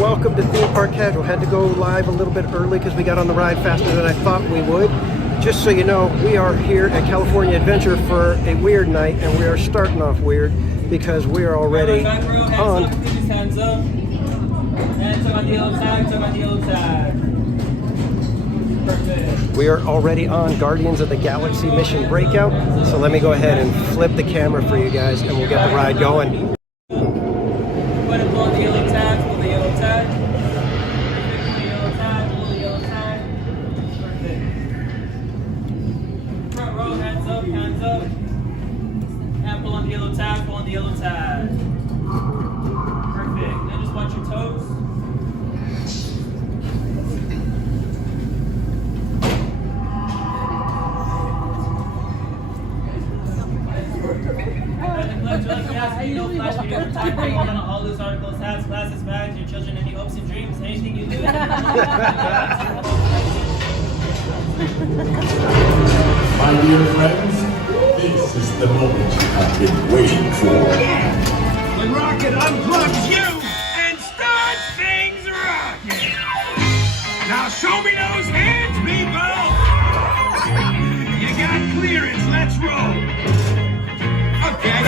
welcome to Theme Park Casual. Had to go live a little bit early because we got on the ride faster than I thought we would. Just so you know, we are here at California Adventure for a weird night, and we are starting off weird because we are already on. Hands up. Hands up on the outside, hands up on the outside. Perfect. We are already on Guardians of the Galaxy Mission Breakout. So let me go ahead and flip the camera for you guys, and we'll get the ride going. Go ahead and pull on the yellow tag, pull the yellow tag. Pull the yellow tag, pull the yellow tag. Perfect. Front row, hands up, hands up. And pull on the yellow tag, pull on the yellow tag. Perfect. Now just watch your toes. All those articles, hats, glasses, bags, your children, any hopes and dreams, anything you do. My dear friends, this is the moment I've been waiting for. The rocket unplugs you and starts things rocking. Now show me those hands, people. You got clearance, let's roll. Okay.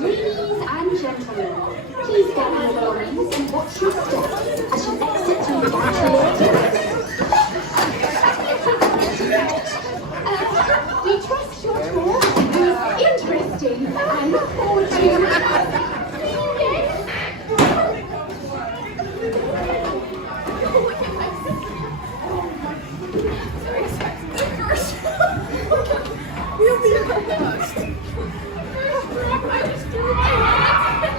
Ladies and gentlemen, please gather your belongings and watch your steps as you exit through the gantry doors. We trust your tour was interesting and look forward to seeing you again. We'll be right next. I just threw my hat.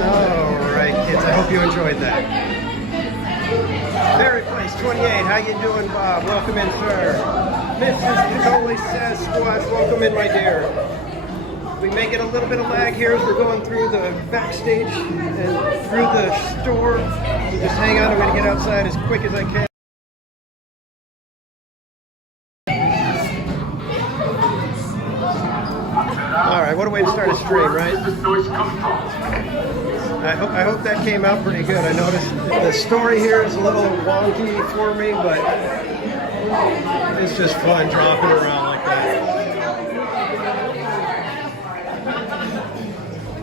Alright kids, I hope you enjoyed that. Very Place 28, how you doing, Bob? Welcome in, sir. Mrs. Cannoli says, Squash, welcome in, my dear. We may get a little bit of lag here as we're going through the backstage and through the store. So just hang on, I'm going to get outside as quick as I can. Alright, what a way to start a stream, right? I hope that came out pretty good. I noticed the story here is a little wonky for me, but it's just fun dropping around like that.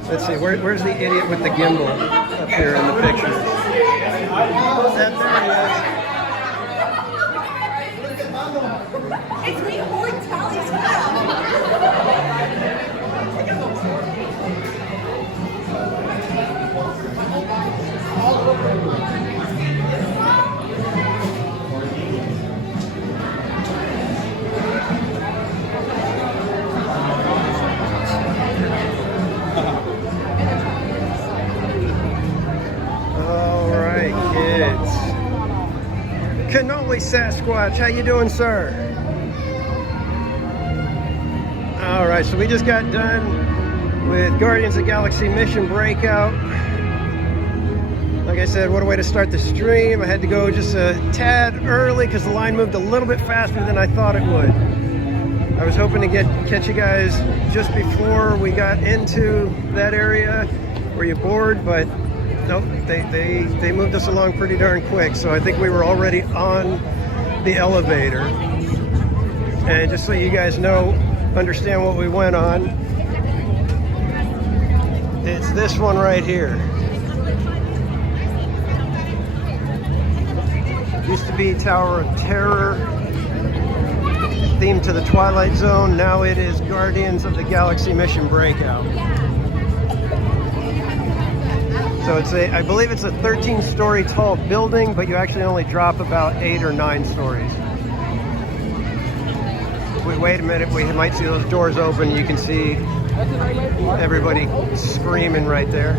Let's see, where's the idiot with the gimbal up here in the picture? There he is. It's me holding Tally's hand. Cannoli Sasquatch, how you doing, sir? All right, so we just got done with Guardians of the Galaxy Mission Breakout. Like I said, what a way to start the stream. I had to go just a tad early because the line moved a little bit faster than I thought it would. I was hoping to catch you guys just before we got into that area where you board, but nope, they moved us along pretty darn quick. So I think we were already on the elevator. And just so you guys know, understand what we went on, it's this one right here. Used to be Tower of Terror, themed to the Twilight Zone. Now it is Guardians of the Galaxy Mission Breakout. So it's I believe it's a 13-story tall building, but you actually only drop about 8 or 9 stories. If we wait a minute, we might see those doors open. You can see everybody screaming right there.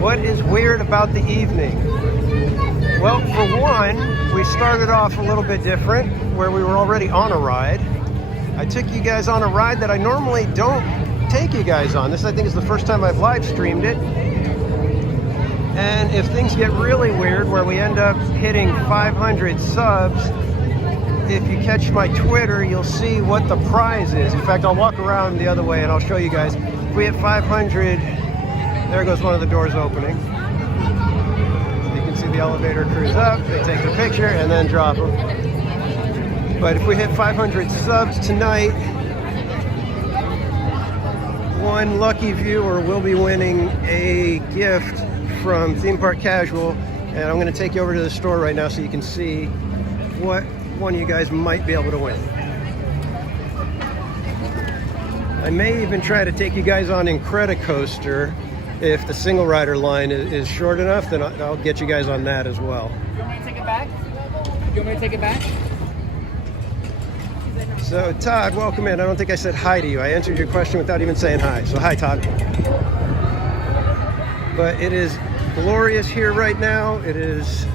What is weird about the evening? Well, for one, we started off a little bit different, where we were already on a ride. I took you guys on a ride that I normally don't take you guys on. This, I think, is the first time I've live streamed it. And if things get really weird, where we end up hitting 500 subs, if you catch my Twitter, you'll see what the prize is. In fact, I'll walk around the other way and I'll show you guys. If we hit 500, there goes one of the doors opening. See the elevator cruise up, they take a picture and then drop them. But if we hit 500 subs tonight, one lucky viewer will be winning a gift from Theme Park Casual, and I'm going to take you over to the store right now so you can see what one of you guys might be able to win. I may even try to take you guys on Incredicoaster. If the single rider line is short enough, then I'll get you guys on that as well. You want me to take it back? You want me to take it back? So Todd, welcome in. I don't think I said hi to you. I answered your question without even saying hi. So hi, Todd. But it is glorious here right now. It is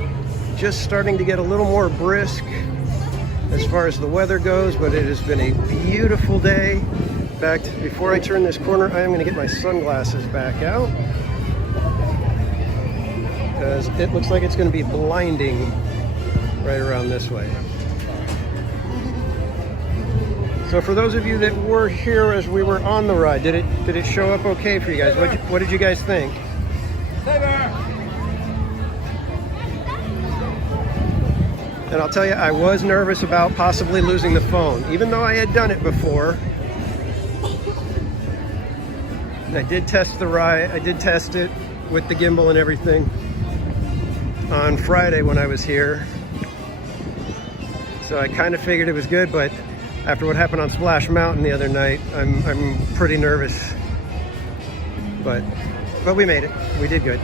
just starting to get a little more brisk as far as the weather goes, but it has been a beautiful day. In fact, before I turn this corner, I am going to get my sunglasses back out because it looks like it's going to be blinding right around this way. So for those of you that were here as we were on the ride, did it show up okay for you guys? What did you guys think? And I'll tell you, I was nervous about possibly losing the phone, even though I had done it before. I did test the ride. I did test it with the gimbal and everything on Friday when I was here. So I kind of figured it was good, but after what happened on Splash Mountain the other night, I'm pretty nervous. But we made it. We did good.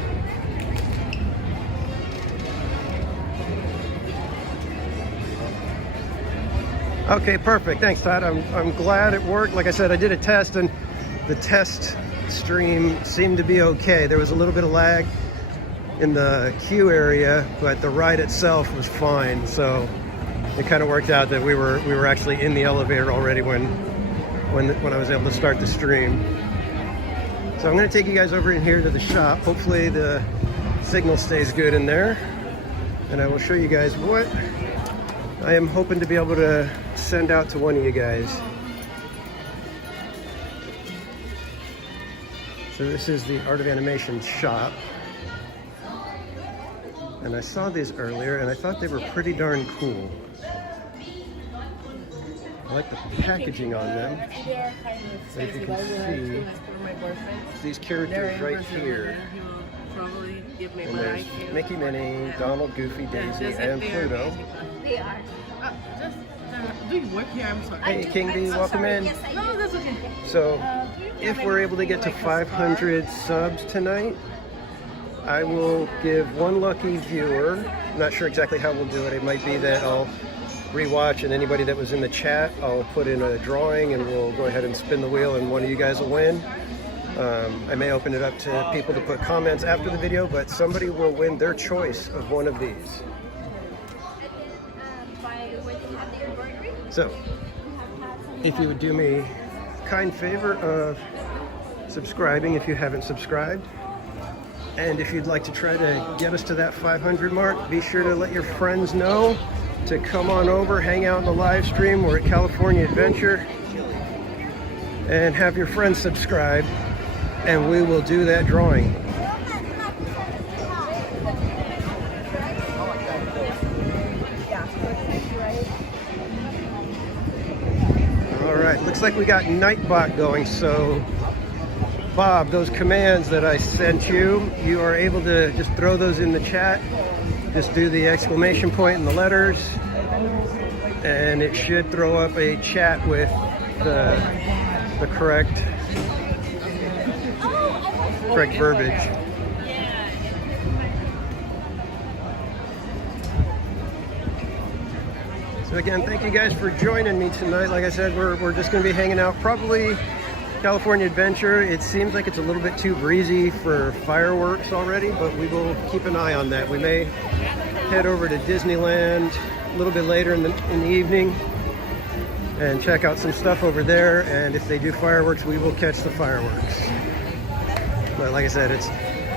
Okay, perfect. Thanks, Todd. I'm glad it worked. Like I said, I did a test, and the test stream seemed to be okay. There was a little bit of lag in the queue area, but the ride itself was fine. So it kind of worked out that we were actually in the elevator already when I was able to start the stream. So I'm going to take you guys over in here to the shop. Hopefully the signal stays good in there, and I will show you guys what I am hoping to be able to send out to one of you guys. So this is the Art of Animation shop. And I saw these earlier and I thought they were pretty darn cool. I like the packaging on them. So if you can see, these characters right here. And there's Mickey, Minnie, Donald, Goofy, Daisy, and Pluto. They are. Do you work here? I'm sorry. Hey, King D, welcome in. Yes, I do. No, that's okay. So, if we're able to get to 500 subs tonight, I will give one lucky viewer. I'm not sure exactly how we'll do it. It might be that I'll rewatch, and anybody that was in the chat, I'll put in a drawing, and we'll go ahead and spin the wheel, and one of you guys will win. I may open it up to people to put comments after the video, but somebody will win their choice of one of these. So, if you would do me a kind favor of subscribing if you haven't subscribed, and if you'd like to try to get us to that 500 mark, be sure to let your friends know to come on over, hang out in the live stream. We're at California Adventure, and have your friends subscribe, and we will do that drawing. All right, looks like we got Nightbot going, so Bob, those commands that I sent you, you are able to just throw those in the chat. Just do the exclamation point and the letters, and it should throw up a chat with the correct verbiage. So again, thank you guys for joining me tonight. Like I said, we're just going to be hanging out, probably California Adventure. It seems like it's a little bit too breezy for fireworks already, but we will keep an eye on that. We may head over to Disneyland a little bit later in the evening and check out some stuff over there, and if they do fireworks, we will catch the fireworks. But like I said, it's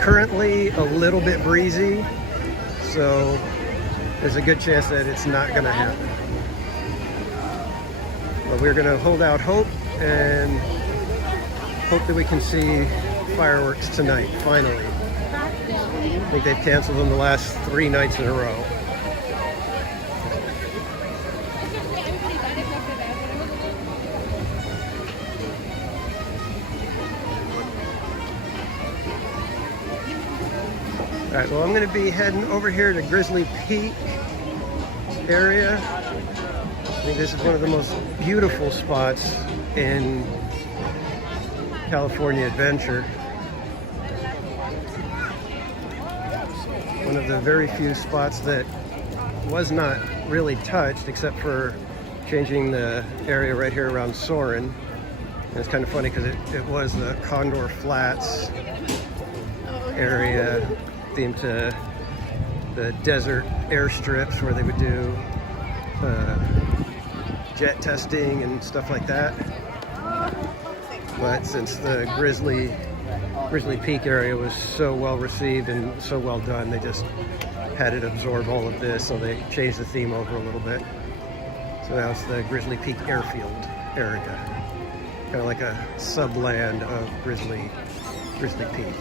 currently a little bit breezy, so there's a good chance that it's not going to happen. But we're going to hold out hope and hope that we can see fireworks tonight, finally. I think they've canceled them the last 3 nights in a row. All right, well, I'm going to be heading over here to Grizzly Peak area. I think this is one of the most beautiful spots in California Adventure. One of the very few spots that was not really touched, except for changing the area right here around Soarin'. And it's kind of funny because it was the Condor Flats area, themed to the desert airstrips where they would do jet testing and stuff like that. But since the Grizzly Peak area was so well received and so well done, they just had it absorb all of this, so they changed the theme over a little bit. So now it's the Grizzly Peak Airfield area, kind of like a subland of Grizzly Peak.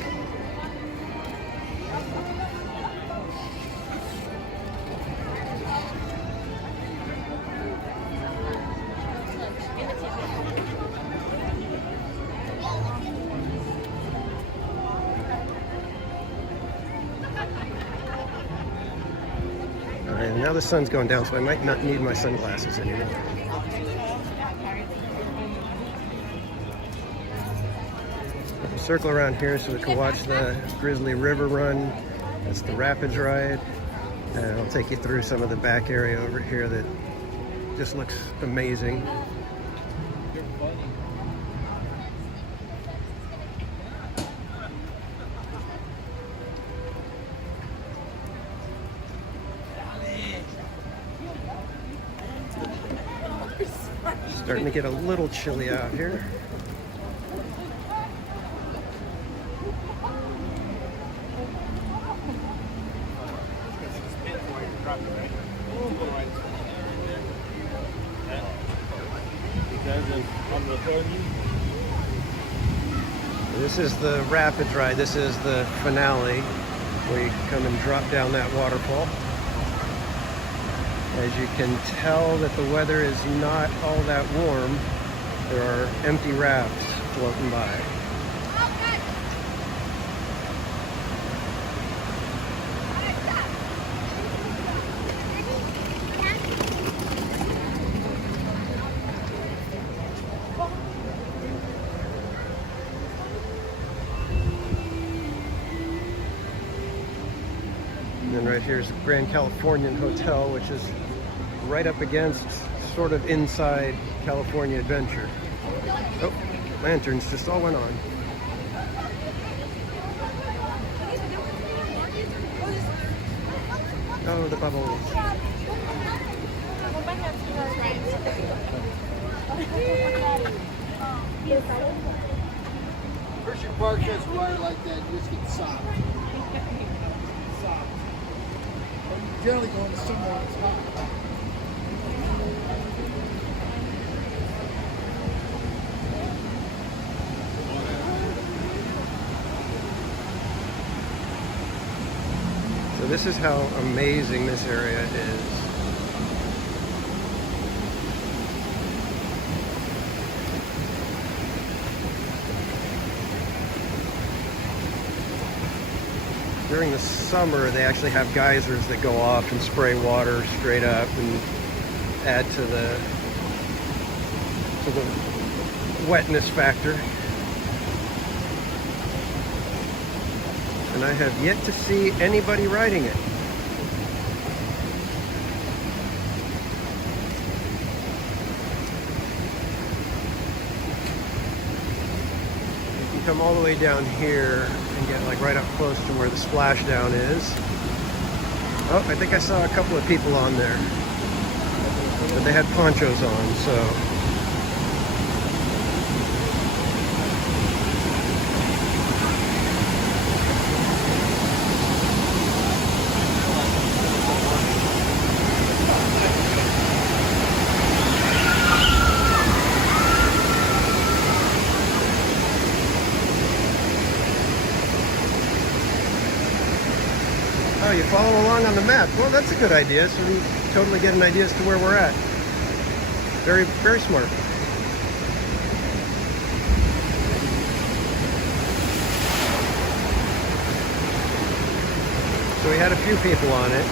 Now the sun's going down, so I might not need my sunglasses anymore. We'll circle around here so we can watch the Grizzly River run. That's the Rapids ride. And I'll take you through some of the back area over here that just looks amazing. Starting to get a little chilly out here. This is the Rapids ride. This is the finale where you come and drop down that waterfall. As you can tell that the weather is not all that warm, there are empty rafts floating by. And then right here is the Grand Californian Hotel, which is right up against, sort of inside California Adventure. Oh, lanterns just all went on. Oh, the bubbles. First you park against wire like that, you just get soft. Soft. You're generally going somewhere that's hot. So this is how amazing this area is. During the summer, they actually have geysers that go off and spray water straight up and add to the wetness factor. And I have yet to see anybody riding it. You can come all the way down here and get like right up close to where the splashdown is. Oh, I think I saw a couple of people on there. But they had ponchos on, so. Oh, you follow along on the map. Well, that's a good idea, so we totally get an idea as to where we're at. Very, very smart. So we had a few people on it.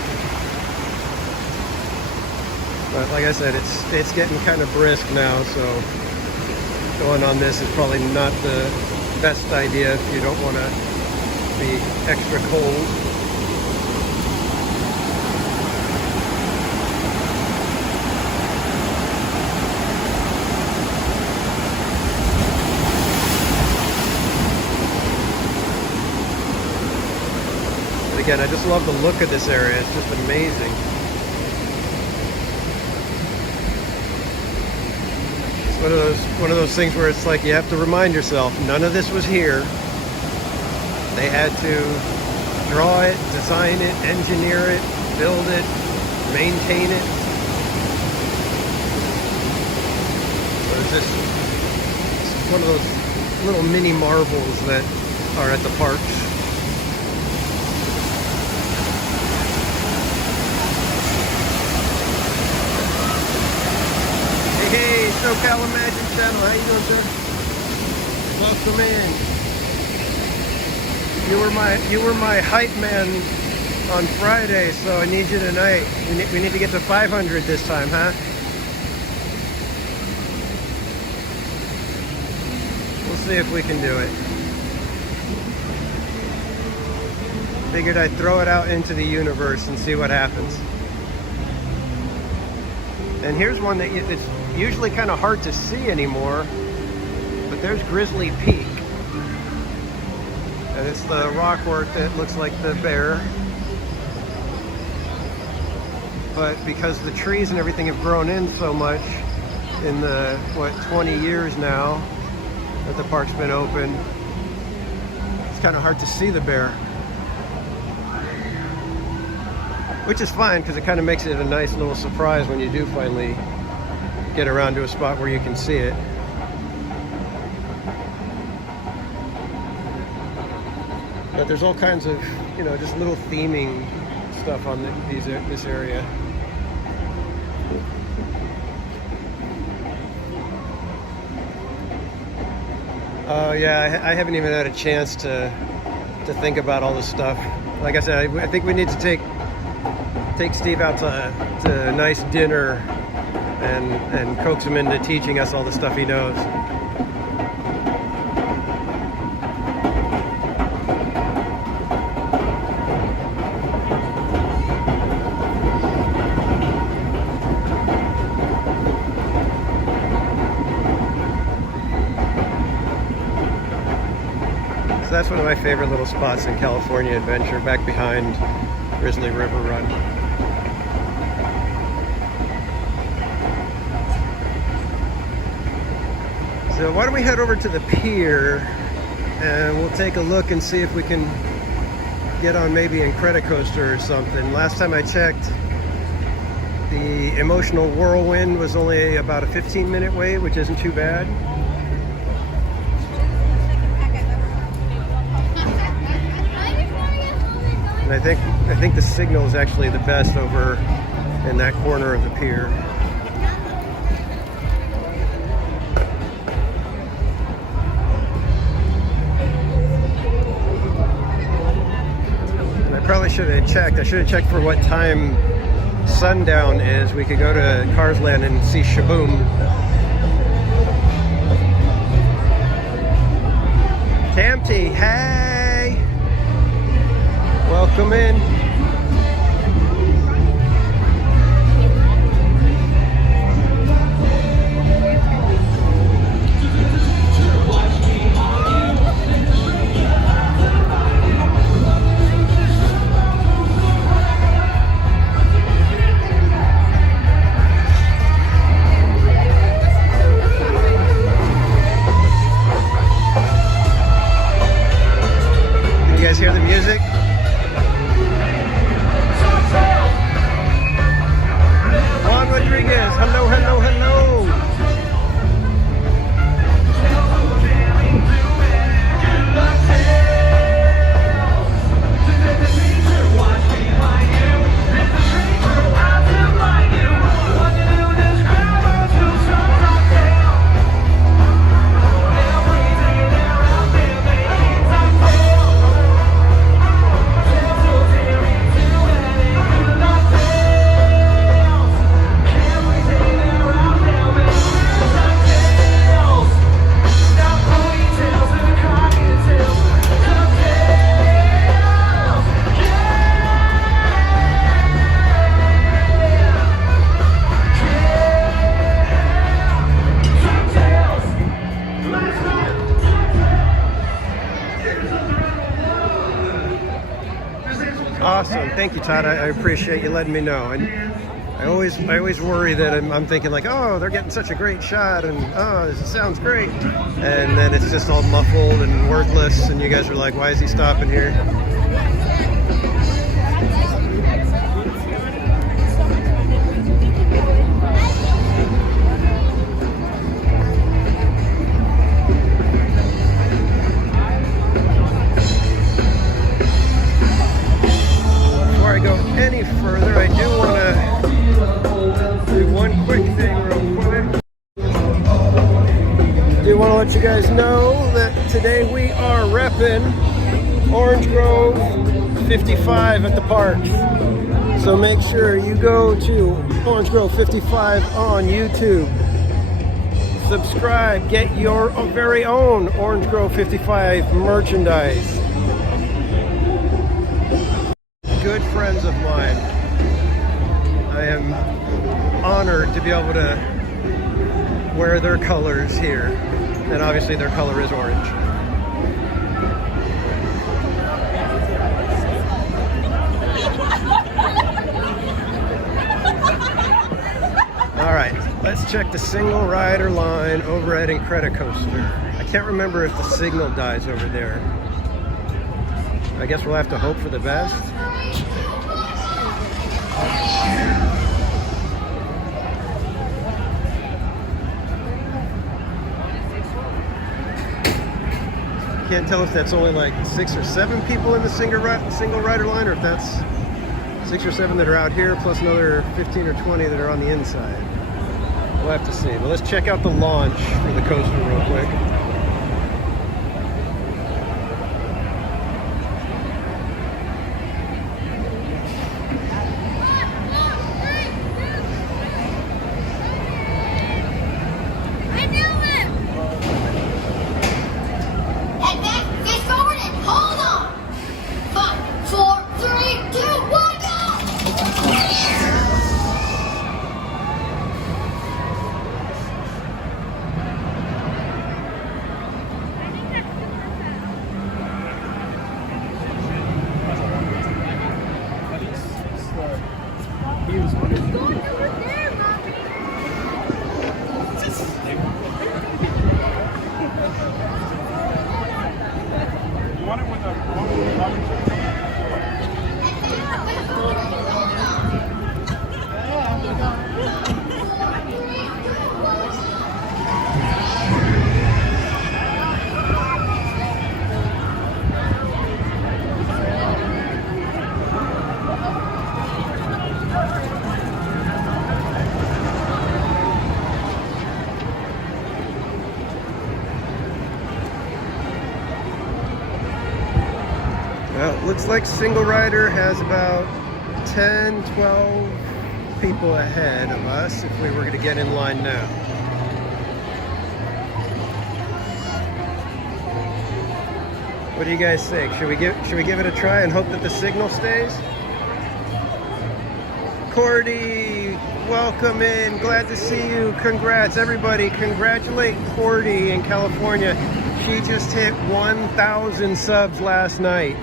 But like I said, it's getting kind of brisk now, so going on this is probably not the best idea if you don't want to be extra cold. Again, I just love the look of this area. It's just amazing. It's one of those things where it's like you have to remind yourself, none of this was here. They had to draw it, design it, engineer it, build it, maintain it. So it's one of those little mini marvels that are at the parks. Hey, SoCal Imagine Channel, how you doing, sir? Welcome in. You were my hype man on Friday, so I need you tonight. We need to get to 500 this time, huh? We'll see if we can do it. Figured I'd throw it out into the universe and see what happens. And here's one that it's usually kind of hard to see anymore, but there's Grizzly Peak. And it's the rock work that looks like the bear. But because the trees and everything have grown in so much in the, 20 years now that the park's been open, it's kind of hard to see the bear. Which is fine, because it kind of makes it a nice little surprise when you do finally get around to a spot where you can see it. But there's all kinds of, just little theming stuff on this area. Oh yeah, I haven't even had a chance to think about all this stuff. Like I said, I think we need to take Steve out to a nice dinner and coax him into teaching us all the stuff he knows. So that's one of my favorite little spots in California Adventure, back behind Grizzly River Run. So why don't we head over to the pier and we'll take a look and see if we can get on maybe Incredicoaster or something. Last time I checked, the emotional Whirlwind was only about a 15-minute wait, which isn't too bad. And I think the signal is actually the best over in that corner of the pier. And I probably should have checked. I should have checked for what time sundown is. We could go to Cars Land and see Shaboom. Campty, hey! Welcome in. Did you guys hear the music? Rodriguez, hello, hello, hello. Awesome, thank you, Todd. I appreciate you letting me know. And I always worry that I'm thinking like, oh, they're getting such a great shot, and oh, this sounds great, and then it's just all muffled and worthless, and you guys are like, why is he stopping here? Any further, I do want to do one quick thing real quick. I do want to let you guys know that today we are repping Orange Grove 55 at the park. So make sure you go to Orange Grove 55 on YouTube. Subscribe, get your very own Orange Grove 55 merchandise. Good friends of mine. I am honored to be able to wear their colors here. And obviously their color is orange. Alright, let's check the single rider line over at Incredicoaster. I can't remember if the signal dies over there. I guess we'll have to hope for the best. Can't tell if that's only like 6 or 7 people in the single rider line, or if that's 6 or 7 that are out here, plus another 15 or 20 that are on the inside. We'll have to see. But let's check out the launch for the coaster real quick. want it with a Well, it looks like single rider has about 10, 12 people ahead of us if we were going to get in line now. What do you guys think? Should we give it a try and hope that the signal stays? Cordy, welcome in. Glad to see you. Congrats, everybody. Congratulate Cordy in California. She just hit 1,000 subs last night.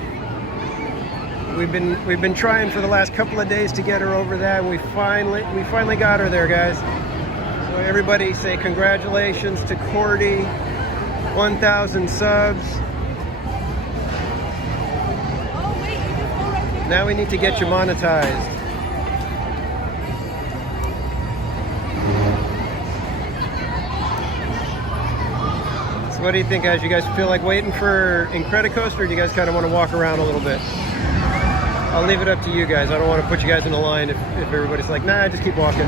We've been trying for the last couple of days to get her over that, and we finally got her there, guys. So everybody say congratulations to Cordy. 1,000 subs. Now we need to get you monetized. So what do you think, guys? You guys feel like waiting for Incredicoaster, or do you guys kind of want to walk around a little bit? I'll leave it up to you guys. I don't want to put you guys in a line if everybody's like, nah, just keep walking.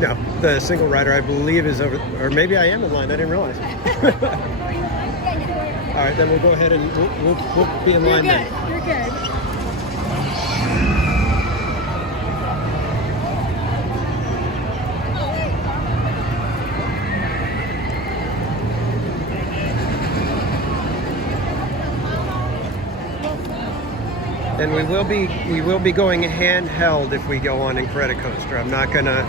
No, the single rider, I believe, is over, or maybe I am in line. I didn't realize. All right, then we'll go ahead and we'll be in line then. You're good. And we will be going handheld if we go on Incredicoaster. I'm not gonna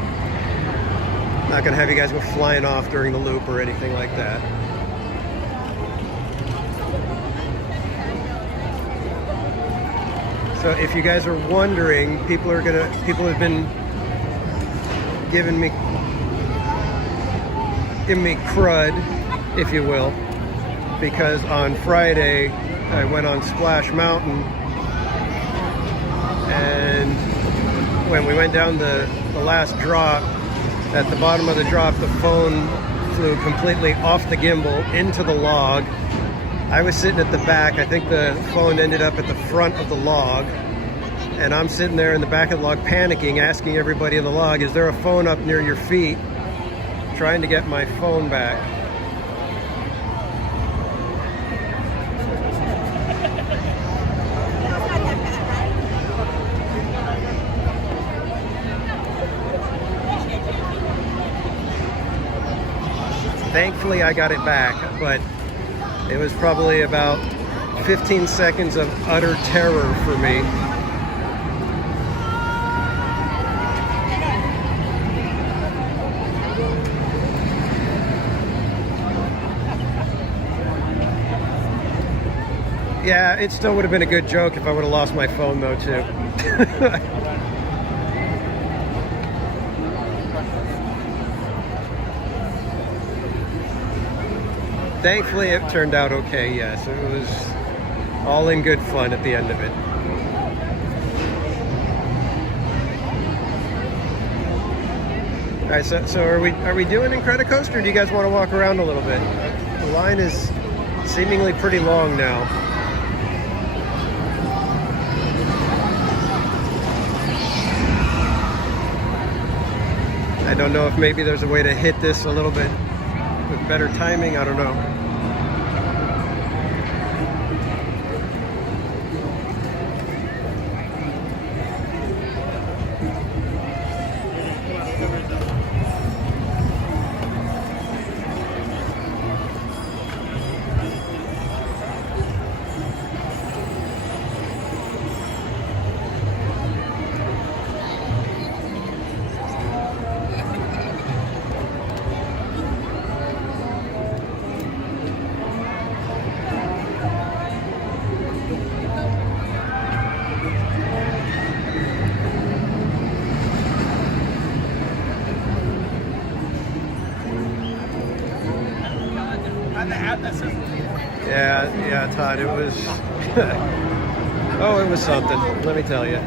have you guys go flying off during the loop or anything like that. So if you guys are wondering, people have been giving me crud, if you will, because on Friday I went on Splash Mountain, and when we went down the last drop, at the bottom of the drop, the phone flew completely off the gimbal into the log. I was sitting at the back. I think the phone ended up at the front of the log. And I'm sitting there in the back of the log panicking, asking everybody in the log, is there a phone up near your feet? Trying to get my phone back. Thankfully, I got it back, but it was probably about 15 seconds of utter terror for me. Yeah, it still would have been a good joke if I would have lost my phone, though, too. Thankfully, it turned out okay, yes. It was all in good fun at the end of it. All right, so are we doing Incredicoaster, or do you guys want to walk around a little bit? The line is seemingly pretty long now. I don't know if maybe there's a way to hit this a little bit with better timing. I don't know. the app that says Yeah, Todd, it was... oh, it was something, let me tell you.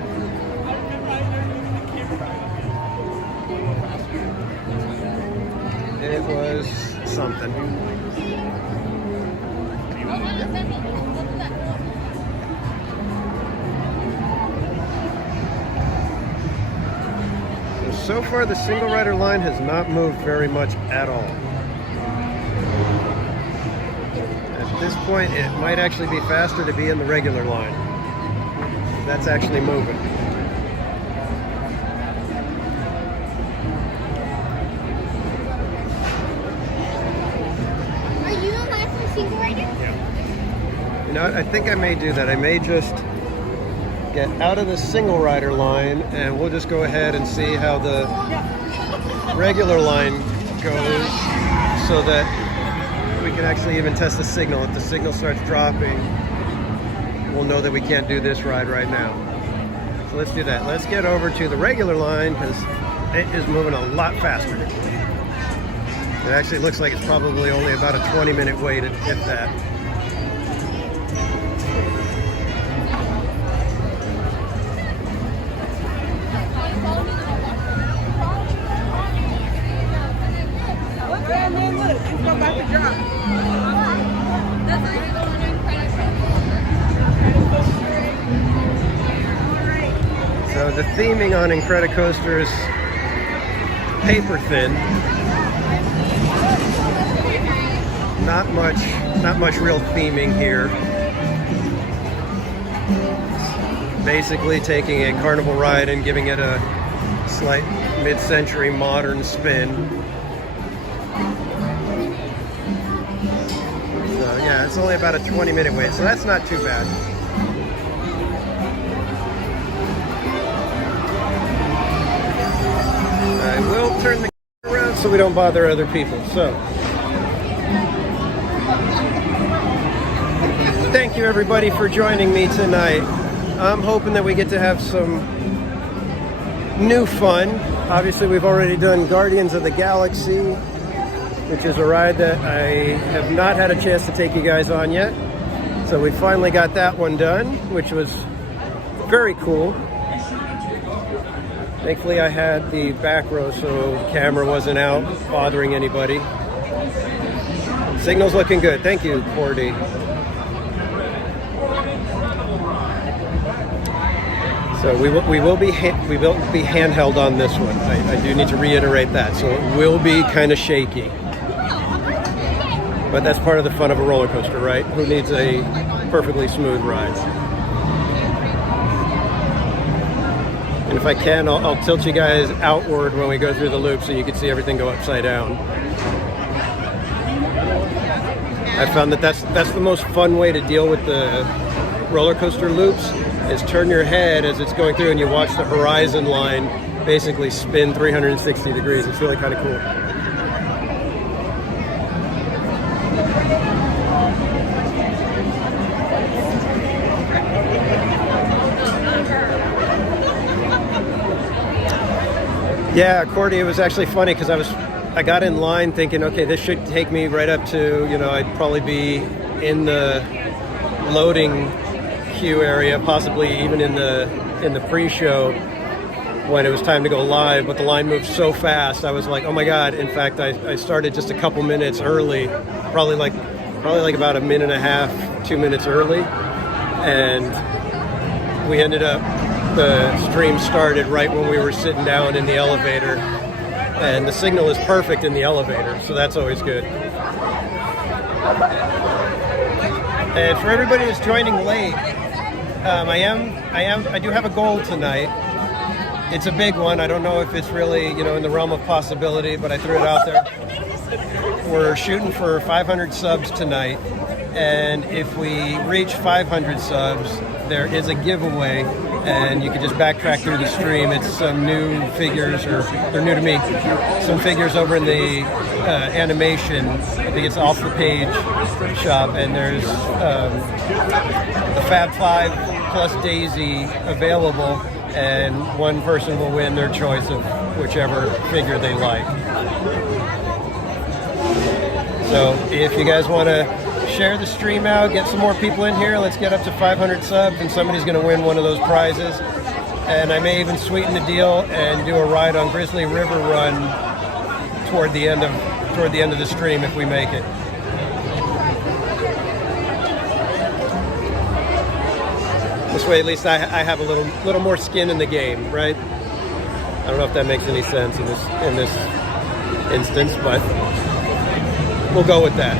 It was something. So far, the single rider line has not moved very much at all. At this point, it might actually be faster to be in the regular line. That's actually moving. Are you a license single rider? Yeah. You know what? I think I may do that. I may just get out of the single rider line and we'll just go ahead and see how the regular line goes so that we can actually even test the signal. If the signal starts dropping, we'll know that we can't do this ride right now. So let's do that. Let's get over to the regular line because it is moving a lot faster. It actually looks like it's probably only about a 20-minute wait if that. So the theming on Incredicoaster is paper thin. Not much real theming here. Basically taking a carnival ride and giving it a slight mid-century modern spin. So yeah, it's only about a 20-minute wait, so that's not too bad. I will turn the camera around so we don't bother other people. So, thank you everybody for joining me tonight. I'm hoping that we get to have some new fun. Obviously, we've already done Guardians of the Galaxy, which is a ride that I have not had a chance to take you guys on yet. So we finally got that one done, which was very cool. Thankfully, I had the back row, so the camera wasn't out bothering anybody. Signal's looking good. Thank you, Cordy. So we will be handheld on this one. I do need to reiterate that. So it will be kind of shaky. But that's part of the fun of a roller coaster, right? Who needs a perfectly smooth ride? And if I can, I'll tilt you guys outward when we go through the loop so you can see everything go upside down. I found that that's the most fun way to deal with the roller coaster loops is turn your head as it's going through and you watch the horizon line basically spin 360 degrees. It's really kind of cool. Yeah, Cordy, it was actually funny because I got in line thinking, okay, this should take me right up to, I'd probably be in the loading queue area, possibly even in the pre-show when it was time to go live, but the line moved so fast. I was like, oh my God. In fact, I started just a couple minutes early, probably like about a minute and a half, 2 minutes early. And we ended up, the stream started right when we were sitting down in the elevator, and the signal is perfect in the elevator, so that's always good. And for everybody who's joining late, I do have a goal tonight. It's a big one. I don't know if it's really, in the realm of possibility, but I threw it out there. We're shooting for 500 subs tonight, and if we reach 500 subs, there is a giveaway, and you can just backtrack through the stream. It's some new figures, or they're new to me, some figures over in the animation. I think it's off the page shop, and there's the Fab 5 plus Daisy available, and one person will win their choice of whichever figure they like. So if you guys want to share the stream out, get some more people in here, let's get up to 500 subs and somebody's going to win one of those prizes. And I may even sweeten the deal and do a ride on Grizzly River Run toward the end of the stream if we make it. This way, at least I have a little more skin in the game, right? I don't know if that makes any sense in this instance, but we'll go with that.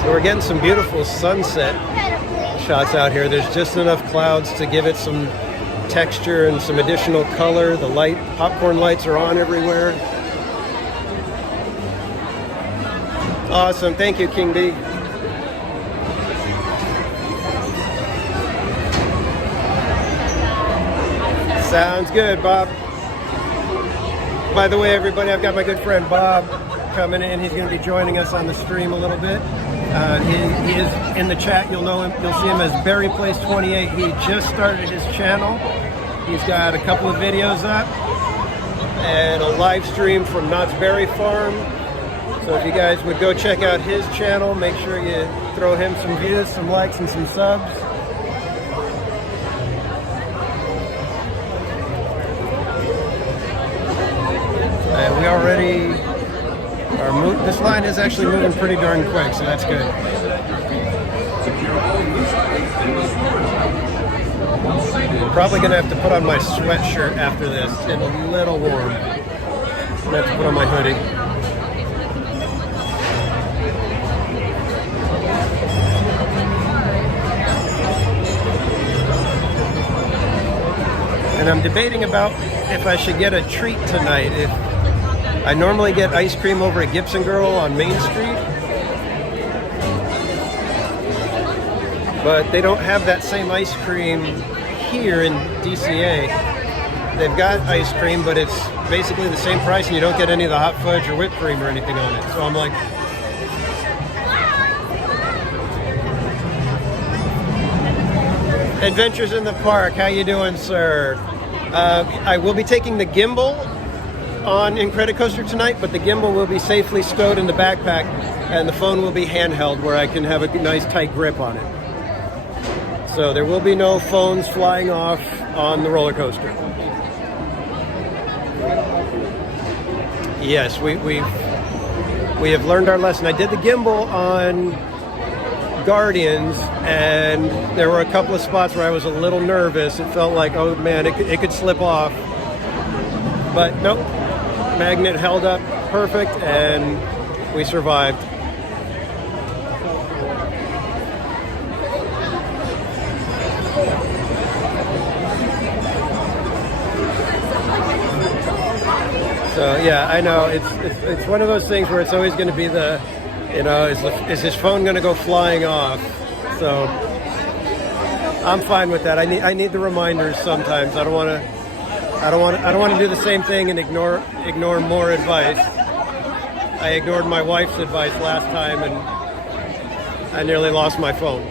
So we're getting some beautiful sunset shots out here. There's just enough clouds to give it some texture and some additional color. The popcorn lights are on everywhere. Awesome, thank you, King D. Sounds good, Bob. By the way, everybody, I've got my good friend Bob coming in. He's going to be joining us on the stream a little bit. He is in the chat. You'll know him. You'll see him as Berry Place 28. He just started his channel. He's got a couple of videos up and a live stream from Knott's Berry Farm. So if you guys would go check out his channel, make sure you throw him some views, some likes, and some subs. And we already are moving. This line is actually moving pretty darn quick, so that's good. I'm probably gonna have to put on my sweatshirt after this. It's getting a little warm. I'm gonna have to put on my hoodie. And I'm debating about if I should get a treat tonight. If I normally get ice cream over at Gibson Girl on Main Street, but they don't have that same ice cream here in DCA. They've got ice cream, but it's basically the same price and you don't get any of the hot fudge or whipped cream or anything on it. So I'm like, Adventures in the Park, how you doing, sir? I will be taking the gimbal on Incredicoaster tonight, but the gimbal will be safely stowed in the backpack and the phone will be handheld where I can have a nice tight grip on it. So there will be no phones flying off on the roller coaster. Yes, we have learned our lesson. I did the gimbal on Guardians, and there were a couple of spots where I was a little nervous. It felt like, oh man, it could slip off. But nope, magnet held up perfect, and we survived. So yeah, I know it's one of those things where it's always going to be the, you know, is his phone going to go flying off? So I'm fine with that. I need the reminders sometimes. I don't want to do the same thing and ignore more advice. I ignored my wife's advice last time and I nearly lost my phone.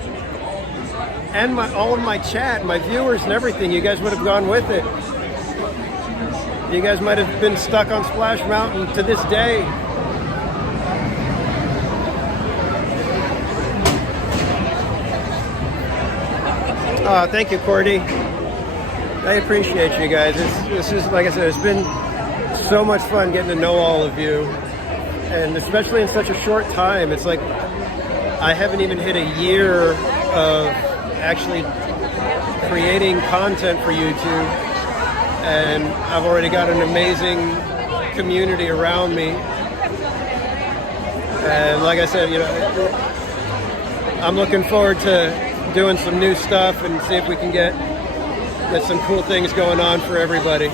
And all of my chat, my viewers and everything, you guys would have gone with it. You guys might have been stuck on Splash Mountain to this day. Thank you, Cordy. I appreciate you guys. This is, like I said, it's been so much fun getting to know all of you. And especially in such a short time. It's like I haven't even hit a year of actually creating content for YouTube. And I've already got an amazing community around me. And like I said, you know, I'm looking forward to doing some new stuff and see if we can get some cool things going on for everybody.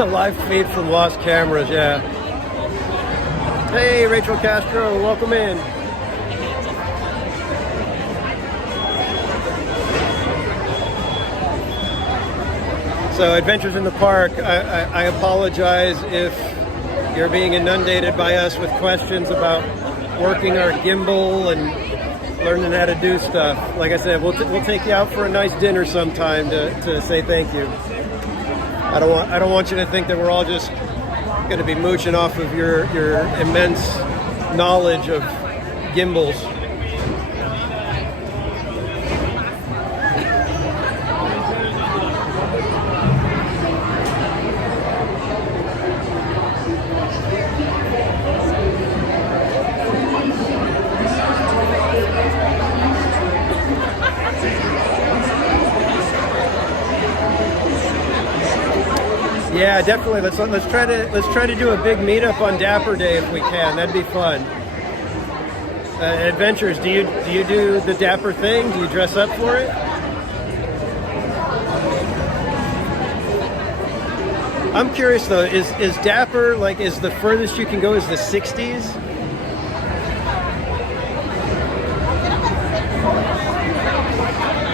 Live feed from Lost Cameras, yeah. Hey, Rachel Castro, welcome in. So Adventures in the Park, I apologize if you're being inundated by us with questions about working our gimbal and learning how to do stuff. Like I said, we'll take you out for a nice dinner sometime to say thank you. I don't want you to think that we're all just going to be mooching off of your immense knowledge of gimbals. Yeah, definitely. Let's try to do a big meetup on Dapper Day if we can. That'd be fun. Adventures. Do you do the Dapper thing? Do you dress up for it? I'm curious though. Is Dapper like is the furthest you can go is the 60s?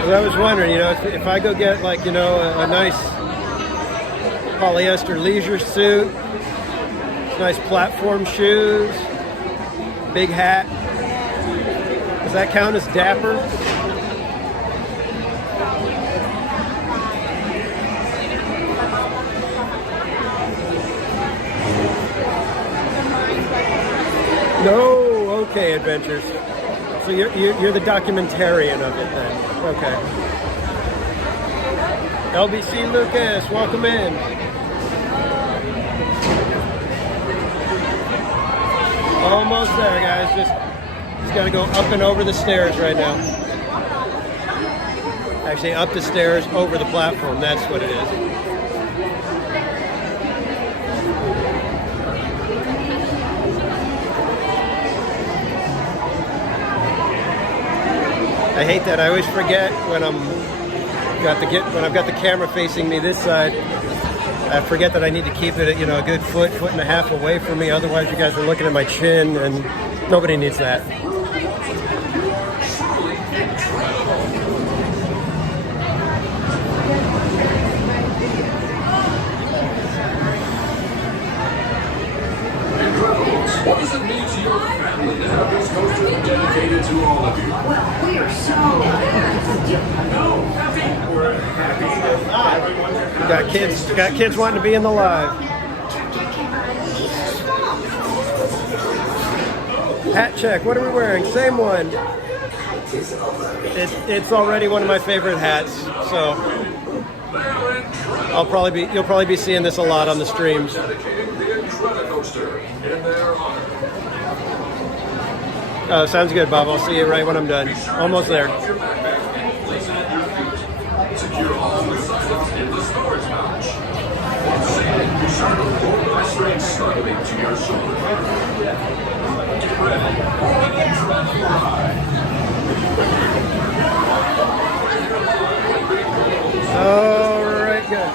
Well, I was wondering, if I go get like a nice polyester leisure suit, nice platform shoes, big hat. Does that count as dapper? No, okay, Adventures. So you're the documentarian of it then. Okay. LBC Lucas, welcome in. Almost there, guys. Just got to go up and over the stairs right now. Actually, up the stairs, over the platform. That's what it is. I hate that. I always forget when I've got the camera facing me this side. I forget that I need to keep it at, a good foot and a half away from me. Otherwise, you guys are looking at my chin, and nobody needs that. What does it mean to your family to have this coaster dedicated to all of you? Well, we are so No, happy. We're happy that everyone's happy. Got kids wanting to be in the live. Hat check. What are we wearing? Same one. It's already one of my favorite hats. So you'll probably be seeing this a lot on the streams. Dedicating the Incredicoaster in their honor. Oh, sounds good, Bob. I'll see you right when I'm done. Almost there. Secure all the items in the storage pouch. Sailing, be sure to pull the string snugly to your shoulder. Get ready for an incredible ride. All right, good.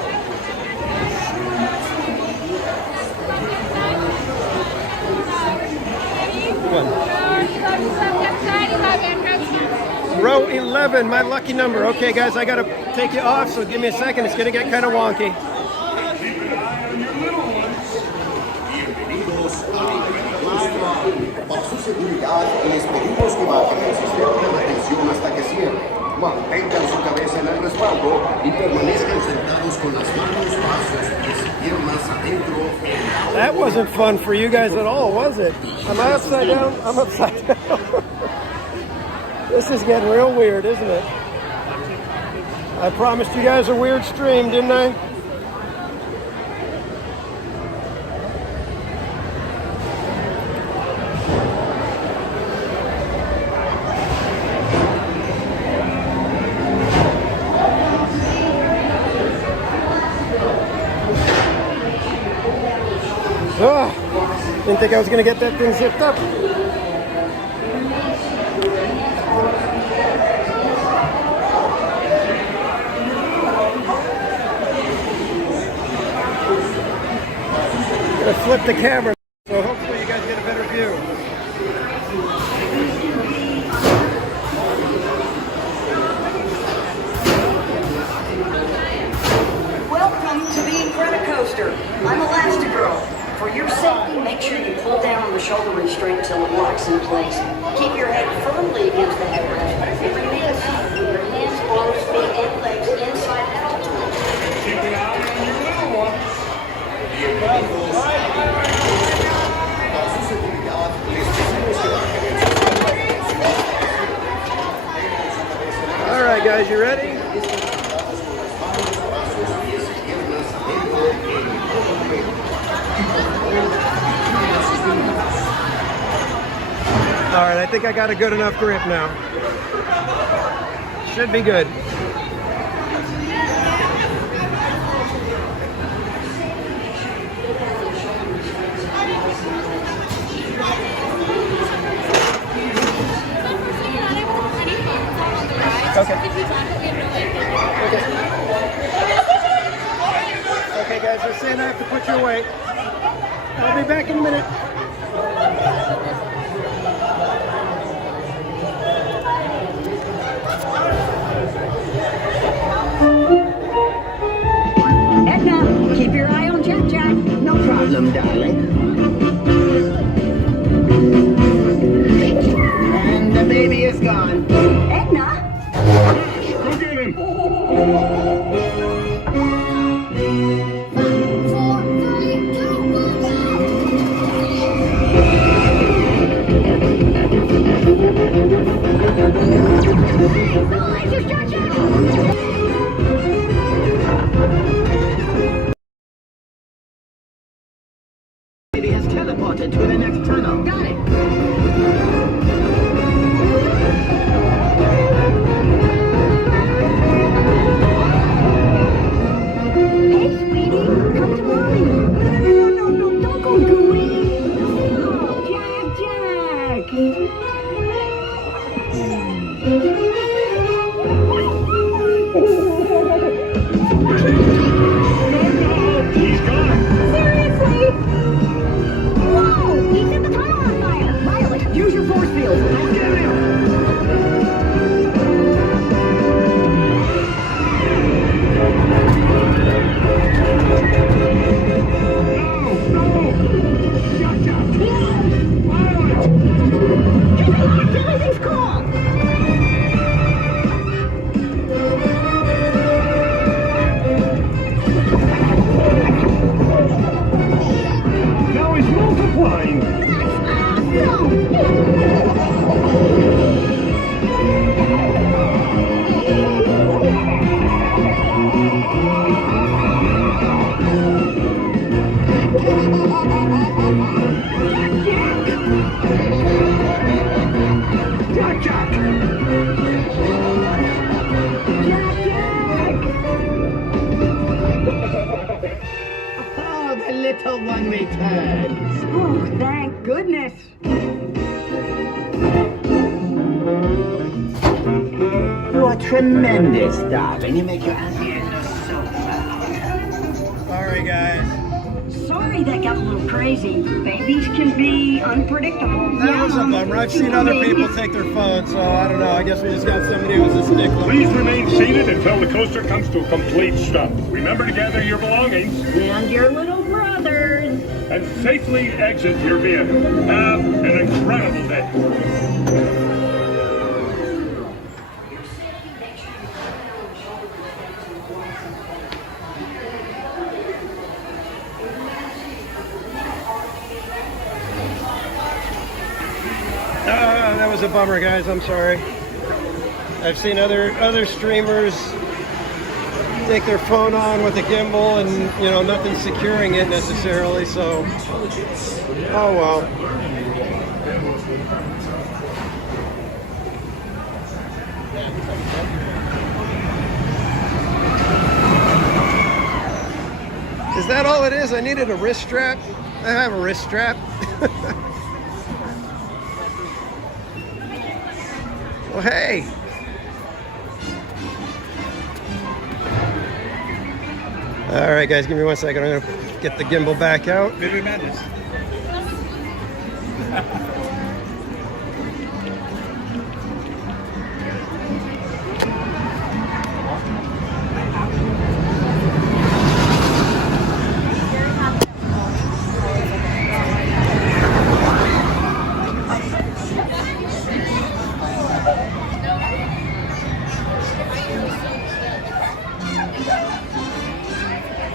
Row 11, my lucky number. Okay, guys, I gotta take you off, so give me a second. It's gonna get kind of wonky. Para su seguridad, les pedimos que bajen el sistema de mantención hasta que cierre. Mantengan su cabeza en el respaldo y permanezcan sentados con las manos bajo sus pies y piernas adentro. That wasn't fun for you guys at all, was it? Am I upside down? I'm upside down. This is getting real weird, isn't it? I promised you guys a weird stream, didn't I? Oh, didn't think I was going to get that thing zipped up. Gonna flip the camera, so hopefully you guys get a better view. Welcome make sure you pull down on the shoulder restraint until it locks in place. Keep your head firmly against the headrest and remain seated with your hands, arms, feet, and legs inside out. Keep an eye on your little one. All right, guys, you ready? All right, I think I got a good enough grip now. Should be good. Okay. Okay, guys, they're saying I have to put you away. I'll be back in a minute. Edna, keep your eye on Jack Jack. No problem, darling. And the baby is gone. Edna? Go get him. 4, 3, 2, 1, Baby has teleported to the next tunnel. Got it. Hey, sweetie, come to mommy. No, don't go, Gooey. Oh, Jack. He's gone. Seriously? Whoa, he set the tunnel on fire. Violet, use your force field. Go get him. No. Shut up. Violet. Everything's cool. Now he's multiplying. Jack. Oh, the little one returns. Oh, thank goodness. You are tremendous, darling. You make your auntie look so proud. Sorry, guys. Sorry that got a little crazy. Babies can be unpredictable. That was a bummer. I've seen other people take their phones, so I don't know. I guess we just got somebody who was a stickler. Please remain seated until the coaster comes to a complete stop. Remember to gather your belongings And your little brothers. and safely exit your vehicle. Have an incredible day. That was a bummer, guys. I'm sorry. I've seen other streamers take their phone on with a gimbal and, you know, nothing securing it necessarily, so oh well. Is that all it is? I needed a wrist strap. I have a wrist strap. Well, hey. All right, guys, give me 1 second. I'm gonna get the gimbal back out. Baby Madness.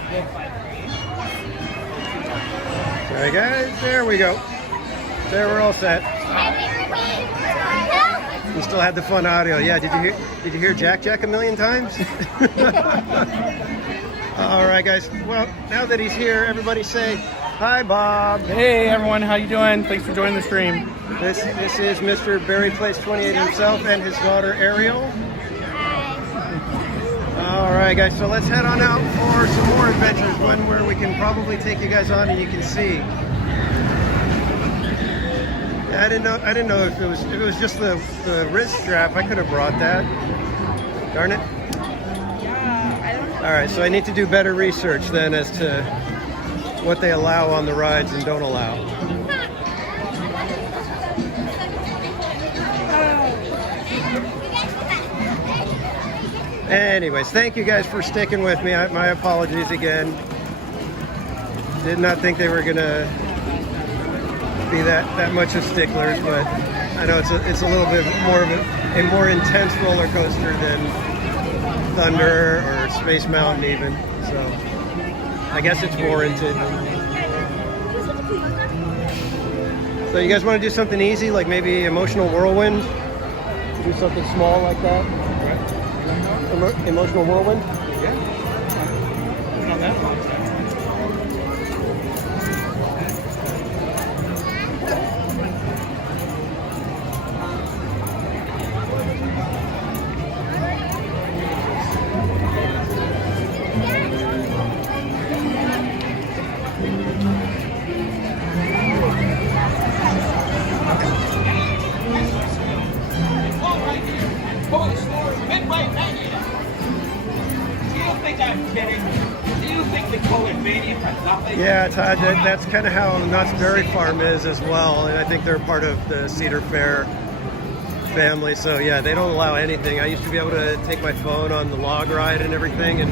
All right, guys, there we go. There, we're all set. We still had the fun audio. Yeah, did you hear Jack Jack a million times? All right, guys. Well, now that he's here, everybody say hi, Bob. Hey everyone, how you doing? Thanks for joining the stream. This is Mr. Barry Place 28 himself and his daughter Ariel. All right, guys. So let's head on out for some more adventures. One where we can probably take you guys on and you can see. I didn't know if it was just the wrist strap. I could have brought that. Darn it. All right, so I need to do better research then as to what they allow on the rides and don't allow. Anyways, thank you guys for sticking with me. My apologies again. Did not think they were gonna be that much of sticklers, but I know it's a little bit more of a more intense roller coaster than Thunder or Space Mountain even, so I guess it's warranted. So you guys want to do something easy, like maybe Emotional Whirlwind? Do something small like that? Emotional Whirlwind? Yeah. On that one. Yeah, Todd, that's kind of how Knott's Berry Farm is as well, and I think they're part of the Cedar Fair family, so yeah, they don't allow anything. I used to be able to take my phone on the log ride and everything, and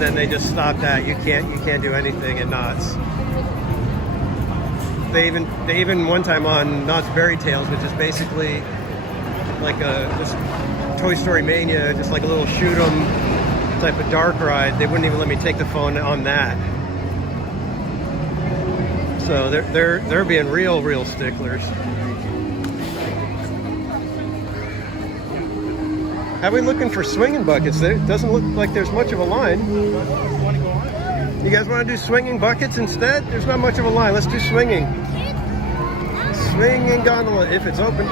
then they just stopped that. You can't do anything in Knott's. They even one time on Knott's Berry Tales, which is basically like just Toy Story Mania, just like a little shoot 'em type of dark ride, they wouldn't even let me take the phone on that. So they're being real sticklers. How are we looking for swinging buckets? It doesn't look like there's much of a line. You guys want to do swinging buckets instead? There's not much of a line. Let's do swinging. Swinging gondola if it's open.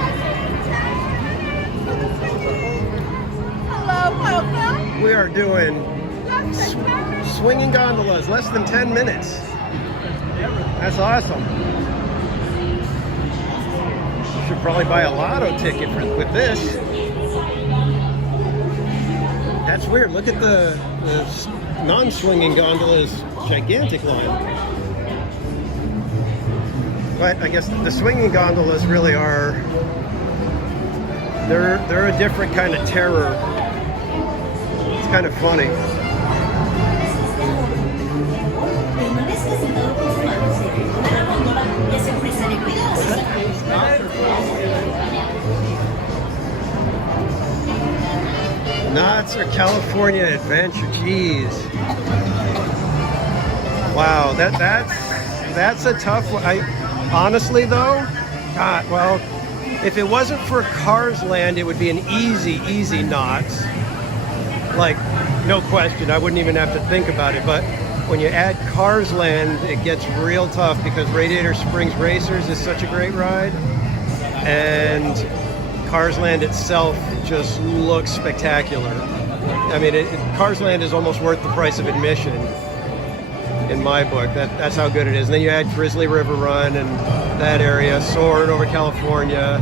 Hello, welcome. We are doing swinging gondolas, less than 10 minutes. That's awesome. Should probably buy a lotto ticket with this. That's weird. Look at the non-swinging gondola's gigantic line. But I guess the swinging gondolas really are, they're a different kind of terror. Kind of funny. Knott's or California Adventure, jeez. Wow, that's a tough one. Honestly though, God, well, if it wasn't for Cars Land, it would be an easy Knott's. Like, no question, I wouldn't even have to think about it, but when you add Cars Land, it gets real tough because Radiator Springs Racers is such a great ride, and Cars Land itself just looks spectacular. I mean, Cars Land is almost worth the price of admission in my book. That's how good it is. And then you add Grizzly River Run and that area, Soarin' over California,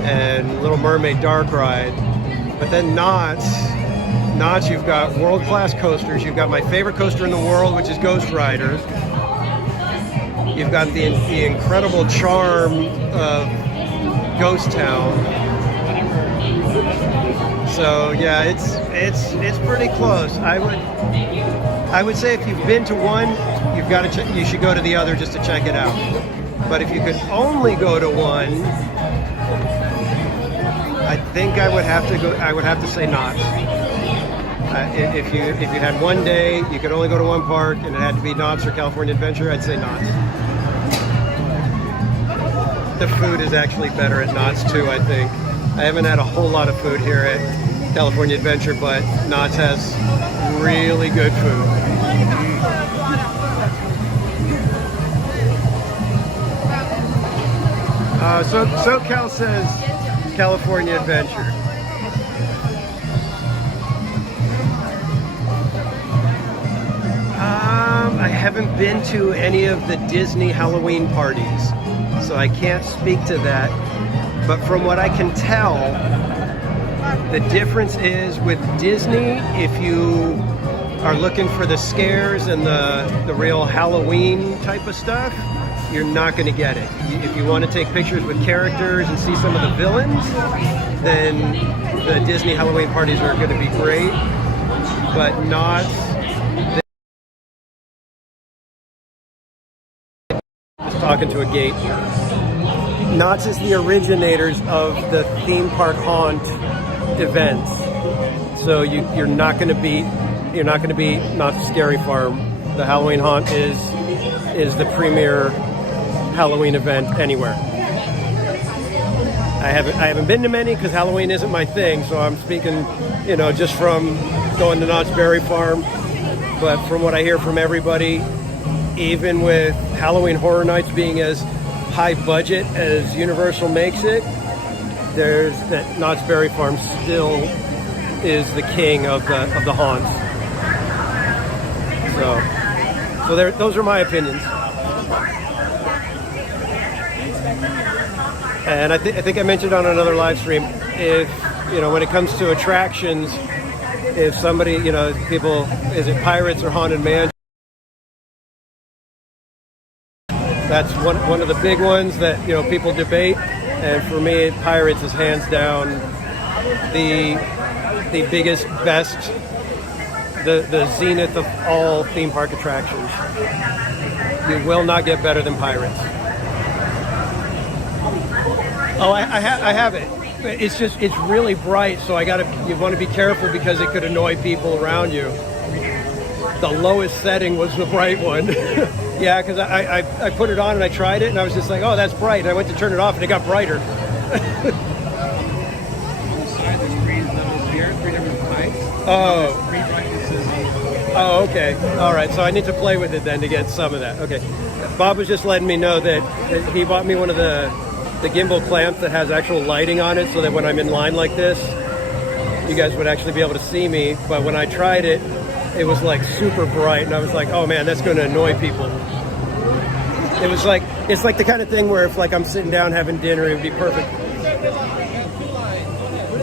and Little Mermaid Dark Ride. But then Knott's, you've got world-class coasters. You've got my favorite coaster in the world, which is Ghost Rider. You've got the incredible charm of Ghost Town. So yeah, it's pretty close. I would say if you've been to one, you should go to the other just to check it out. But if you could only go to one, I think I would have to say Knott's. If you had one day, you could only go to one park, and it had to be Knott's or California Adventure, I'd say Knott's. The food is actually better at Knott's too, I think. I haven't had a whole lot of food here at California Adventure, but Knott's has really good food. SoCal says California Adventure. I haven't been to any of the Disney Halloween parties, so I can't speak to that. But from what I can tell, the difference is with Disney, if you are looking for the scares and the real Halloween type of stuff, you're not going to get it. If you want to take pictures with characters and see some of the villains, then the Disney Halloween parties are going to be great, but not... Talking to a gate. Knott's is the originators of the theme park haunt events, so you're not going to beat Knott's Scary Farm. The Halloween haunt is the premier Halloween event anywhere. I haven't been to many because Halloween isn't my thing, so I'm speaking, just from going to Knott's Berry Farm. But from what I hear from everybody, even with Halloween Horror Nights being as high budget as Universal makes it, there's that Knott's Berry Farm still is the king of the haunts. So those are my opinions. And I think I mentioned on another live stream, if when it comes to attractions, if somebody people, is it Pirates or Haunted Mansion? That's one of the big ones that people debate, and for me, Pirates is hands down the biggest, best, the zenith of all theme park attractions. You will not get better than Pirates. Oh, I have it. It's really bright, so you want to be careful because it could annoy people around you. The lowest setting was the bright one. Yeah, because I put it on and I tried it and I was just like, oh, that's bright. And I went to turn it off and it got brighter. Oh, okay. All right, so I need to play with it then to get some of that. Okay. Bob was just letting me know that he bought me one of the gimbal clamps that has actual lighting on it so that when I'm in line like this, you guys would actually be able to see me. But when I tried it, it was like super bright and I was like, oh man, that's going to annoy people. It's like the kind of thing where if like I'm sitting down having dinner, it would be perfect.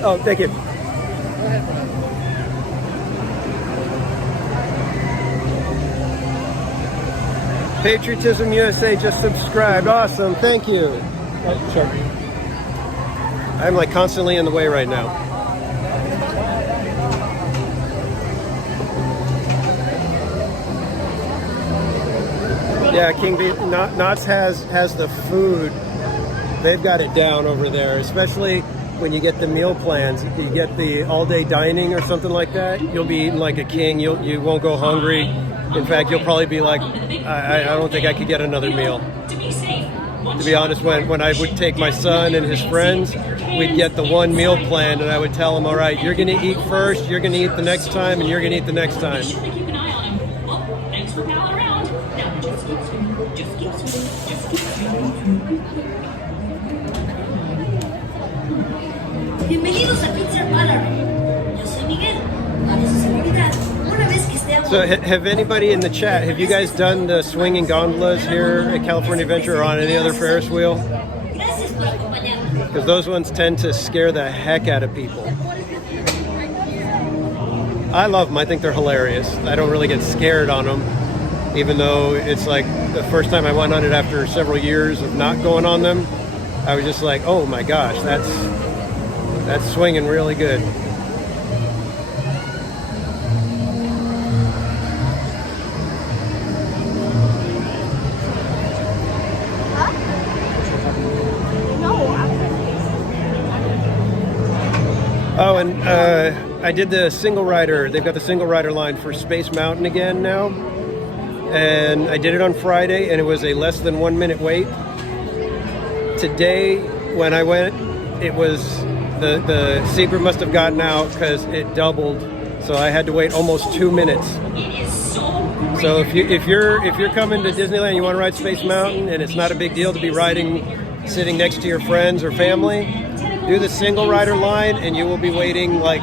Oh, thank you. Patriotism USA just subscribed. Awesome, thank you. Oh, sorry. I'm like constantly in the way right now. Yeah, King B, Knott's has the food. They've got it down over there, especially when you get the meal plans. You get the all-day dining or something like that. You'll be eating like a king. You won't go hungry. In fact, you'll probably be like, I don't think I could get another meal. To be honest, when I would take my son and his friends, we'd get the one meal plan, and I would tell them, all right, you're going to eat first, you're going to eat the next time, and you're going to eat the next time. Bienvenidos a Pixar Gallery. Yo soy Miguel. Vamos a seguridad. Una vez que estemos. So have anybody in the chat, have you guys done the swinging gondolas here at California Adventure or on any other Ferris wheel? Gracias por acompañarnos. Because those ones tend to scare the heck out of people. I love them. I think they're hilarious. I don't really get scared on them, even though it's like the first time I went on it after several years of not going on them. I was just like, oh my gosh, that's swinging really good. Oh, and I did the single rider. They've got the single rider line for Space Mountain again now. And I did it on Friday, and it was a less than 1 minute wait. Today, when I went, it was the secret must have gotten out because it doubled. So I had to wait almost 2 minutes. So if you're coming to Disneyland, and you want to ride Space Mountain, and it's not a big deal to be riding sitting next to your friends or family, do the single rider line, and you will be waiting like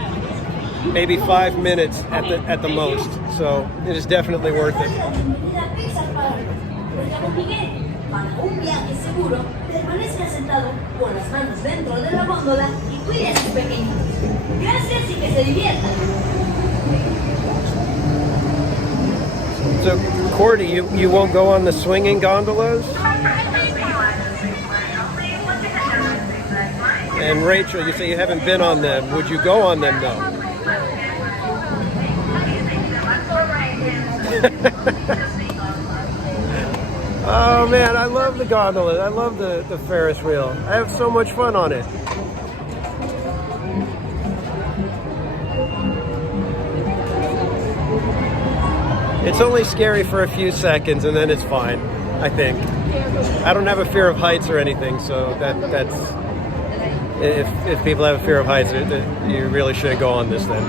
maybe 5 minutes at the most. So it is definitely worth it. So, Cordy, you won't go on the swinging gondolas? And Rachel, you say you haven't been on them. Would you go on them, though? Oh, man, I love the gondolas. I love the Ferris wheel. I have so much fun on it. It's only scary for a few seconds, and then it's fine, I think. I don't have a fear of heights or anything, so that's... If people have a fear of heights, you really shouldn't go on this then.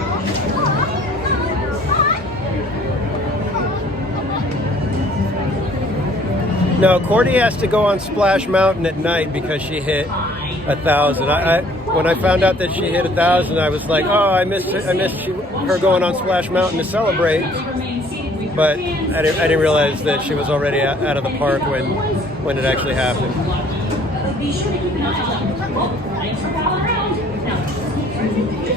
No, Cordy has to go on Splash Mountain at night because she hit 1,000. When I found out that she hit 1,000, I was like, oh, I missed her going on Splash Mountain to celebrate. But I didn't realize that she was already out of the park when it actually happened.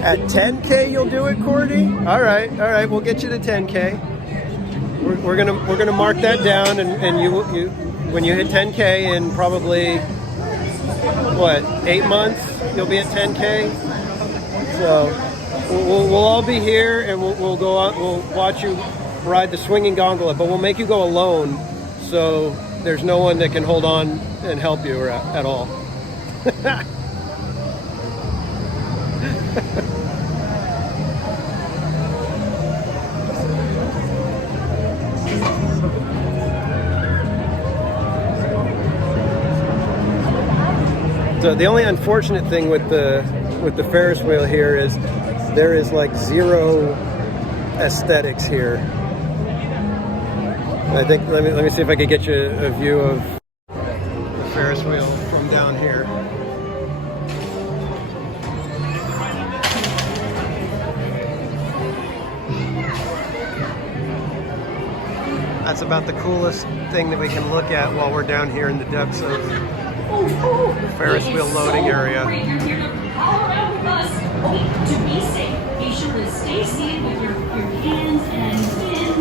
At 10K, you'll do it, Cordy? All right, we'll get you to 10K. We're gonna mark that down, and you when you hit 10K in probably 8 months, you'll be at 10K. So we'll all be here, and we'll go out. We'll watch you ride the swinging gondola, but we'll make you go alone, so there's no one that can hold on and help you at all. So the only unfortunate thing with the Ferris wheel here is there is like zero aesthetics here. I think let me see if I could get you a view of the Ferris wheel from down here. That's about the coolest thing that we can look at while we're down here in the depths of the Ferris wheel loading area. To be safe, you should stay seated with your hands and pins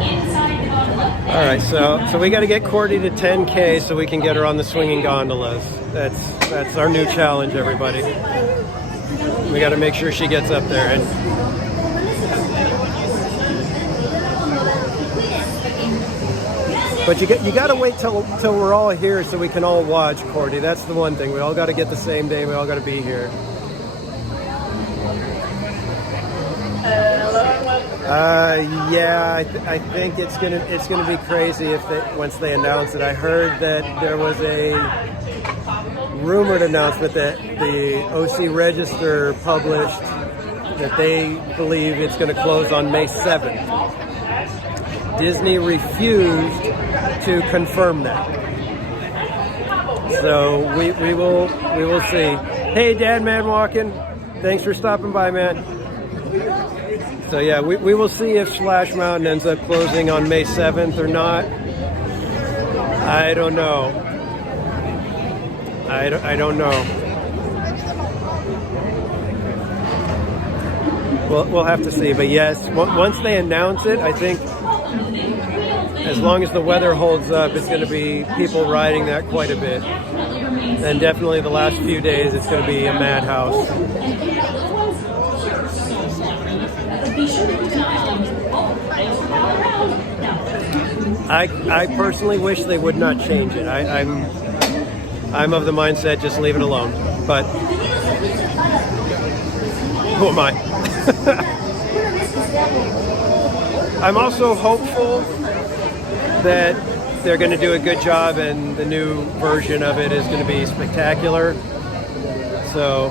inside the gondola. All right, so we got to get Cordy to 10K so we can get her on the swinging gondolas. That's our new challenge, everybody. We got to make sure she gets up there. But you got to wait till we're all here so we can all watch, Cordy. That's the one thing. We all got to get the same day. We all got to be here. Yeah, I think it's gonna be crazy once they announce it. I heard that there was a rumored announcement that the OC Register published that they believe it's going to close on May 7th. Disney refused to confirm that. So we will see. Hey, Dad Man Walking, thanks for stopping by, man. So yeah, we will see if Splash Mountain ends up closing on May 7th or not. I don't know. I don't know. We'll have to see. But yes, once they announce it, I think as long as the weather holds up, it's going to be people riding that quite a bit. And definitely the last few days, it's going to be a madhouse. I personally wish they would not change it. I'm of the mindset just leave it alone. But Who am I? I'm also hopeful that they're going to do a good job and the new version of it is going to be spectacular. So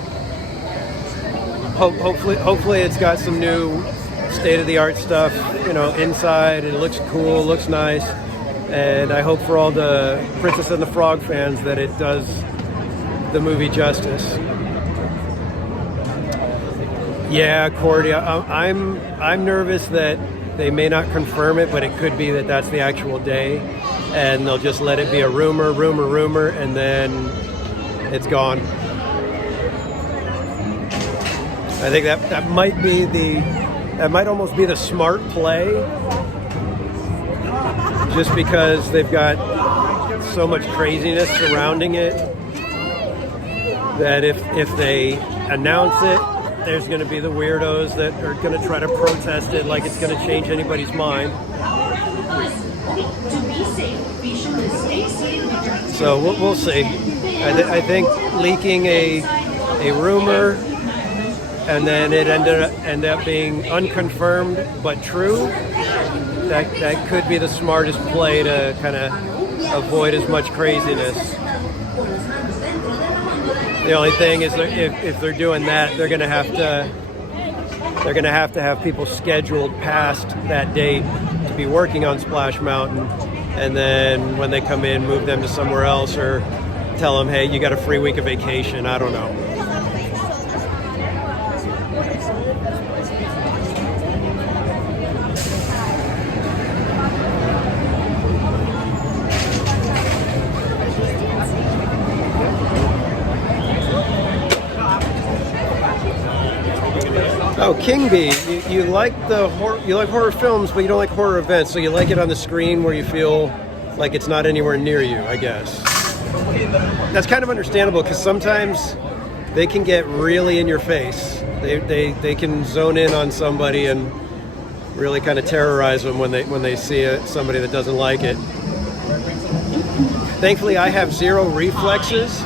hopefully it's got some new state-of-the-art stuff, you know, inside, and it looks cool, looks nice. And I hope for all the Princess and the Frog fans that it does the movie justice. Yeah, Cordy, I'm nervous that they may not confirm it, but it could be that that's the actual day, and they'll just let it be a rumor, and then it's gone. I think that might almost be the smart play, just because they've got so much craziness surrounding it that if they announce it, there's going to be the weirdos that are going to try to protest it like it's going to change anybody's mind. So we'll see. I think leaking a rumor and then it end up being unconfirmed but true, that could be the smartest play to kind of avoid as much craziness. The only thing is that if they're doing that, they're going to have to have people scheduled past that date to be working on Splash Mountain, and then when they come in, move them to somewhere else or tell them, hey, you got a free week of vacation. I don't know. Oh, King Bee, you like horror films, but you don't like horror events, so you like it on the screen where you feel like it's not anywhere near you, I guess. That's kind of understandable because sometimes they can get really in your face. They can zone in on somebody and really kind of terrorize them when they see somebody that doesn't like it. Thankfully, I have zero reflexes,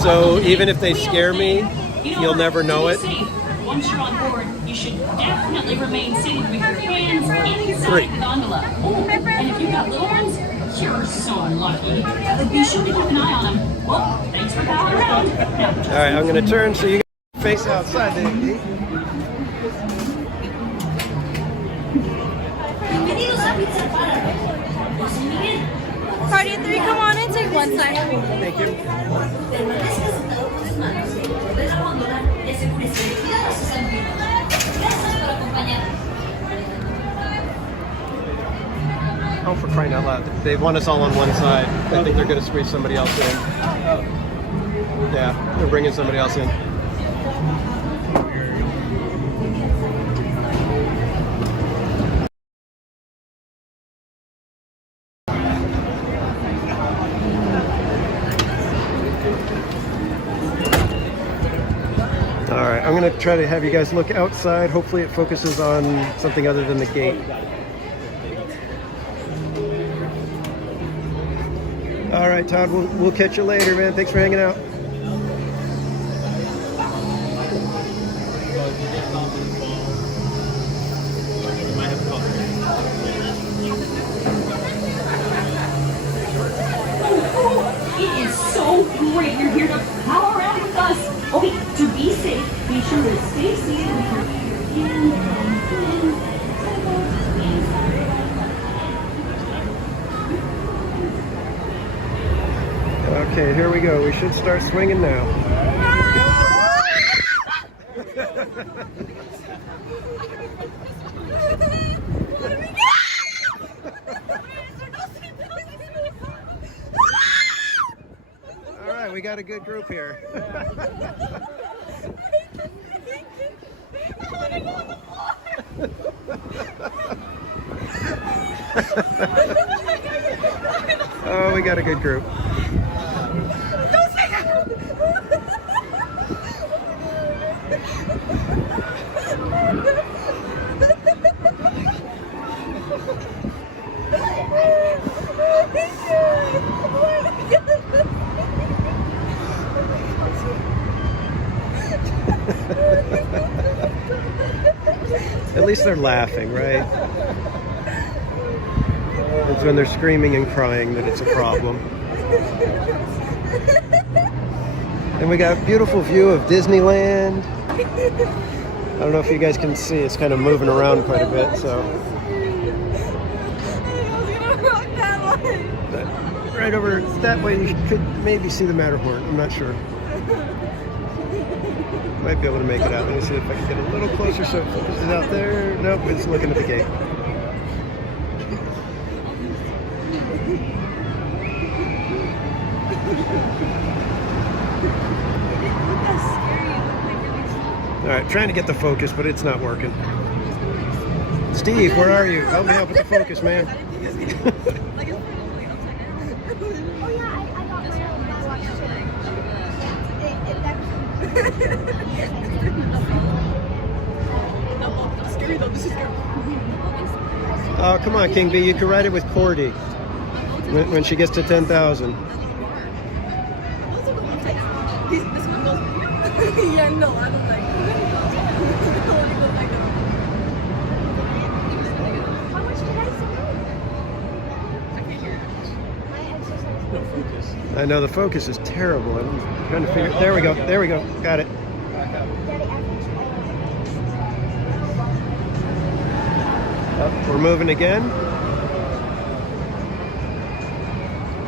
so even if they scare me, you'll never know it. Once you're on board, you should definitely remain seated with your hands inside the gondola. And if you've got little ones, you're so lucky. Be sure to keep an eye on them. Well, thanks for palling around. All right, I'm going to turn so you can face outside there. Party of three, come on and take one side. Thank you. Oh, for crying out loud. They want us all on one side. I think they're going to squeeze somebody else in. Yeah, they're bringing somebody else in. All right, I'm going to try to have you guys look outside. Hopefully it focuses on something other than the gate. All right, Todd, we'll catch you later, man. Thanks for hanging out. It is so great you're here to power around with us. Okay, to be safe, be sure to stay seated with your hands. Okay, here we go. We should start swinging now. All right, we got a good group here. Oh, we got a good group. least they're laughing, right? It's when they're screaming and crying that it's a problem. And we got a beautiful view of Disneyland. I don't know if you guys can see, it's kind of moving around quite a bit, so. But right over that way, you could maybe see the Matterhorn. I'm not sure. Might be able to make it out. Let me see if I can get a little closer so it focuses out there. Nope, it's looking at the gate. All right, trying to get the focus, but it's not working. Steve, where are you? Help me out with the focus, man. Oh, come on, King B. You can ride it with Cordy when she gets to 10,000. Yeah, no, I don't like it. How much did I say? I know the focus is terrible. I'm trying to figure. There we go. There we go. Got it. Up, we're moving again.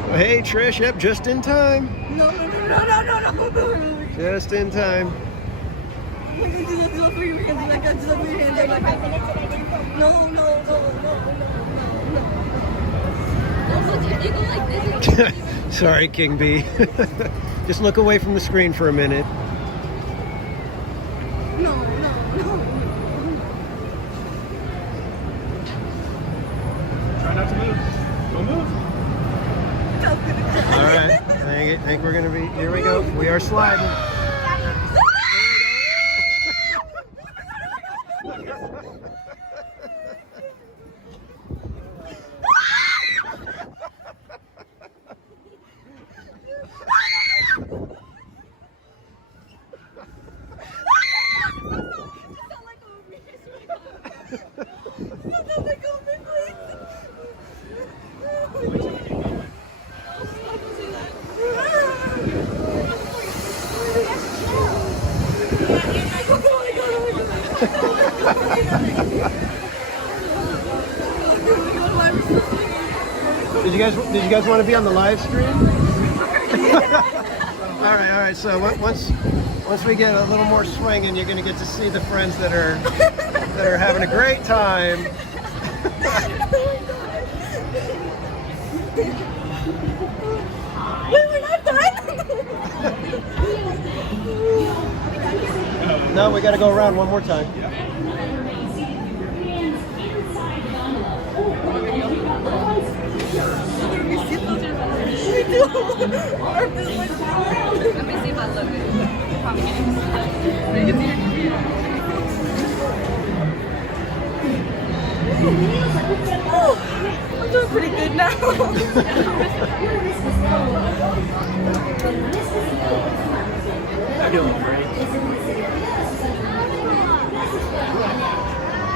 Oh, hey, Trish. Yep, just in time. No. Just in time. Sorry, King B. Just look away from the screen for a minute. No. Try not to move. Don't move. All right. I think we're gonna be. Here we go. We are sliding. Did you guys want to be on the live stream? all right. So once we get a little more swinging, you're going to get to see the friends that are having a great time. Wait, we're not done? No, we got to go around one more time. Let me see if I look good. Probably I'm doing pretty good now.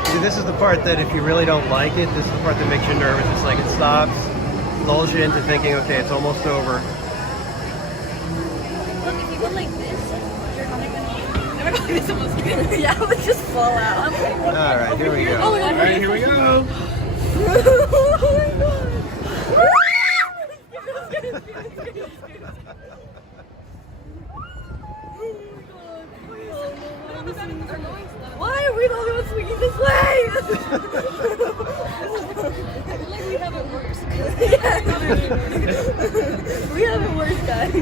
See, this is the part that if you really don't like it, this is the part that makes you nervous. It's like it stops, lulls you into thinking, okay, it's almost over. Look, if you go like this, you're not gonna this almost good. Yeah, it would just fall out. All right, here we go. Oh, All right, here we go. Why are we the only ones swinging this way? Like we have it worse. We have it worse, guys.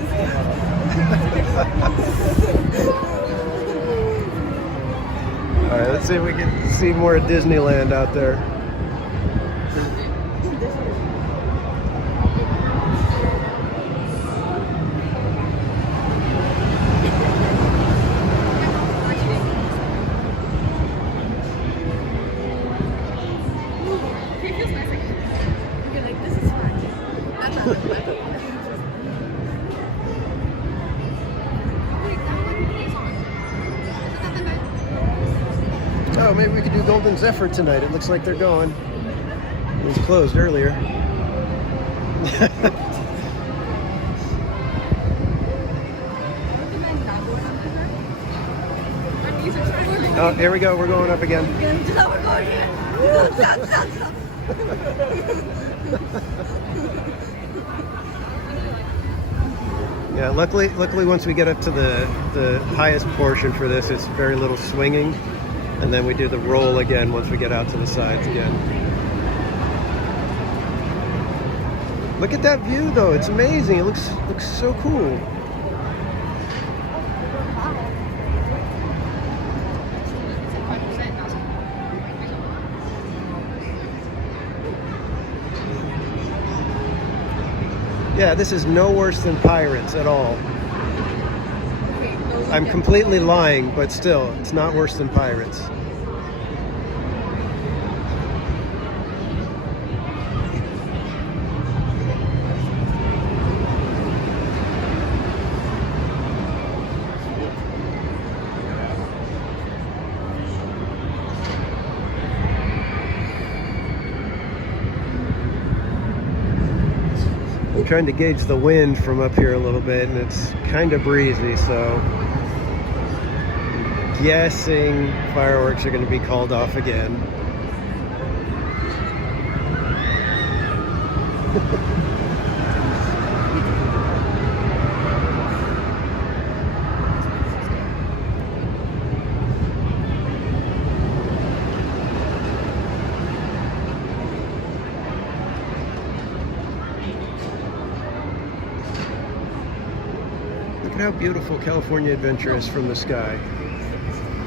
All right, let's see if we can see more of Disneyland out there. Oh, maybe we could do Golden Golden Zephyr tonight. It looks like they're going. It was closed earlier. Oh, here we go. We're going up again. We're going here. Stop, stop, stop. Yeah, luckily once we get up to the highest portion for this, it's very little swinging, and then we do the roll again once we get out to the sides again. Look at that view though, it's amazing. It looks so cool. Yeah, this is no worse than Pirates at all. I'm completely lying, but still, it's not worse than Pirates. I'm trying to gauge the wind from up here a little bit, and it's kind of breezy, so I'm guessing fireworks are going to be called off again. Look at how beautiful California Adventure is from the sky.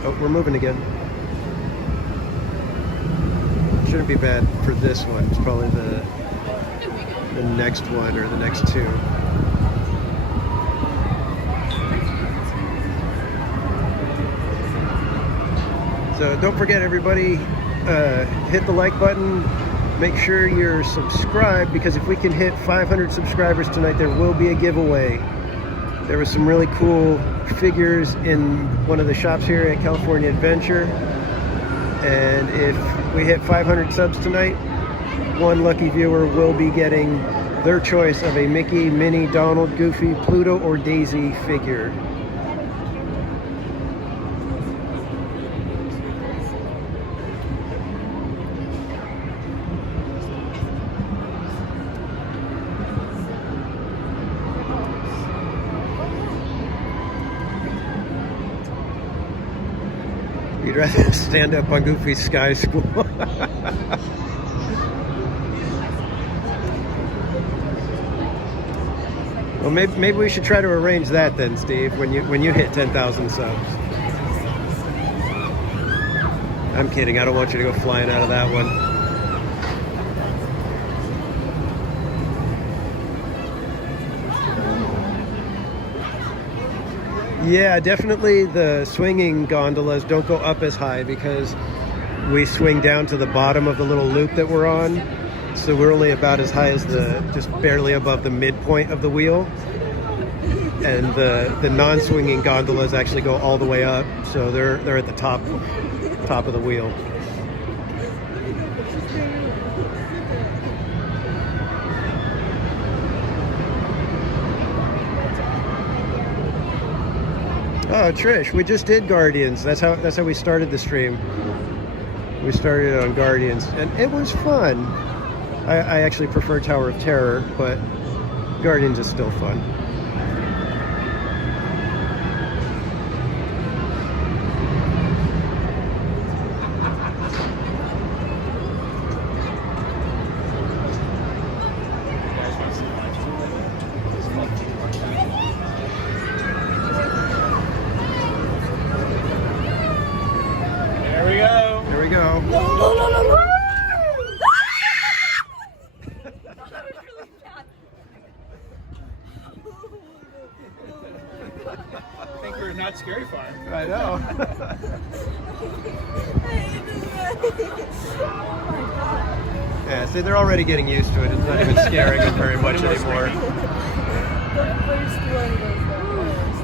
Oh, we're moving again. Shouldn't be bad for this one. It's probably the next one or the next two. So don't forget, everybody, hit the like button. Make sure you're subscribed, because if we can hit 500 subscribers tonight, there will be a giveaway. There was some really cool figures in one of the shops here at California Adventure. And if we hit 500 subs tonight, one lucky viewer will be getting their choice of a Mickey, Minnie, Donald, Goofy, Pluto, or Daisy figure. You'd rather stand up on Goofy's Sky School. Well, maybe we should try to arrange that then, Steve, when you hit 10,000 subs. I'm kidding. I don't want you to go flying out of that one. Yeah, definitely the swinging gondolas don't go up as high, because we swing down to the bottom of the little loop that we're on. So we're only about as high as just barely above the midpoint of the wheel. And the non-swinging gondolas actually go all the way up. So they're at the top of the wheel. Oh, Trish, we just did Guardians. That's how we started the stream. We started on Guardians, and it was fun. I actually prefer Tower of Terror, but Guardians is still fun. There we go. There we go. No. I think we're not scary far. I know. Yeah, see, they're already getting used to it. It's not even scaring them very much anymore. The first one was.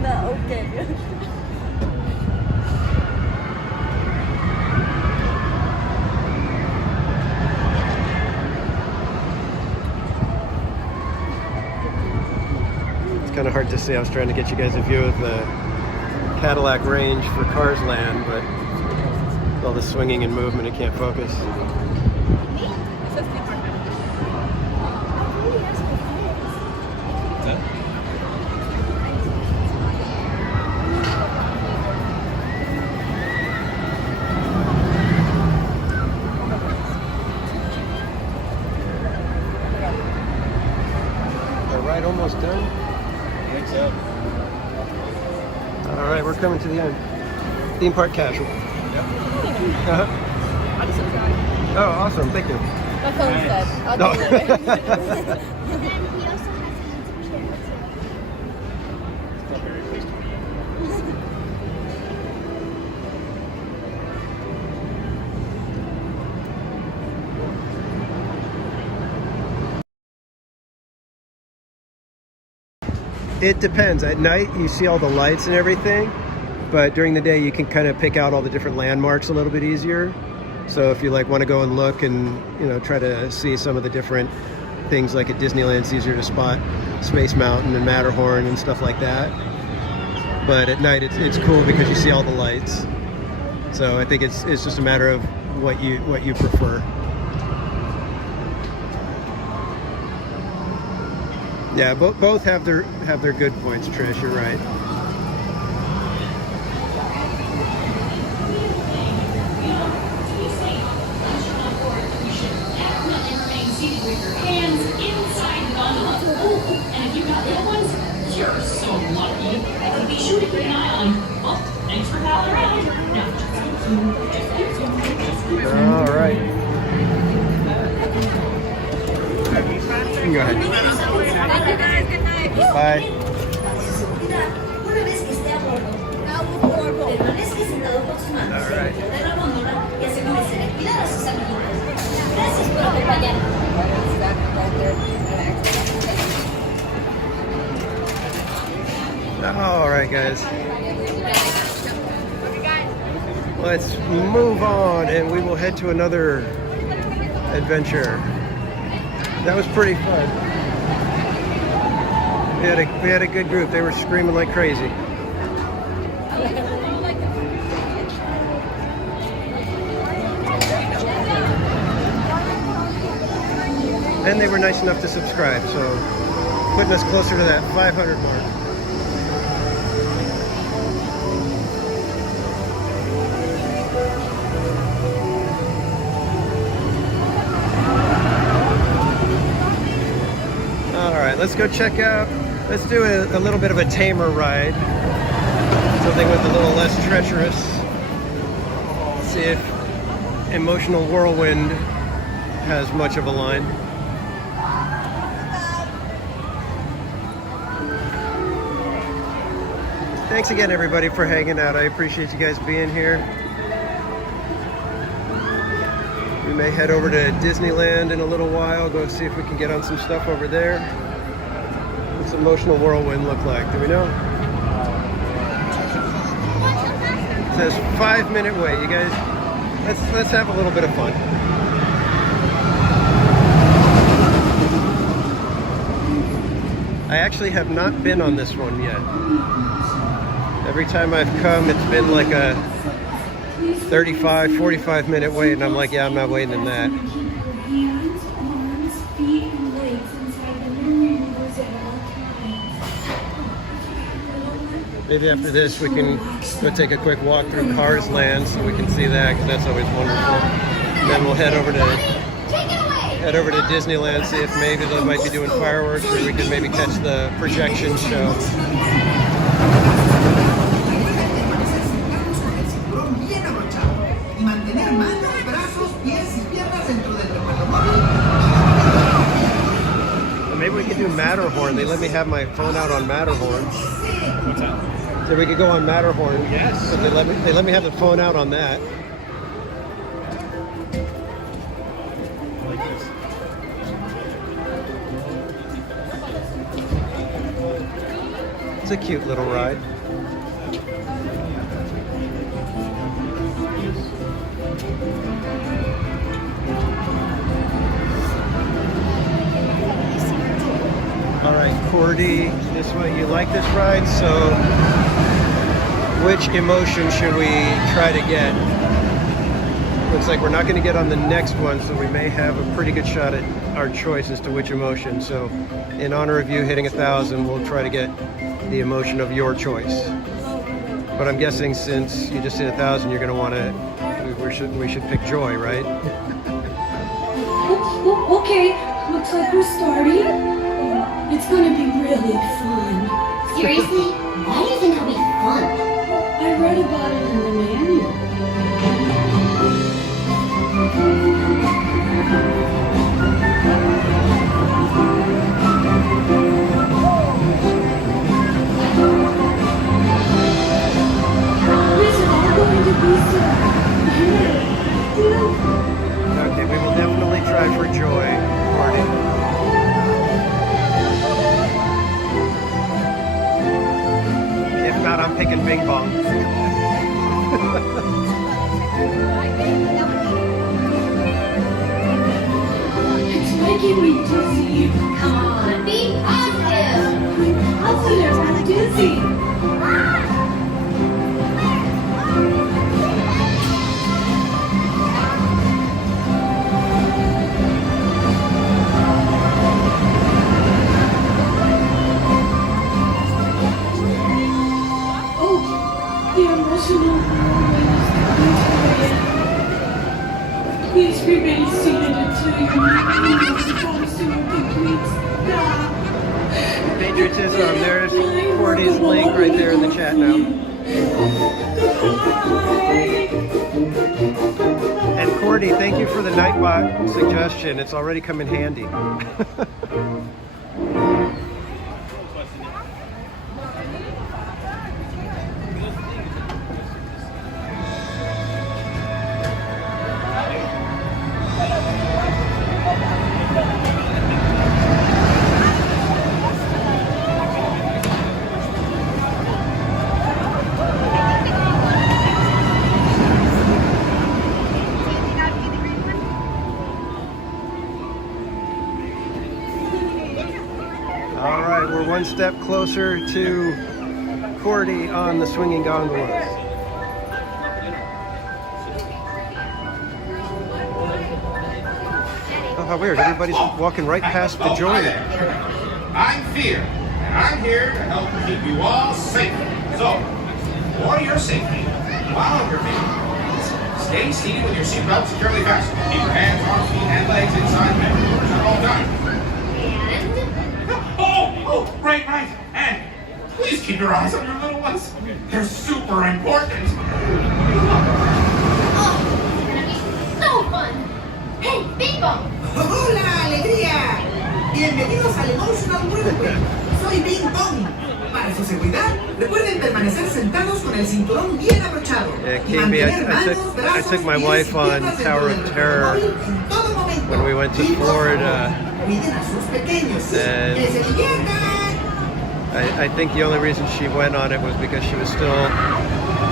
No, okay. of hard to see. I was trying to get you guys a view of the Cadillac range for Cars Land, but with all the swinging and movement, it can't focus. Almost done? I think so. All right, we're coming to the end. Theme park casual. Yep. Oh, awesome. Thank you. That's what he said. I'll No. do it. And then he also has chairs. Still very pleased. It depends. At night, you see all the lights and everything, but during the day, you can kind of pick out all the different landmarks a little bit easier. So if you like want to go and look and try to see some of the different things, like at Disneyland, it's easier to spot Space Mountain and Matterhorn and stuff like that. But at night, it's cool because you see all the lights. So I think it's just a matter of what you prefer. Yeah, both have their good points, Trish. You're right. You should definitely remain seated with your hands inside the gondola. And if you've got little ones, you're so lucky. Be sure to keep an eye on them. Well, thanks for palling around. Now, All right. You can go ahead. Bye. All right. All right, guys. Let's move on, and we will head to another adventure. That was pretty fun. We had a good group. They were screaming like crazy. And they were nice enough to subscribe, so putting us closer to that 500 mark. All right, let's go check out. Let's do a little bit of a tamer ride. Something with a little less treacherous. See if Emotional Whirlwind has much of a line. Thanks again, everybody, for hanging out. I appreciate you guys being here. We may head over to Disneyland in a little while, go see if we can get on some stuff over there. What's Emotional Whirlwind look like? Do we know? It says 5-minute wait. You guys, let's have a little bit of fun. I actually have not been on this one yet. Every time I've come, it's been like a 35, 45-minute wait, and I'm like, yeah, I'm not waiting in that. Maybe after this we can go take a quick walk through Cars Land so we can see that, because that's always wonderful. And then we'll head over to Disneyland, see if maybe they might be doing fireworks, or we could maybe catch the projection show. Maybe we could do Matterhorn. They let me have my phone out on Matterhorn. What's that? So we could go on Matterhorn. Yes. But they let me have the phone out on that. Like this. It's a cute little ride. All right. Cordy, this way, you like this ride, so which emotion should we try to get? Looks like we're not going to get on the next one, so we may have a pretty good shot at our choice as to which emotion. So in honor of you hitting 1,000, we'll try to get the emotion of your choice. But I'm guessing since you just hit 1,000, you're going to want to, we should pick joy, right? Okay, looks like we're starting. It's gonna be really fun. Seriously? Why do you think it'll be fun? I read about it in the manual. Is it all going to be so good? Okay, we will definitely try for joy, Marty. If not, I'm picking Bing Bong. It's making me dizzy. Come on, be positive. I'm positive I'm dizzy. The emotional whirlwind is coming to an end. Please remain seated until your meeting comes to a complete stop. Patriotism, there's Cordy's link right there in the chat now. And Cordy, thank you for the Nightbot suggestion. It's already come in handy. One step closer to Cordy on the swinging gondolas. Oh, how weird. Everybody's walking right past the joiner. I'm Fear, and I'm here to help keep you all safe. So, for your safety, while on your vehicles, stay seated with your seatbelt securely fastened. Keep your hands, arms, feet, and legs inside the doors at all times. Oh, right. And please keep your eyes on your little ones. They're super important. Oh, it's gonna be so fun. Hey, Bing Bong. ¡Hola, alegría! Bienvenidos al Emotional Whirlwind. Soy Bing Bong. Para su seguridad, recuerden permanecer sentados con el cinturón bien abrochado. Yeah, KB, I took my wife on Tower of Terror when we went to Florida. And I think the only reason she went on it was because she was still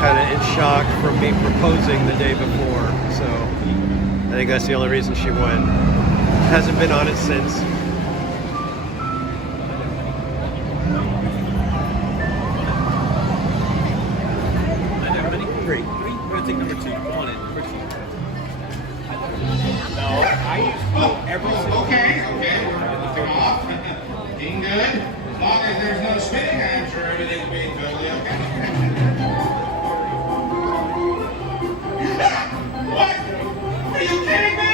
kind of in shock from me proposing the day before. So I think that's the only reason she went. Hasn't been on it since. Three. We're gonna take number 2. Come on in. Number 2. No, I use every single. Okay. Come off. Being good. As long as there's no spinning, I'm sure everything will be totally okay. What? Are you kidding me?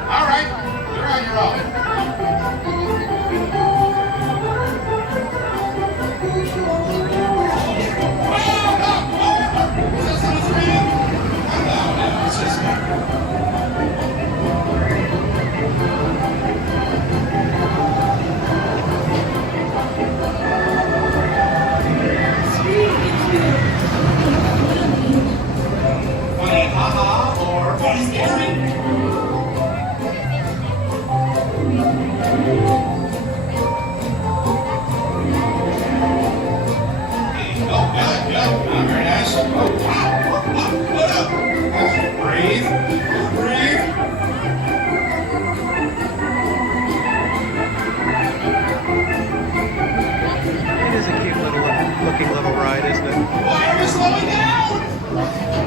All right, you're on your own. Is this on the screen? No, it's just me. Funny, haha, or funny, scary? Oh, good. Very nice. Oh, wow. What up? Breathe.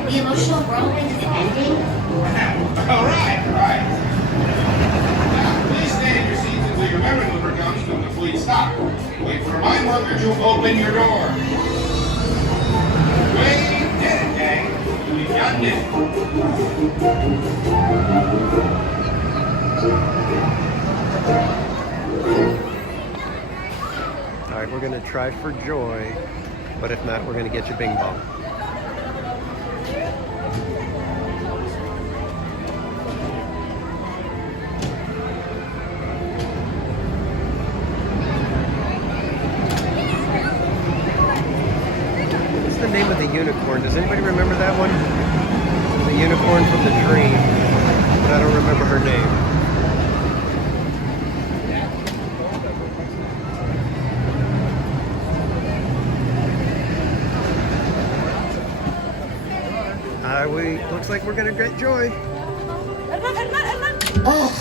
The emotional whirlwind is ending. All right. Now, please stay in your seats until your memory mover comes to a complete stop. Wait for my worker to open your door. We did it, gang. We done it. All right, we're gonna try for joy, but if not, we're gonna get you bing bong. What's the name of the unicorn? Does anybody remember that one? The unicorn from the dream, but I don't remember her name. Looks like we're gonna get joy. Ugh.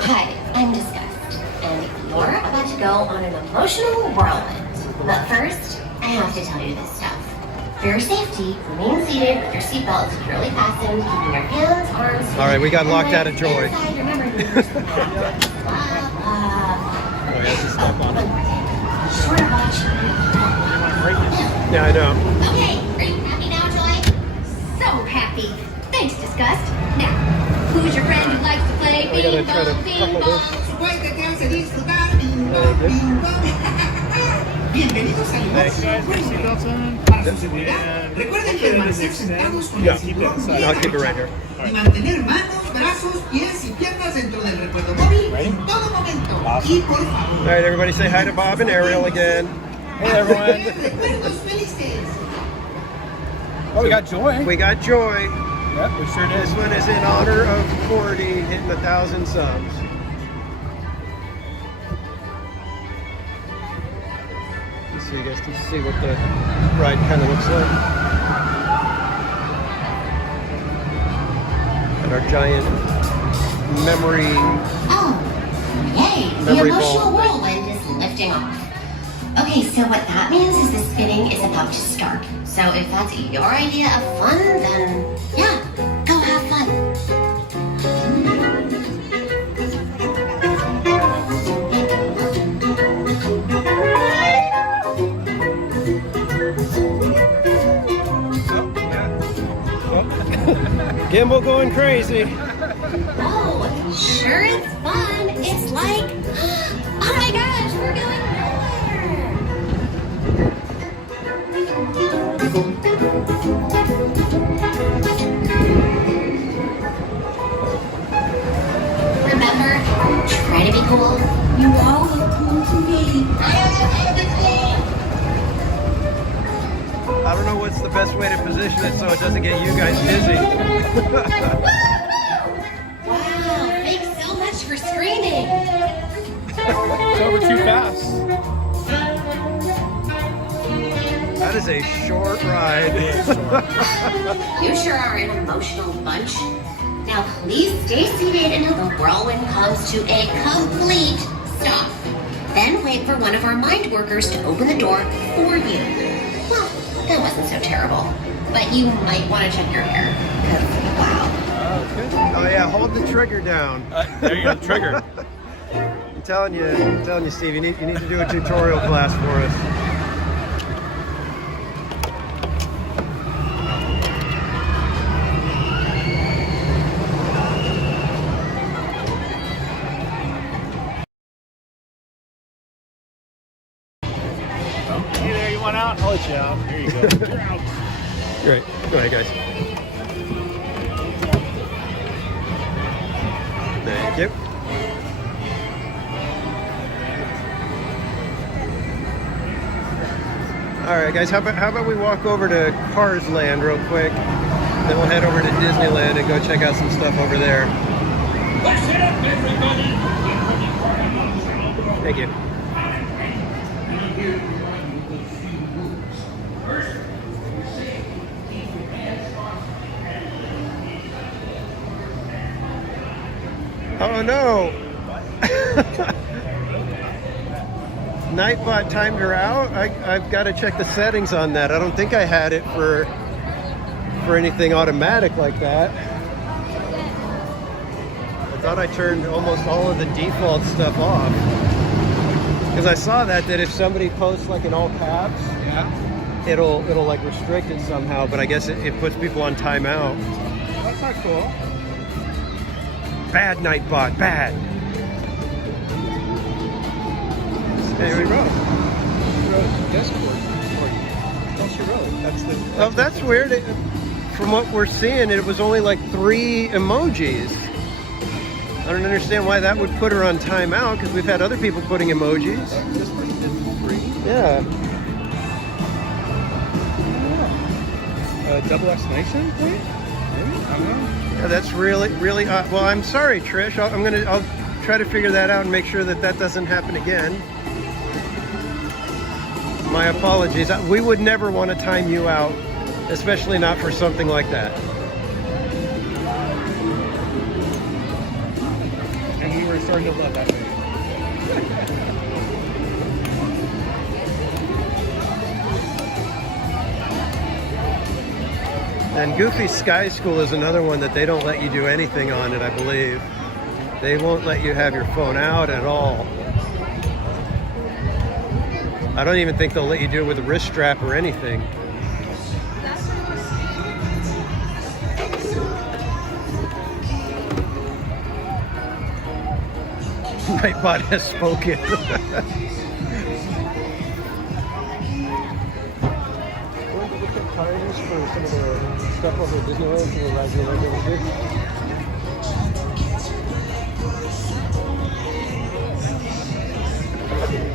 Hi, I'm Disgust, and you're about to go on an emotional whirlwind. But first, I have to tell you this stuff. For your safety, remain seated with your seatbelt securely fastened, keeping your hands, arms, All right, we got locked out of joy. inside your memory movers. Oh, he has to step on it. Short watch. Yeah, I know. Okay, are you happy now, Joy? So happy. Thanks, Disgust. Now, who's your friend who likes to play We gotta bing try to bong, bing couple bong? this. Después de que hace disfrutar, bing bong, bing bong. Bienvenidos al emotional whirlwind. Para su seguridad, recuerden permanecer sentados con el cinturón bien I'll keep it right here. y mantener manos, brazos, pies y piernas dentro del recuerdo móvil en todo momento. Y por favor, All right, everybody say hi to Bob and Ariel again. Hey, everyone. recuerdos felices. Oh, we got joy. We got joy. Yep, we sure did. This one is in honor of 40 hitting 1,000 subs. So you guys can see what the ride kind of looks like. And our giant memory. Oh, yay! The Memory emotional ball. whirlwind is lifting off. Okay, so what that means is the spinning is about to start. So if that's your idea of fun, then yeah, go have fun. Gimbal going crazy. Oh, sure it's fun. It's like, oh my gosh, we're going Remember, try to be cool. You all look cool to me. I don't know what's the best way to position it so it doesn't get you guys dizzy. Wow, thanks so much for screaming. It's over too fast. That is a short ride. You sure are an emotional bunch. Now please stay seated until the whirlwind comes to a complete stop. Then wait for one of our mind workers to open the door for you. Well, that wasn't so terrible. But you might want to check your hair. 'Cause, wow. Oh yeah, hold the trigger down. There you go, trigger. I'm telling you, Steve, you need to do a tutorial class for us. Hey there, you want out? I'll let you out. Here you go. You're out. Great. Go ahead, guys. Thank you. All right, guys. How about we walk over to Cars Land real quick, then we'll head over to Disneyland and go check out some stuff over there. Listen up, everybody. Thank you. Oh no! Nightbot timed her out. I've got to check the settings on that. I don't think I had it for for anything automatic like that. I thought I turned almost all of the default stuff off. Because I saw that if somebody posts like in all caps, it'll like restrict it somehow, but I guess it puts people on timeout. That's not cool. Bad Nightbot, bad. There we go. Oh, that's weird. From what we're seeing, it was only like 3 emojis. I don't understand why that would put her on timeout, because we've had other people putting emojis. This person did 3? Yeah. Double exclamation point? Maybe? I don't know. Yeah, that's really odd. Well, I'm sorry, Trish. I'll try to figure that out and make sure that doesn't happen again. My apologies. We would never want to time you out, especially not for something like that. And we were starting to love that movie. And Goofy Sky School is another one that they don't let you do anything on it, I believe. They won't let you have your phone out at all. I don't even think they'll let you do it with a wrist strap or anything. Nightbot has spoken. For some of the stuff over at Disneyland, some of the rides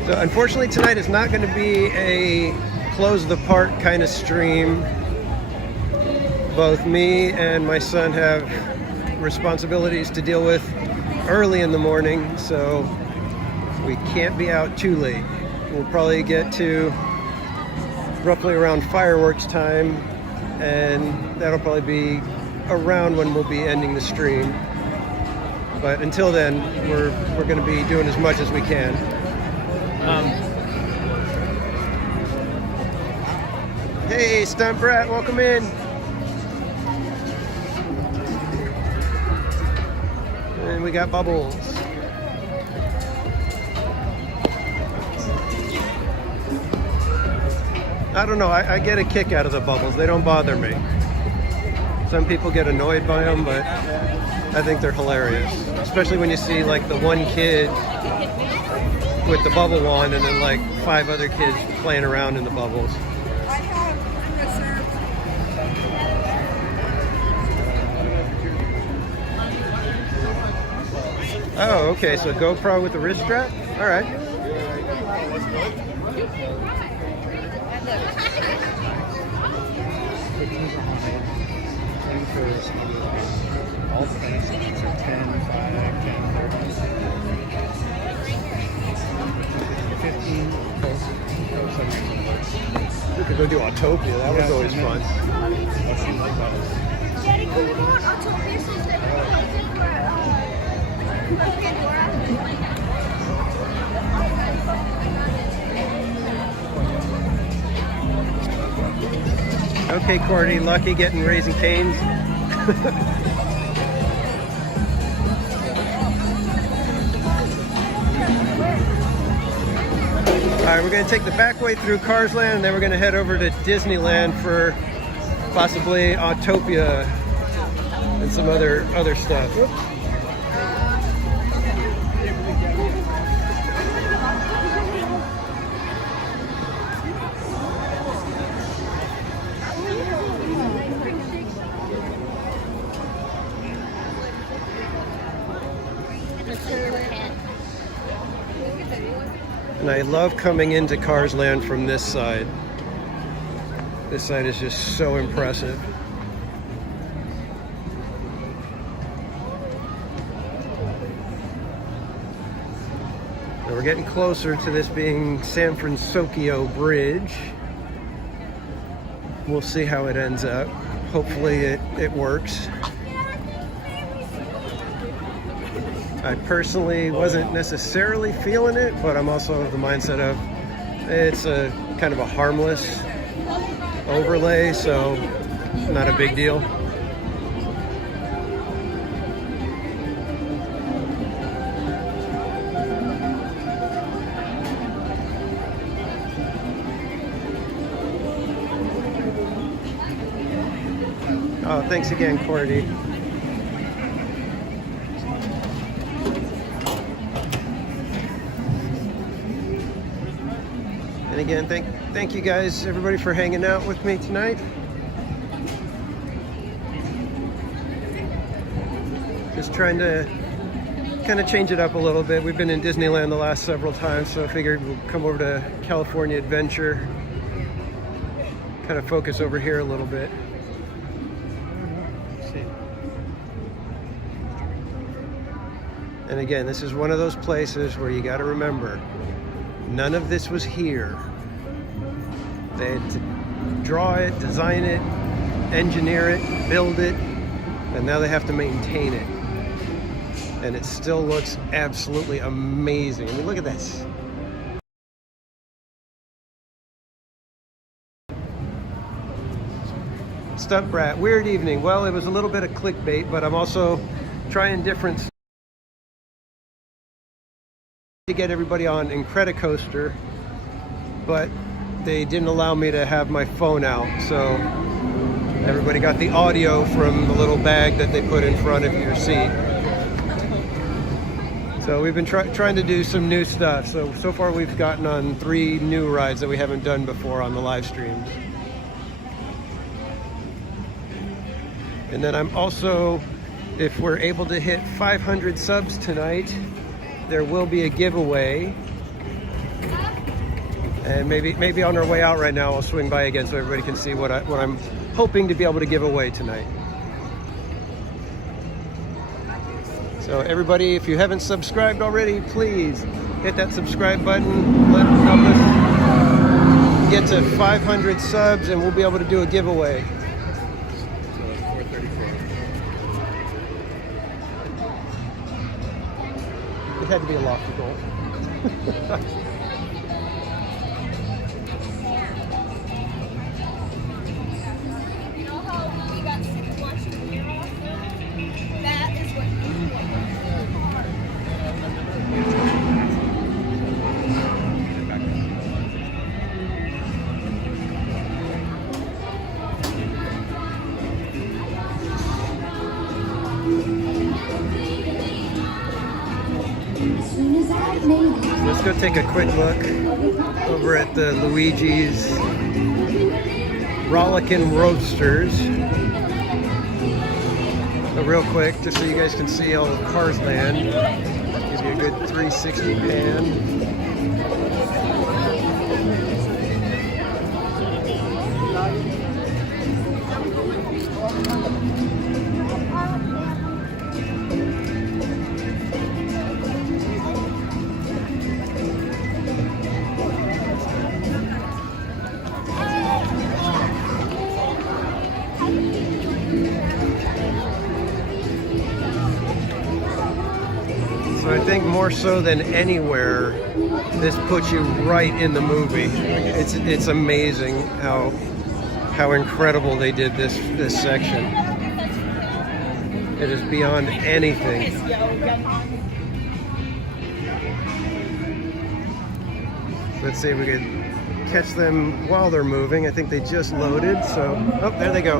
over. So unfortunately tonight is not going to be a close the park kind of stream. Both me and my son have responsibilities to deal with early in the morning, so we can't be out too late. We'll probably get to roughly around fireworks time, and that'll probably be around when we'll be ending the stream. But until then, we're going to be doing as much as we can. Hey, Stunt Brat, welcome in. And we got Bubbles. I don't know, I get a kick out of the bubbles. They don't bother me. Some people get annoyed by them, but I think they're hilarious. Especially when you see like the one kid with the bubble wand and then like 5 other kids playing around in the bubbles. Oh, okay, so GoPro with the wrist strap? All right. All fancy are 10, 5, 10, 15, We could go do Autotopia, that was always fun. Daddy, can we go on Autotopia since Okay, Courtney, lucky getting Raising Cane's. All right, we're going to take the back way through Cars Land, and then we're going to head over to Disneyland for possibly Autotopia and some other stuff. And I love coming into Cars Land from this side. This side is just so impressive. Now we're getting closer to this being San Francisco Bridge. We'll see how it ends up. Hopefully it works. I personally wasn't necessarily feeling it, but I'm also of the mindset of it's a kind of a harmless overlay, so not a big deal. Oh, thanks again, Cordy. And again, thank you guys, everybody, for hanging out with me tonight. Just trying to kind of change it up a little bit. We've been in Disneyland the last several times, so I figured we'll come over to California Adventure, kind of focus over here a little bit. And again, this is one of those places where you got to remember, none of this was here. They had to draw it, design it, engineer it, build it, and now they have to maintain it. And it still looks absolutely amazing. I mean, look at this. Stunt Brat, weird evening. Well, it was a little bit of clickbait, but I'm also trying different to get everybody on Incredicoaster, but they didn't allow me to have my phone out, so everybody got the audio from the little bag that they put in front of your seat. So we've been trying to do some new stuff. So far we've gotten on 3 new rides that we haven't done before on the live streams. And then I'm also, if we're able to hit 500 subs tonight, there will be a giveaway. And maybe on our way out right now, I'll swing by again so everybody can see what I'm hoping to be able to give away tonight. So everybody, if you haven't subscribed already, please hit that subscribe button. Help us get to 500 subs and we'll be able to do a giveaway. It had to be a lofty goal. You know how we got sick watching the mirror? That is what Let's go take a quick look over at the Luigi's Rollickin' Roadsters. So real quick, just so you guys can see all the Cars Land. Gives you a good 360 pan. So I think more so than anywhere, this puts you right in the movie. It's amazing how incredible they did this section. It is beyond anything. Let's see if we can catch them while they're moving. I think they just loaded, so oh, there they go.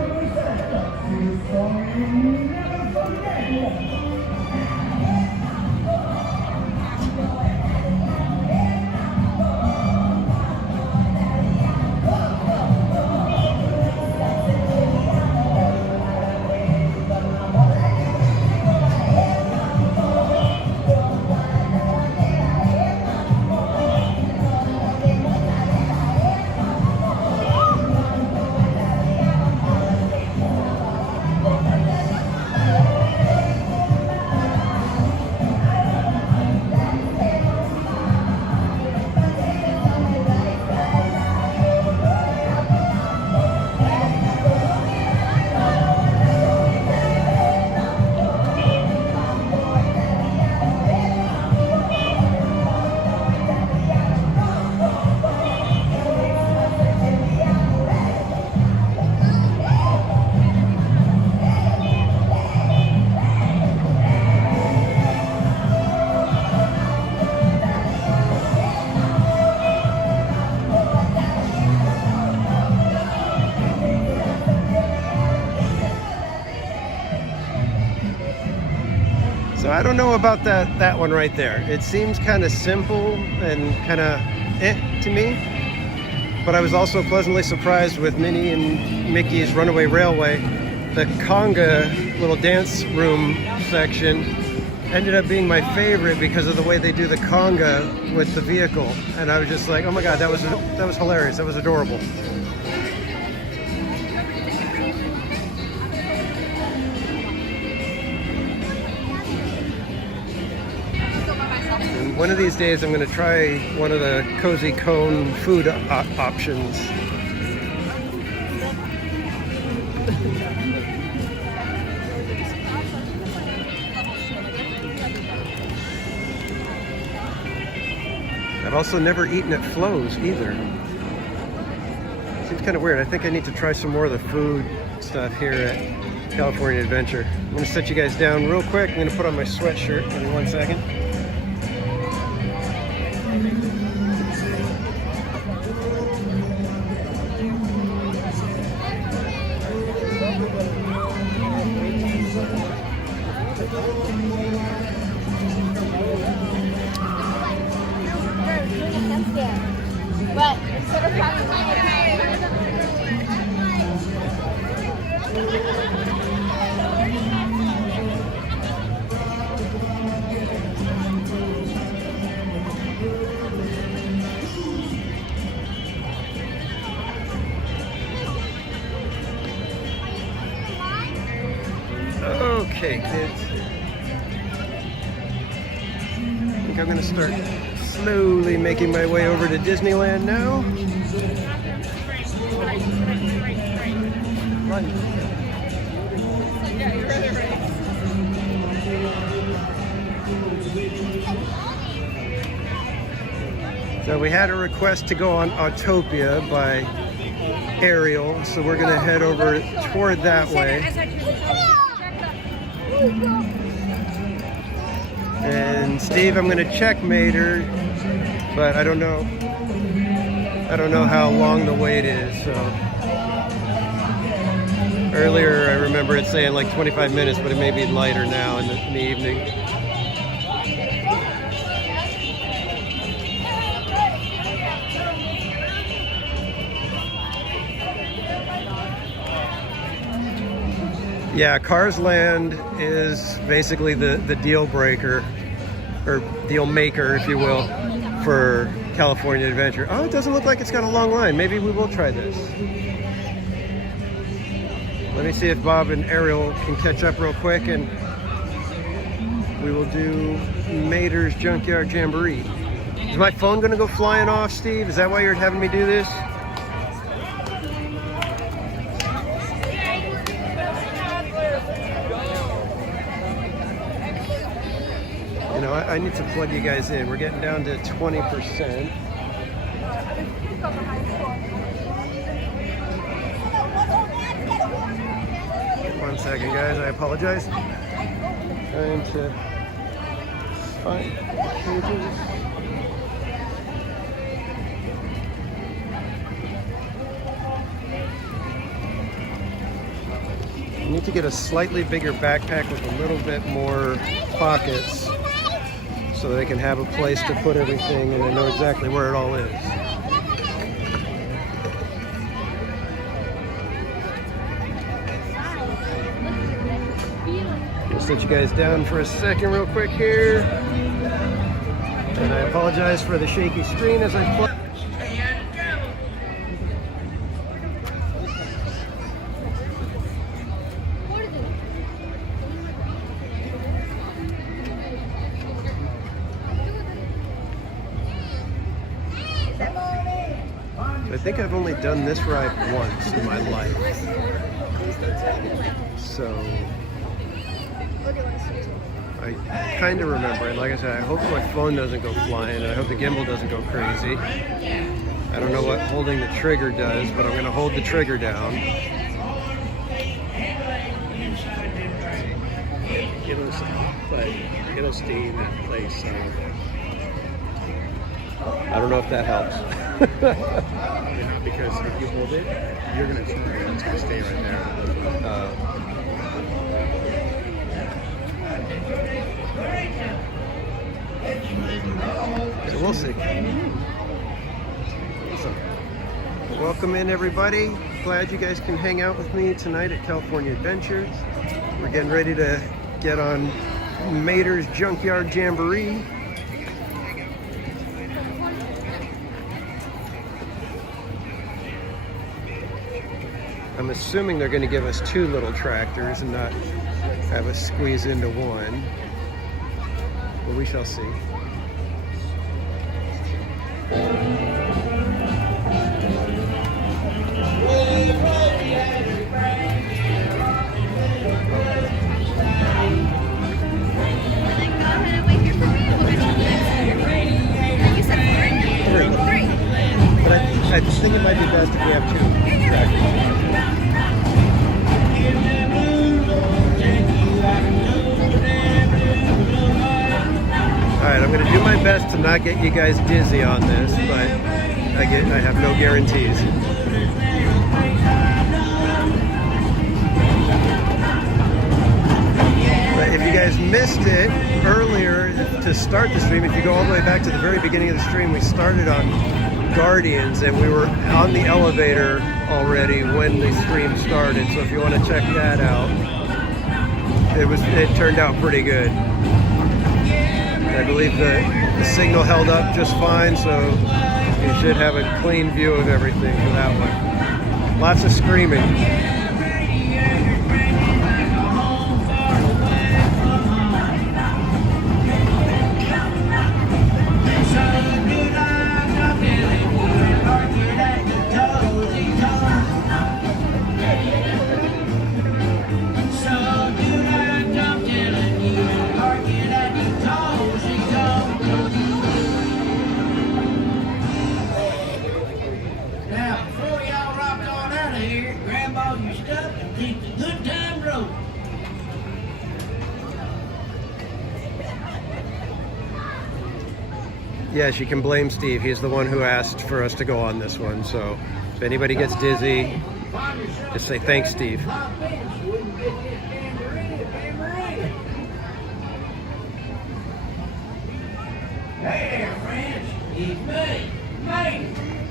So I don't know about that one right there. It seems kind of simple and kind of to me. But I was also pleasantly surprised with Minnie and Mickey's Runaway Railway. The conga little dance room section ended up being my favorite because of the way they do the conga with the vehicle. And I was just like, oh my God, that was hilarious. That was adorable. And one of these days I'm going to try one of the Cozy Cone food options. I've also never eaten at Flo's either. Seems kind of weird. I think I need to try some more of the food stuff here at California Adventure. I'm going to set you guys down real quick. I'm going to put on my sweatshirt. Give me 1 second. But instead of having Okay, kids. I think I'm going to start slowly making my way over to Disneyland now. So we had a request to go on Autotopia by Ariel, so we're going to head over toward that way. And Steve, I'm going to checkmate her, but I don't know how long the wait is. So earlier I remember it saying like 25 minutes, but it may be lighter now in the evening. Yeah, Cars Land is basically the deal breaker, or deal maker, if you will, for California Adventure. Oh, it doesn't look like it's got a long line. Maybe we will try this. Let me see if Bob and Ariel can catch up real quick, and we will do Mater's Junkyard Jamboree. Is my phone going to go flying off, Steve? Is that why you're having me do this? You know, I need to plug you guys in. We're getting down to 20%. One second, guys. I apologize. Trying to find pages. You need to get a slightly bigger backpack with a little bit more pockets, so that I can have a place to put everything and I know exactly where it all is. I'll set you guys down for a second real quick here. And I apologize for the shaky screen as I play. I think I've only done this ride once in my life. So I kind of remember it. Like I said, I hope my phone doesn't go flying, and I hope the gimbal doesn't go crazy. I don't know what holding the trigger does, but I'm going to hold the trigger down. It'll stay in that place. So. I don't know if that helps. Yeah, because if you hold it, you're going to turn it and it's going to stay right there. we'll see. So, welcome in, everybody. Glad you guys can hang out with me tonight at California Adventures. We're getting ready to get on Mater's Junkyard Jamboree. I'm assuming they're going to give us 2 little tractors and not have us squeeze into one. But we shall see. But I think it might be best if we have 2 tractors. Alright, I'm going to do my best to not get you guys dizzy on this, but I have no guarantees. But if you guys missed it earlier to start the stream, if you go all the way back to the very beginning of the stream, we started on Guardians and we were on the elevator already when the stream started. So if you want to check that out, it turned out pretty good. I believe the signal held up just fine, so you should have a clean view of everything for that one. Lots of screaming. Yes, you can blame Steve. He's the one who asked for us to go on this one. So if anybody gets dizzy, just say thanks, Steve. Hey there, friends. It's me, Mater.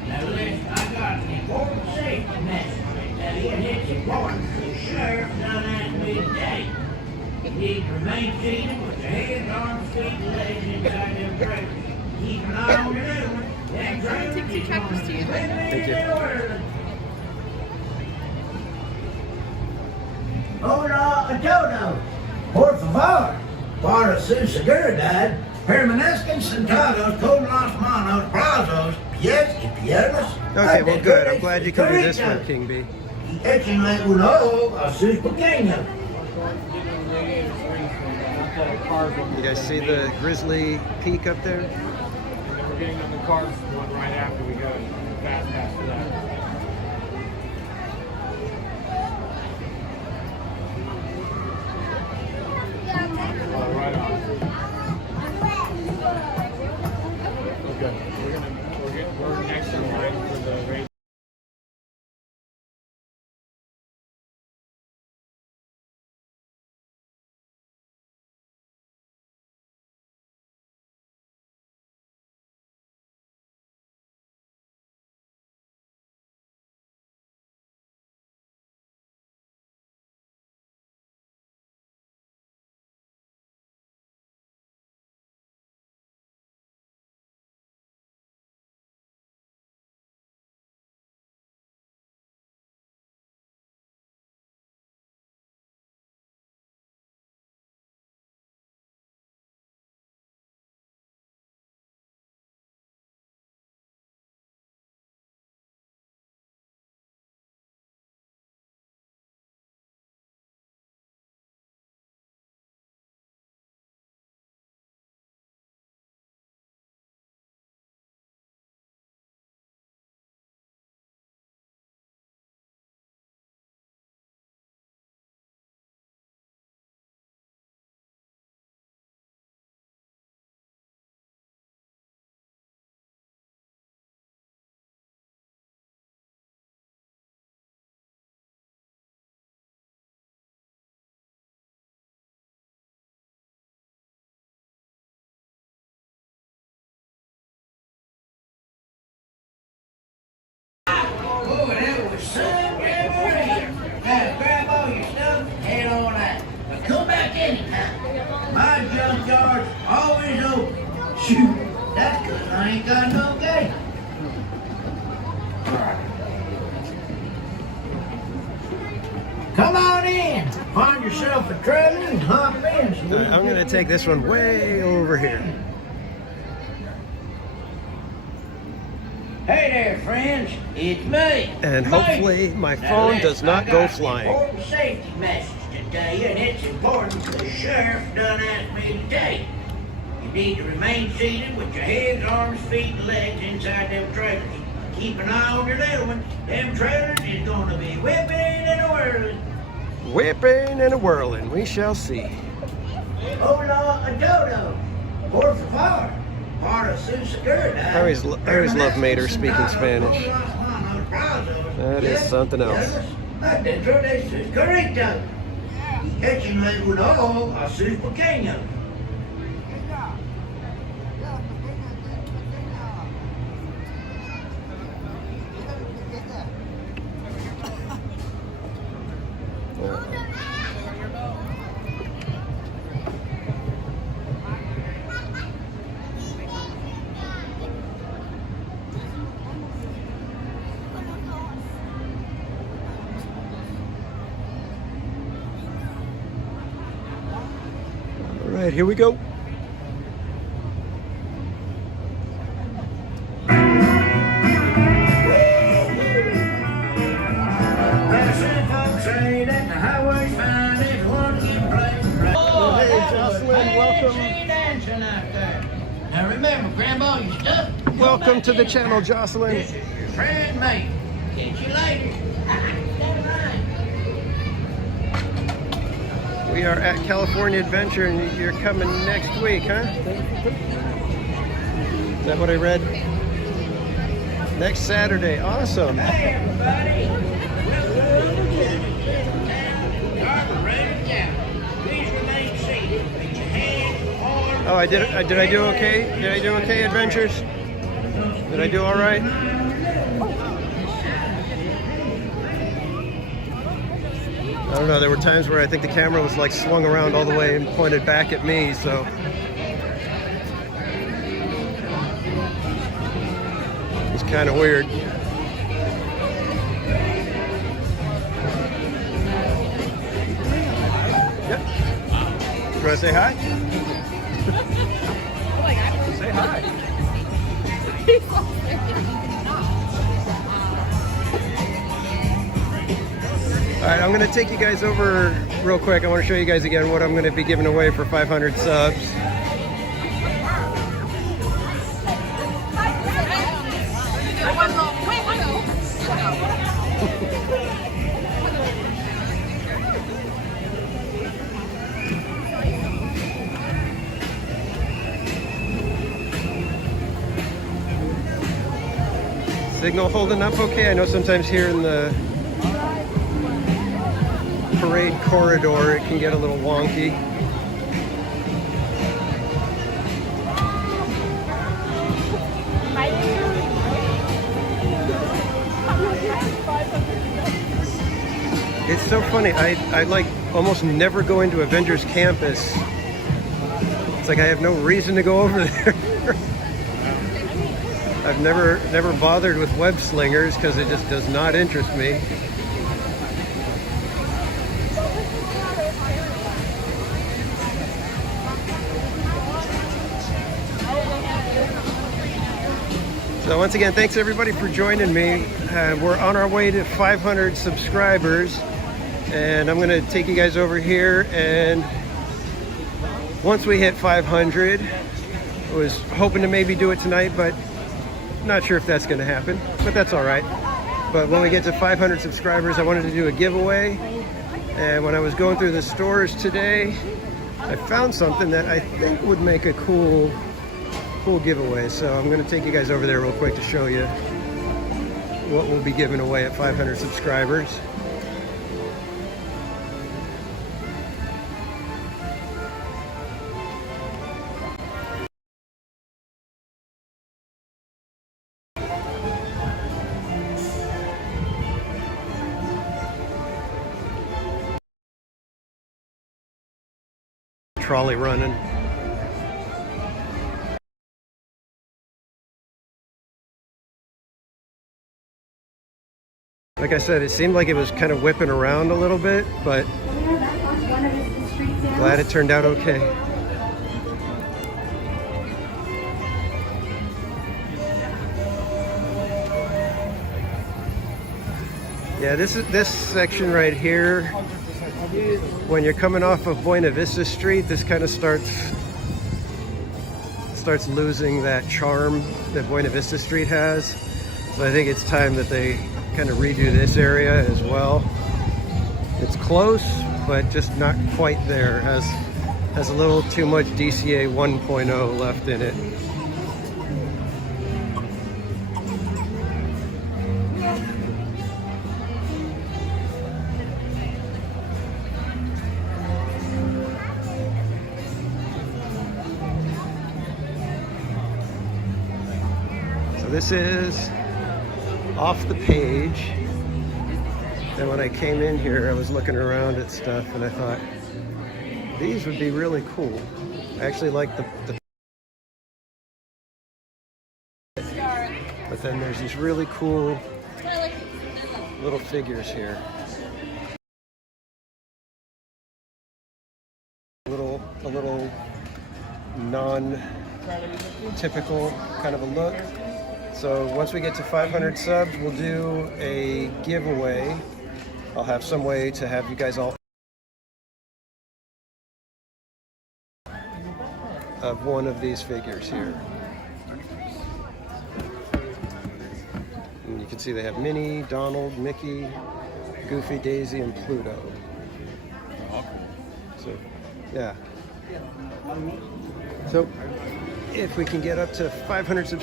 Now listen, I got an important safety message. Now it's important the sheriff done asked me today. You need to remain seated with your hands, arms, feet, and legs inside them trailers. Keep an eye on your little one. That trailer is going to spin Thank you. Hola, a todo. Por favor. Para su seguridad, permanezcan sentados con las manos, brazos, pies y piernas. Okay, well, good. I'm glad you can do this one, King B. Y échenle un ojo a sus pequeños. You guys see the Grizzly peak up there? We're getting on the cars one right after we go fast past that. Right on. Okay, we're next in line for the race. Shoot, that's 'cause I ain't got no gate. Come on in. Find yourself a trailer and hop in. I'm going to take this one way over here. Hey there, friends. It's me. And hopefully my phone does not go flying. I got an important safety message to tell you, and it's important because the sheriff done asked me to tell you. You need to remain seated with your heads, arms, feet, and legs inside them trailers. Keep an eye on your little one. Them trailers is going to be whipping and whirling. Whipping and a whirling, we shall see. Hola a dodo. Por favor. Para su seguridad. I always love Mater speaking Spanish. That is something else. Dentro de sus carritos. Echen algún ojo a sus pequeños. All right, here we go. Now remember, Grandpa, you stuck. Welcome to the channel, Jocelyn. This is your friend, mate. Catch you later. We are at California Adventure, and you're coming next week, huh? Is that what I read? Next Saturday. Awesome. Hey, everybody. Please remain seated. Put your hands, arms. Oh, did I do okay? Did I do okay, Adventures? Did I do all right? I don't know, there were times where I think the camera was like swung around all the way and pointed back at me, so. It's kind of weird. Yep. You want to say hi? Say hi. All right, I'm going to take you guys over real quick. I want to show you guys again what I'm going to be giving away for 500 subs. Signal holding up okay? I know sometimes here in the parade corridor it can get a little wonky. It's so funny, I like almost never go into Avengers Campus. It's like I have no reason to go over there. I've never bothered with web slingers because it just does not interest me. So once again, thanks everybody for joining me. We're on our way to 500 subscribers, and I'm going to take you guys over here, and once we hit 500, I was hoping to maybe do it tonight, but not sure if that's going to happen, but that's all right. But when we get to 500 subscribers, I wanted to do a giveaway, and when I was going through the stores today, I found something that I think would make a cool giveaway. So I'm going to take you guys over there real quick to show you what we'll be giving away at 500 subscribers. Trolley running. Like I said, it seemed like it was kind of whipping around a little bit, but glad it turned out okay. Yeah, this section right here, when you're coming off of Buena Vista Street, this kind of starts losing that charm that Buena Vista Street has. So I think it's time that they kind of redo this area as well. It's close, but just not quite there. Has a little too much DCA 1.0 left in it. So this is off the page. And when I came in here, I was looking around at stuff and I thought, these would be really cool. I actually like the but then there's these really cool little figures here. A little non-typical kind of a look. So once we get to 500 subs, we'll do a giveaway. I'll have some way to have you guys all of one of these figures here. And you can see they have Minnie, Donald, Mickey, Goofy, Daisy, and Pluto. So, yeah. So, if we can get up to 500 subscribers.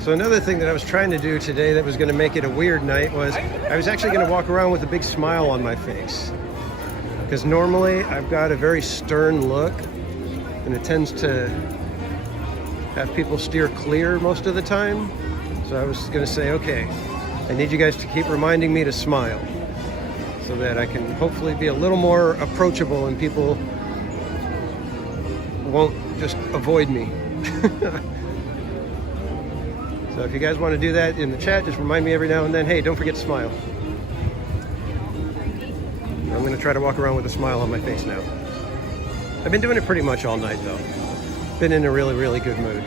So another thing that I was trying to do today that was going to make it a weird night was I was actually going to walk around with a big smile on my face. Because normally I've got a very stern look and it tends to have people steer clear most of the time. So I was going to say, okay, I need you guys to keep reminding me to smile so that I can hopefully be a little more approachable and people won't just avoid me. So if you guys want to do that in the chat, just remind me every now and then, hey, don't forget to smile. I'm going to try to walk around with a smile on my face now. I've been doing it pretty much all night though. Been in a really, really good mood.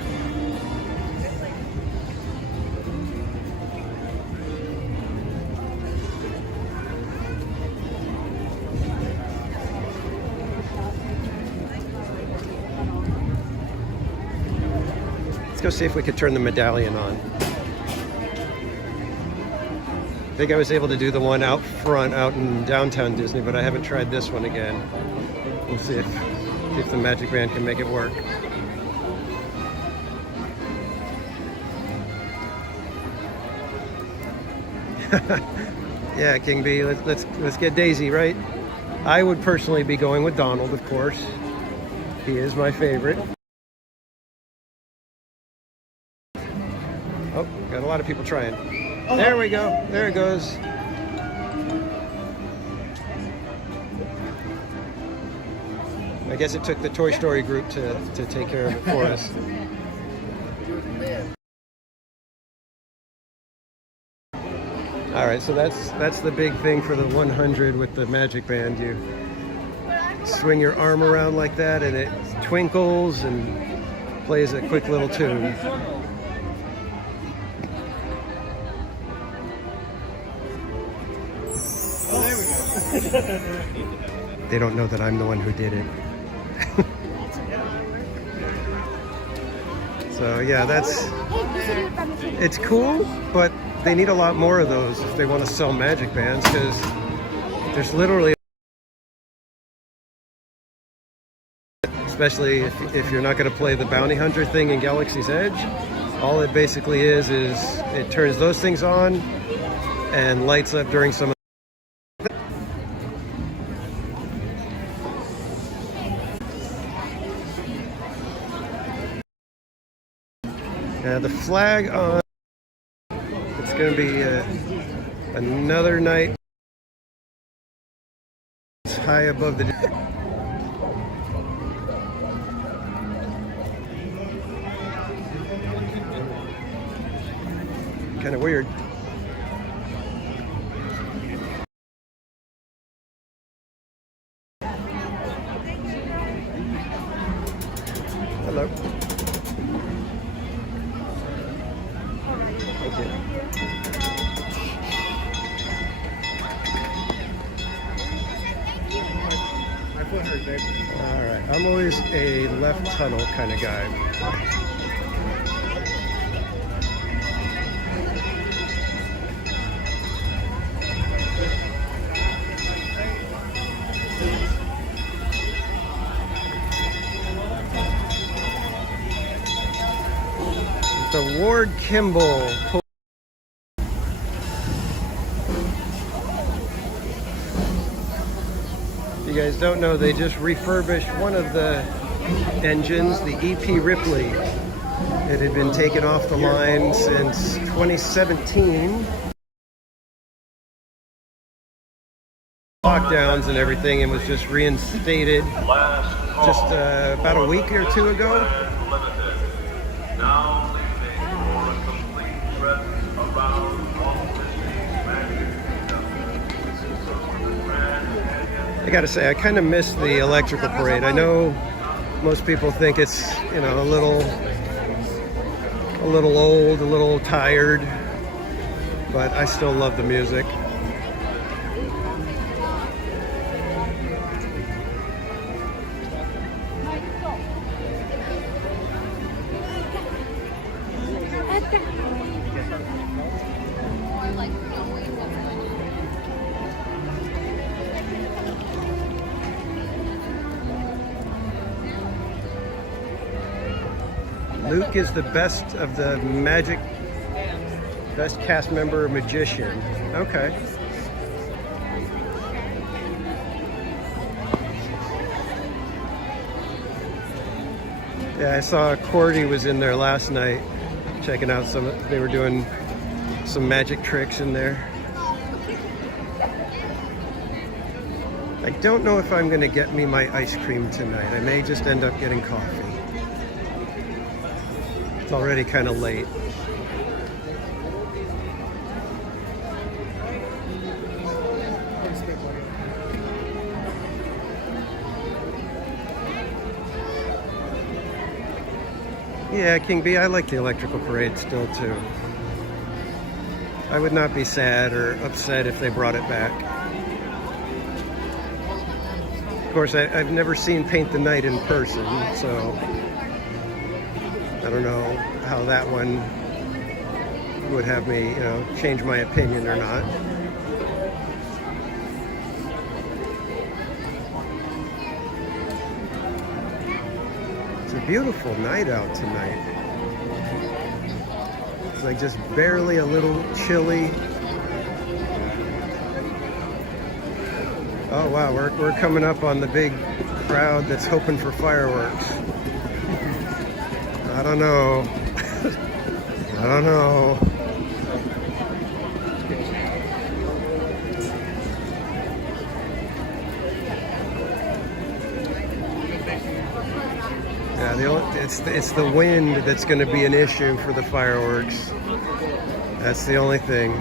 Let's go see if we could turn the medallion on. I think I was able to do the one out front, out in downtown Disney, but I haven't tried this one again. We'll see if the Magic Band can make it work. Yeah, King B, let's get Daisy, right? I would personally be going with Donald, of course. He is my favorite. Oh, got a lot of people trying. There we go. There it goes. I guess it took the Toy Story group to take care of it for us. All right, so that's the big thing for the 100 with the Magic Band. You swing your arm around like that and it twinkles and plays a quick little tune. They don't know that I'm the one who did it. So yeah, it's cool, but they need a lot more of those if they want to sell Magic Bands, because there's literally, especially if you're not going to play the Bounty Hunter thing in Galaxy's Edge, all it basically is it turns those things on and lights up during some. The flag on, it's going to be another night high above the, kind of weird. Hello. Okay. My foot hurt, babe. All right. I'm always a left tunnel kind of guy. The Ward Kimball. If you guys don't know, they just refurbished one of the engines, the EP Ripley. It had been taken off the line since 2017. Lockdowns and everything, and was just reinstated just about a week or two ago. I gotta say, I kind of miss the electrical parade. I know most people think it's, you know, a little old, a little tired, but I still love the music. Luke is the best of the magic, best cast member magician. Okay. Yeah, I saw Cordy was in there last night, checking out they were doing some magic tricks in there. I don't know if I'm gonna get me my ice cream tonight. I may just end up getting coffee. It's already kind of late. Yeah, King B, I like the electrical parade still too. I would not be sad or upset if they brought it back. Of course, I've never seen Paint the Night in person, so I don't know how that one would have me, you know, change my opinion or not. It's a beautiful night out tonight. It's like just barely a little chilly. Oh wow, we're coming up on the big crowd that's hoping for fireworks. I don't know. I don't know. Yeah, it's the wind that's going to be an issue for the fireworks. That's the only thing.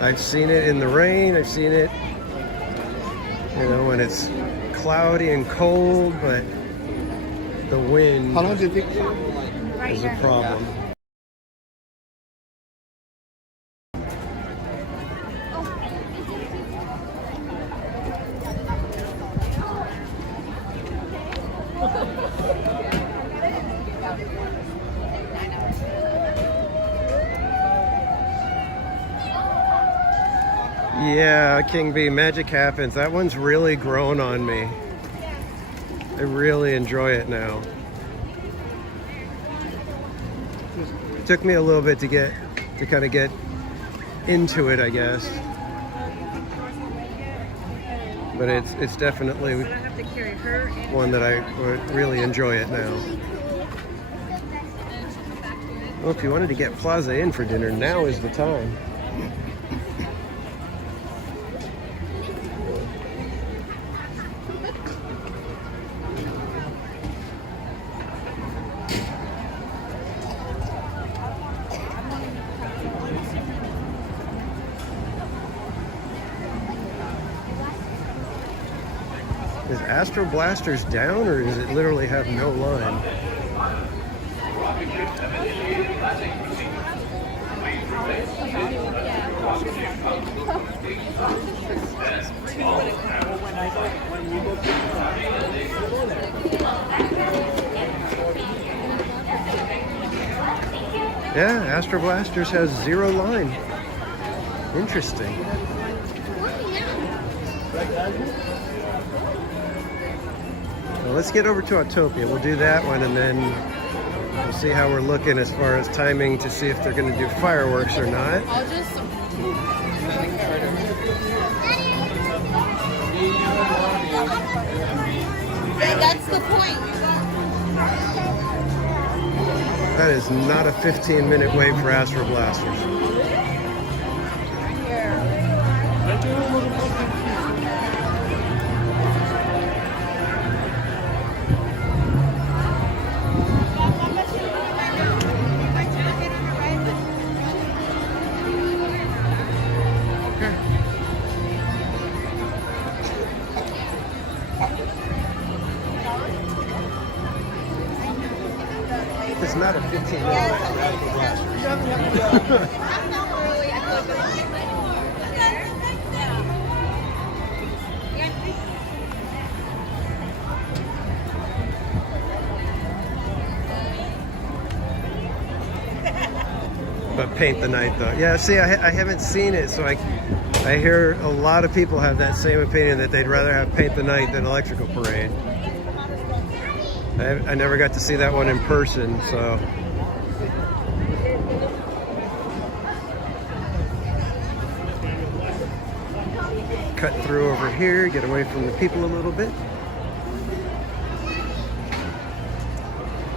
I've seen it in the rain. I've seen it, you know, when it's cloudy and cold, but the wind is a problem. Yeah, King B, magic happens. That one's really grown on me. I really enjoy it now. It took me a little bit to kind of get into it, I guess. But it's definitely one that I would really enjoy it now. Well, if you wanted to get Plaza Inn for dinner, now is the time. Is Astro Blasters down, or does it literally have no line? Yeah, Astro Blasters has 0 line. Interesting. Well, let's get over to Autotopia. We'll do that one, and then we'll see how we're looking as far as timing to see if they're going to do fireworks or not. I'll just. That's the point. That is not a 15-minute wait for Astro Blasters. It's not a 15-minute wait for Astro Blasters. But paint the night though. Yeah, see, I haven't seen it, so I hear a lot of people have that same opinion that they'd rather have paint the night than electrical parade. I never got to see that one in person, so. Cut through over here, get away from the people a little bit.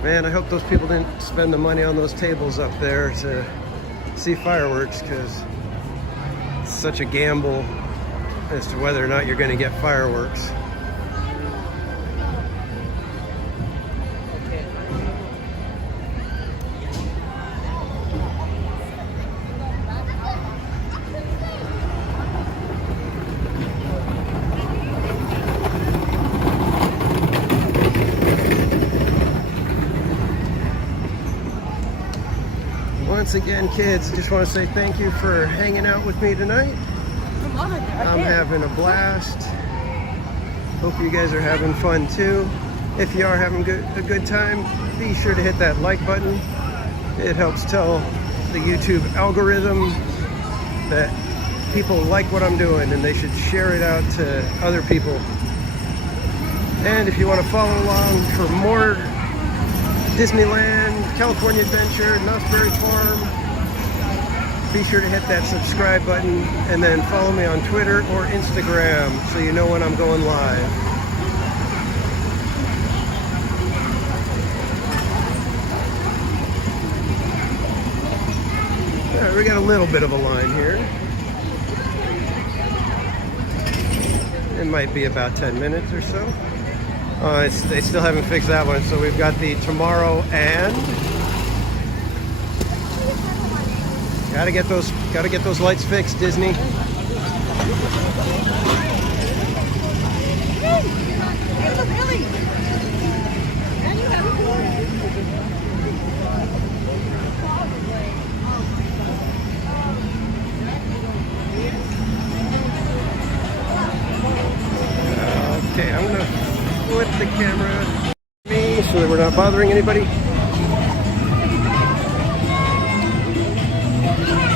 Man, I hope those people didn't spend the money on those tables up there to see fireworks, because it's such a gamble as to whether or not you're going to get fireworks. Once again, kids, just want to say thank you for hanging out with me tonight. I'm having a blast. Hope you guys are having fun too. If you are having a good time, be sure to hit that like button. It helps tell the YouTube algorithm that people like what I'm doing and they should share it out to other people. And if you want to follow along for more Disneyland, California Adventure, Knott's Berry Farm, be sure to hit that subscribe button, and then follow me on Twitter or Instagram so you know when I'm going live. All right, we got a little bit of a line here. It might be about 10 minutes or so. They still haven't fixed that one, so we've got the tomorrow and gotta get those lights fixed, Disney. Okay, I'm gonna flip the camera me so that we're not bothering anybody.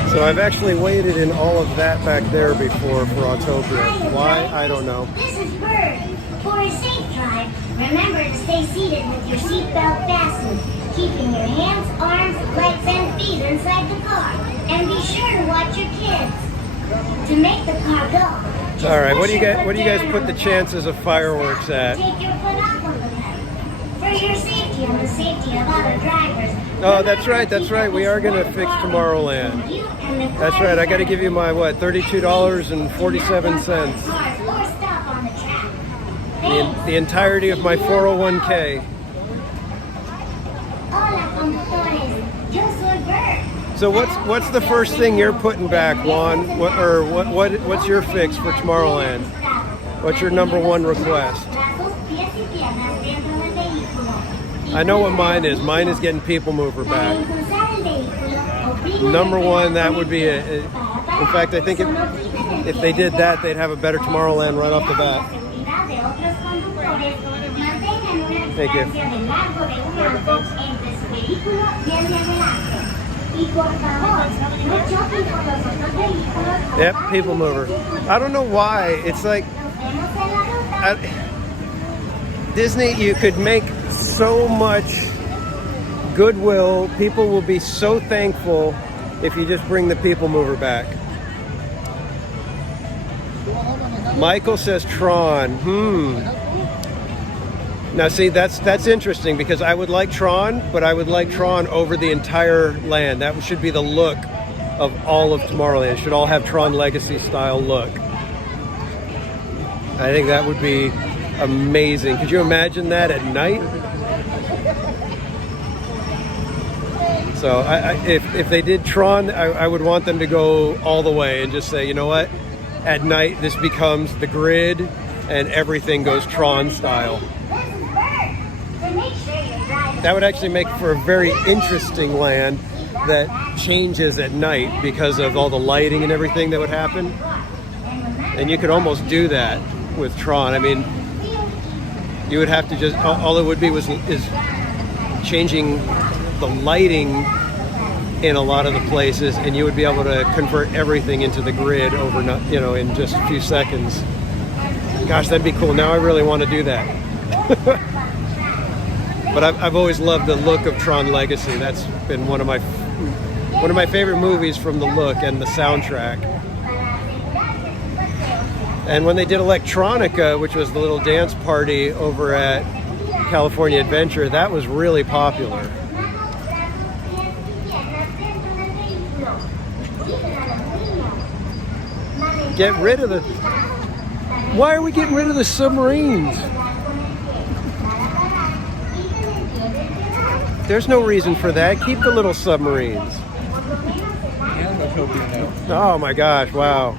So I've actually waited in all of that back there before for Autotopia. Why? I don't know. This is Bird. For a safe drive, remember to stay seated with your seatbelt fastened, keeping your hands, arms, legs, and feet inside the car. And be sure to watch your kids. To make the car go. All right, what do you guys put the chances of fireworks at? Take your foot off of the pedal. For your safety and the safety of other drivers. Oh, that's right. We are going to fix Tomorrowland. That's right. I got to give you my, what, $32.47. The entirety of my 401k. So what's the first thing you're putting back, Juan? What's your fix for Tomorrowland? What's your number one request? I know what mine is. Mine is getting People Mover back. Number one, that would be in fact, I think if they did that, they'd have a better Tomorrowland right off the bat. Thank you. Yep, People Mover. I don't know why. It's like Disney, you could make so much goodwill. People will be so thankful if you just bring the People Mover back. Michael says Tron. Now see, that's interesting because I would like Tron, but I would like Tron over the entire land. That should be the look of all of Tomorrowland. It should all have Tron Legacy style look. I think that would be amazing. Could you imagine that at night? So if they did Tron, I would want them to go all the way and just say, you know what? At night, this becomes the grid and everything goes Tron style. That would actually make for a very interesting land that changes at night because of all the lighting and everything that would happen. And you could almost do that with Tron. I mean, you would have to just, all it would be is changing the lighting in a lot of the places, and you would be able to convert everything into the grid overnight, you know, in just a few seconds. Gosh, that'd be cool. Now I really want to do that. But I've always loved the look of Tron Legacy. That's been one of my favorite movies from the look and the soundtrack. And when they did Electronica, which was the little dance party over at California Adventure, that was really popular. Get rid of the... Why are we getting rid of the submarines? There's no reason for that. Keep the little submarines. Oh my gosh, wow.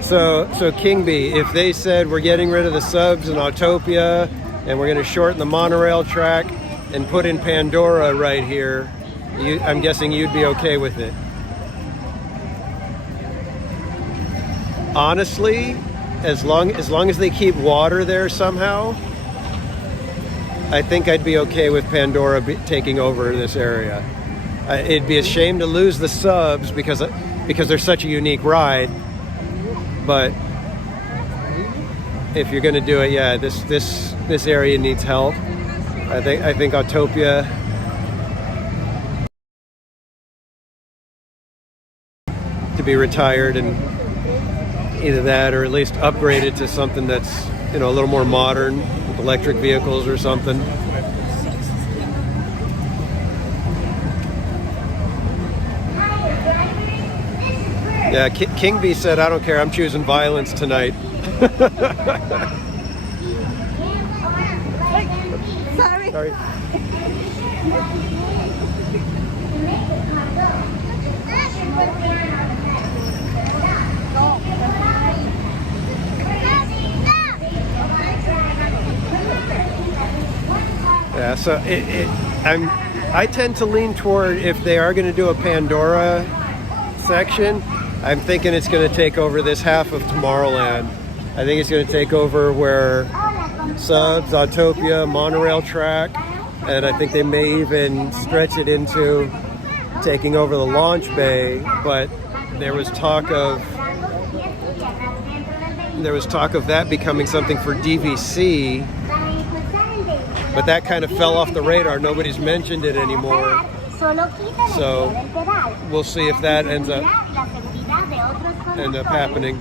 So King Bee, if they said we're getting rid of the subs in Autotopia and we're going to shorten the monorail track and put in Pandora right here, I'm guessing you'd be okay with it. Honestly, as long as they keep water there somehow, I think I'd be okay with Pandora taking over this area. It'd be a shame to lose the subs because they're such a unique ride. But if you're going to do it, yeah, this area needs help. I think Autotopia to be retired and either that or at least upgraded to something that's, you know, a little more modern with electric vehicles or something. Yeah, King Bee said, I don't care, I'm choosing violence tonight. Sorry. Yeah, so I tend to lean toward, if they are going to do a Pandora section, I'm thinking it's going to take over this half of Tomorrowland. I think it's going to take over where subs, Autotopia, monorail track, and I think they may even stretch it into taking over the launch bay. But there was talk of that becoming something for DVC. But that kind of fell off the radar. Nobody's mentioned it anymore. So we'll see if that ends up happening.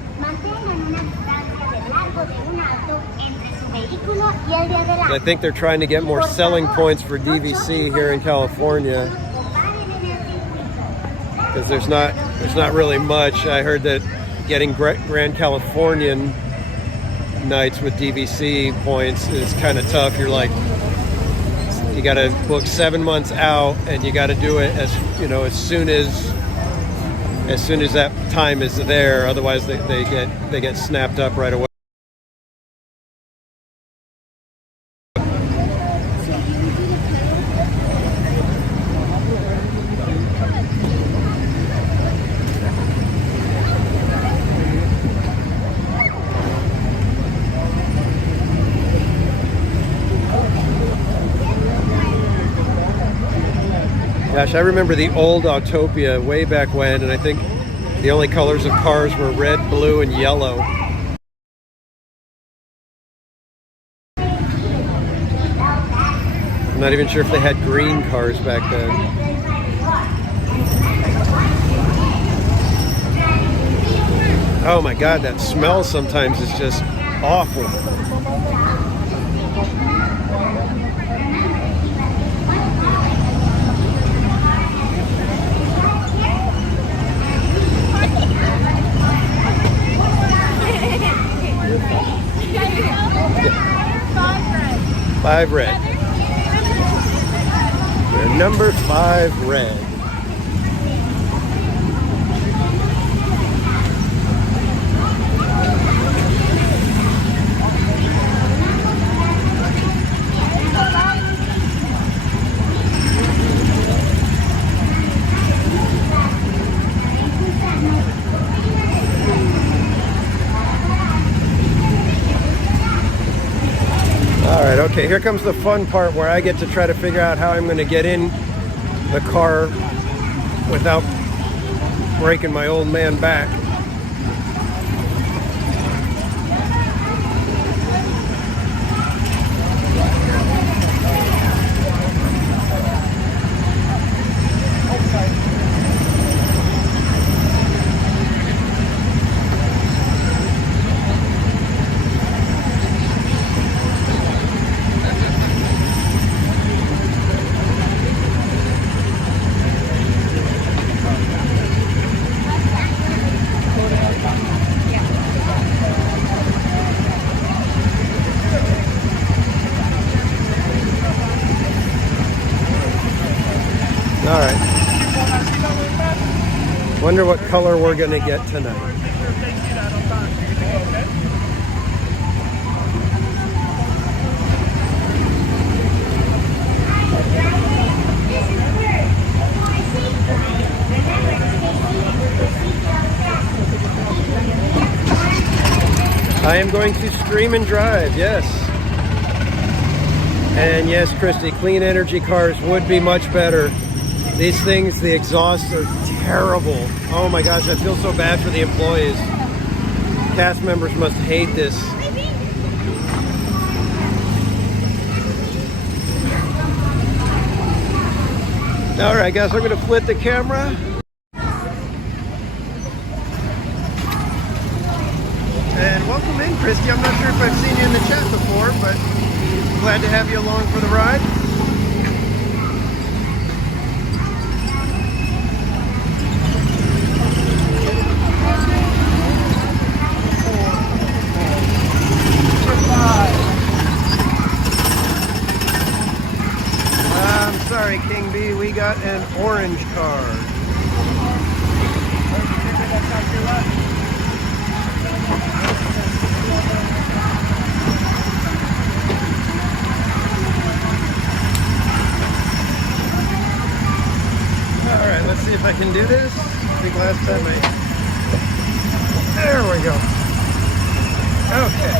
I think they're trying to get more selling points for DVC here in California, because there's not really much. I heard that getting Grand Californian nights with DVC points is kind of tough. You're like, you got to book 7 months out, and you got to do it as soon as that time is there. Otherwise, they get snapped up right away. Gosh, I remember the old Autotopia way back when, and I think the only colors of cars were red, blue, and yellow. I'm not even sure if they had green cars back then. Oh my God, that smell sometimes is just awful. Five red. They're number 5 red. Alright, okay, here comes the fun part where I get to try to figure out how I'm going to get in the car without breaking my old man back. Alright. Wonder what color we're going to get tonight. I am going to stream and drive, yes. And yes, Christy, clean energy cars would be much better. These things, the exhausts are terrible. Oh my gosh, I feel so bad for the employees. Cast members must hate this. All right, guys, we're gonna flip the camera. And welcome in, Christy. I'm not sure if I've seen you in the chat before, but glad to have you along for the ride. I'm sorry, King B, we got an orange card. Alright, let's see if I can do this. I think last time there we go. Okay.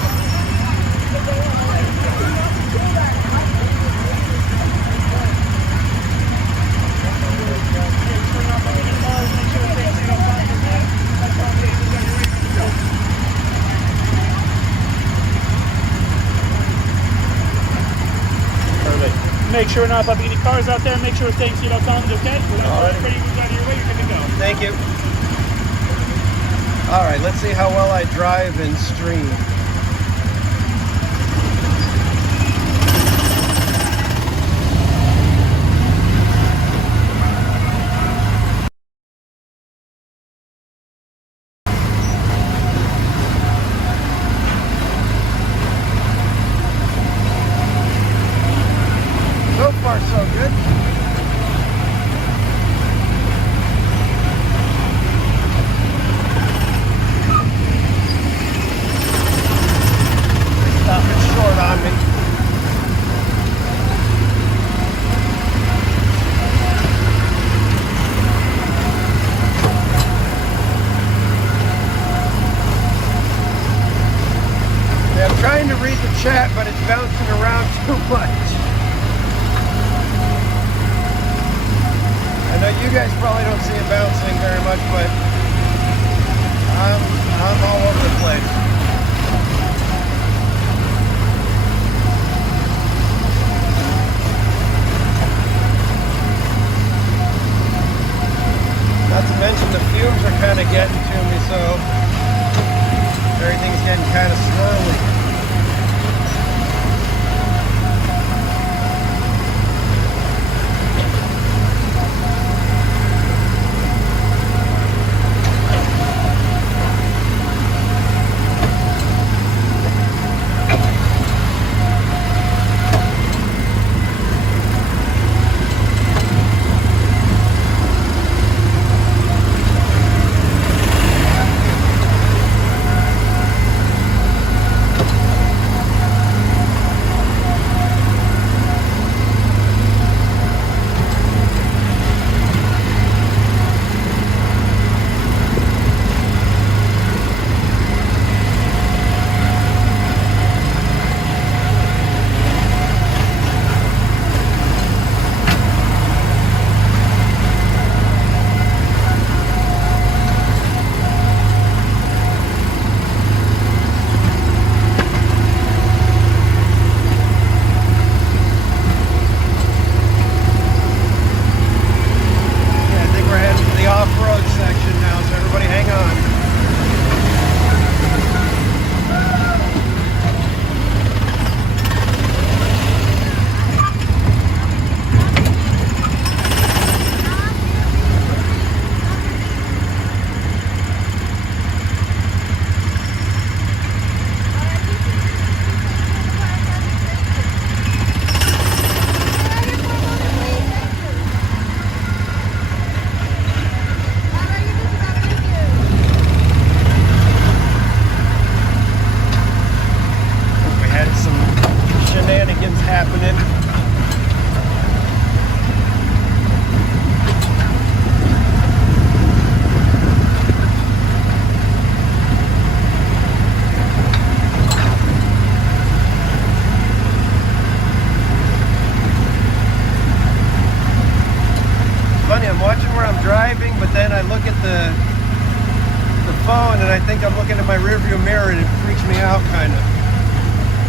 Make sure we're not bumping any cars out there. Make sure we're staying seatbelt on. Okay? We're not ready to move out of your way. You're good to go. Thank you. All right, let's see how well I drive and stream. So far, so good. guys probably don't see it bouncing very much, but I'm all over the place. Not to mention the fumes are kind of getting to me, so everything's getting kind of swirly. phone and I think I'm looking at my rearview mirror and it freaks me out kind of.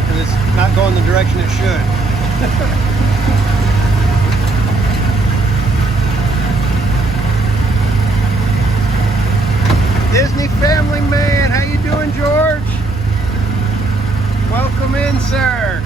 Because it's not going the direction it should. Disney family man, how you doing, George? Welcome in, sir.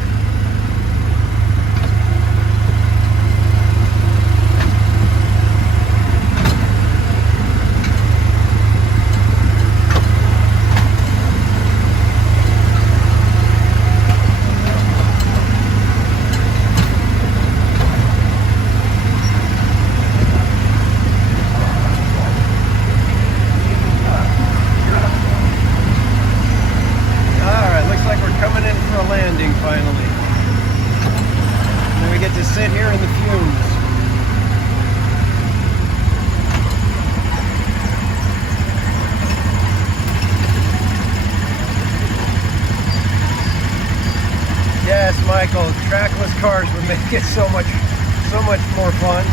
Finally. Then we get to sit here in the fumes. Yes, Michael, trackless cars would make it so much more fun.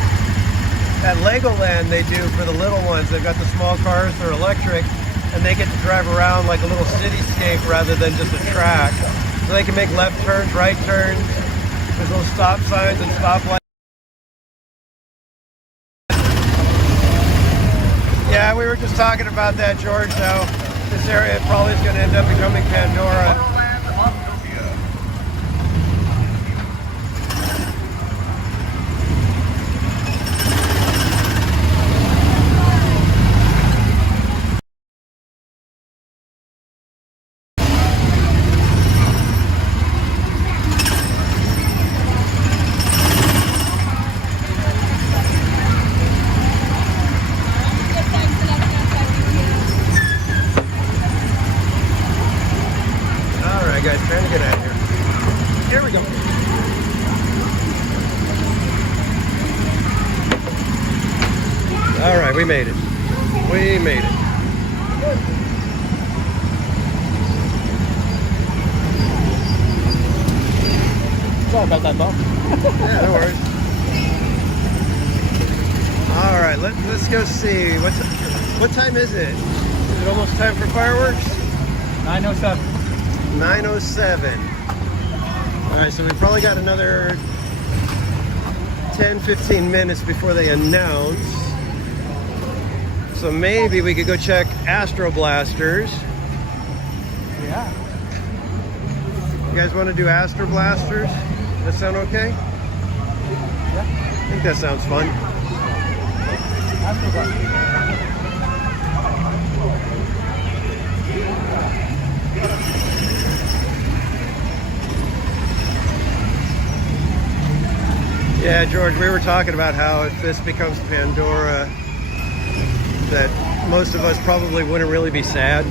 At Legoland they do for the little ones. They've got the small cars, they're electric, and they get to drive around like a little cityscape rather than just a track. So they can make left turns, right turns. There's little stop signs and stoplights. Yeah, we were just talking about that, George. Now, this area probably is going to end up becoming Pandora. Guys, trying to get out of here. Here we go. All right, we made it. We made it. Sorry about that, Bob. Yeah, no worries. All right, let's let's go see. What time is it? Is it almost time for fireworks? 9:07. 9:07. All right, so we probably got another 10-15 minutes before they announce. So maybe we could go check Astro Blasters. Yeah. You guys want to do Astro Blasters? That sound okay? Yeah. I think that sounds fun. Astro Blasters. Yeah, George, we were talking about how if this becomes Pandora, that most of us probably wouldn't really be sad.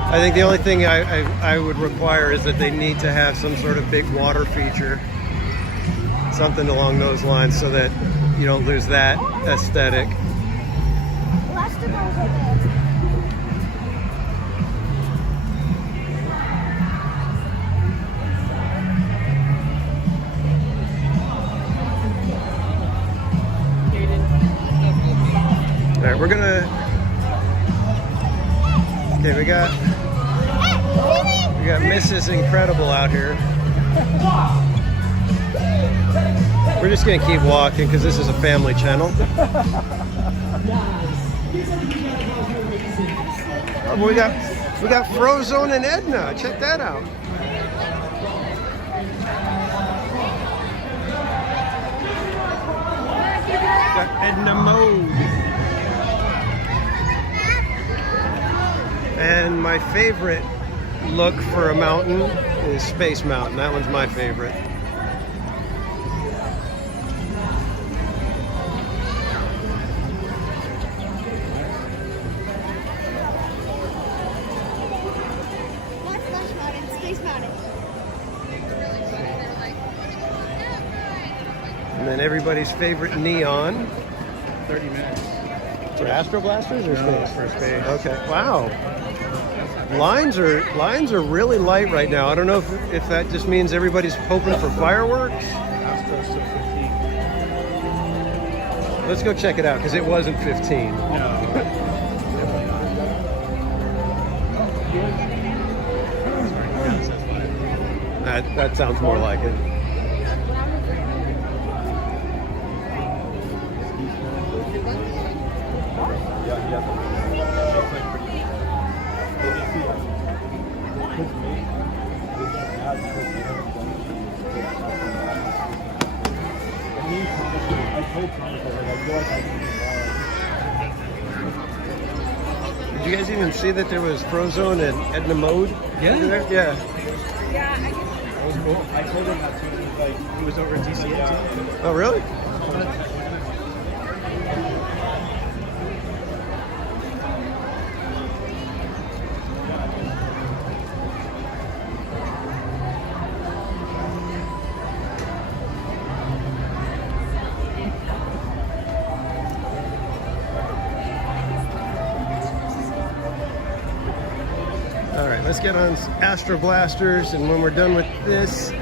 I think the only thing I would require is that they need to have some sort of big water feature, something along those lines, so that you don't lose that aesthetic. All right, we're gonna. Okay, we got Mrs. Incredible out here. We're just gonna keep walking because this is a family channel. Oh, we got Frozone and Edna. Check that out. Got Edna Mode. And my favorite look for a mountain is Space Mountain. That one's my favorite. And then everybody's favorite Neon. 30 minutes. For Astro Blasters or No, Space? for Space. Okay. Wow. Lines are really light right now. I don't know if that just means everybody's hoping for fireworks. Astro's to 15. Let's go check it out because it wasn't 15. No. That sounds more like it. Did you guys even see that there was Frozone and Edna Mode? Yeah. Over there? Yeah. That was cool. I told him that too. He was over at DCA too. Oh, really? All right, let's get on Astro Blasters, and when we're done with this,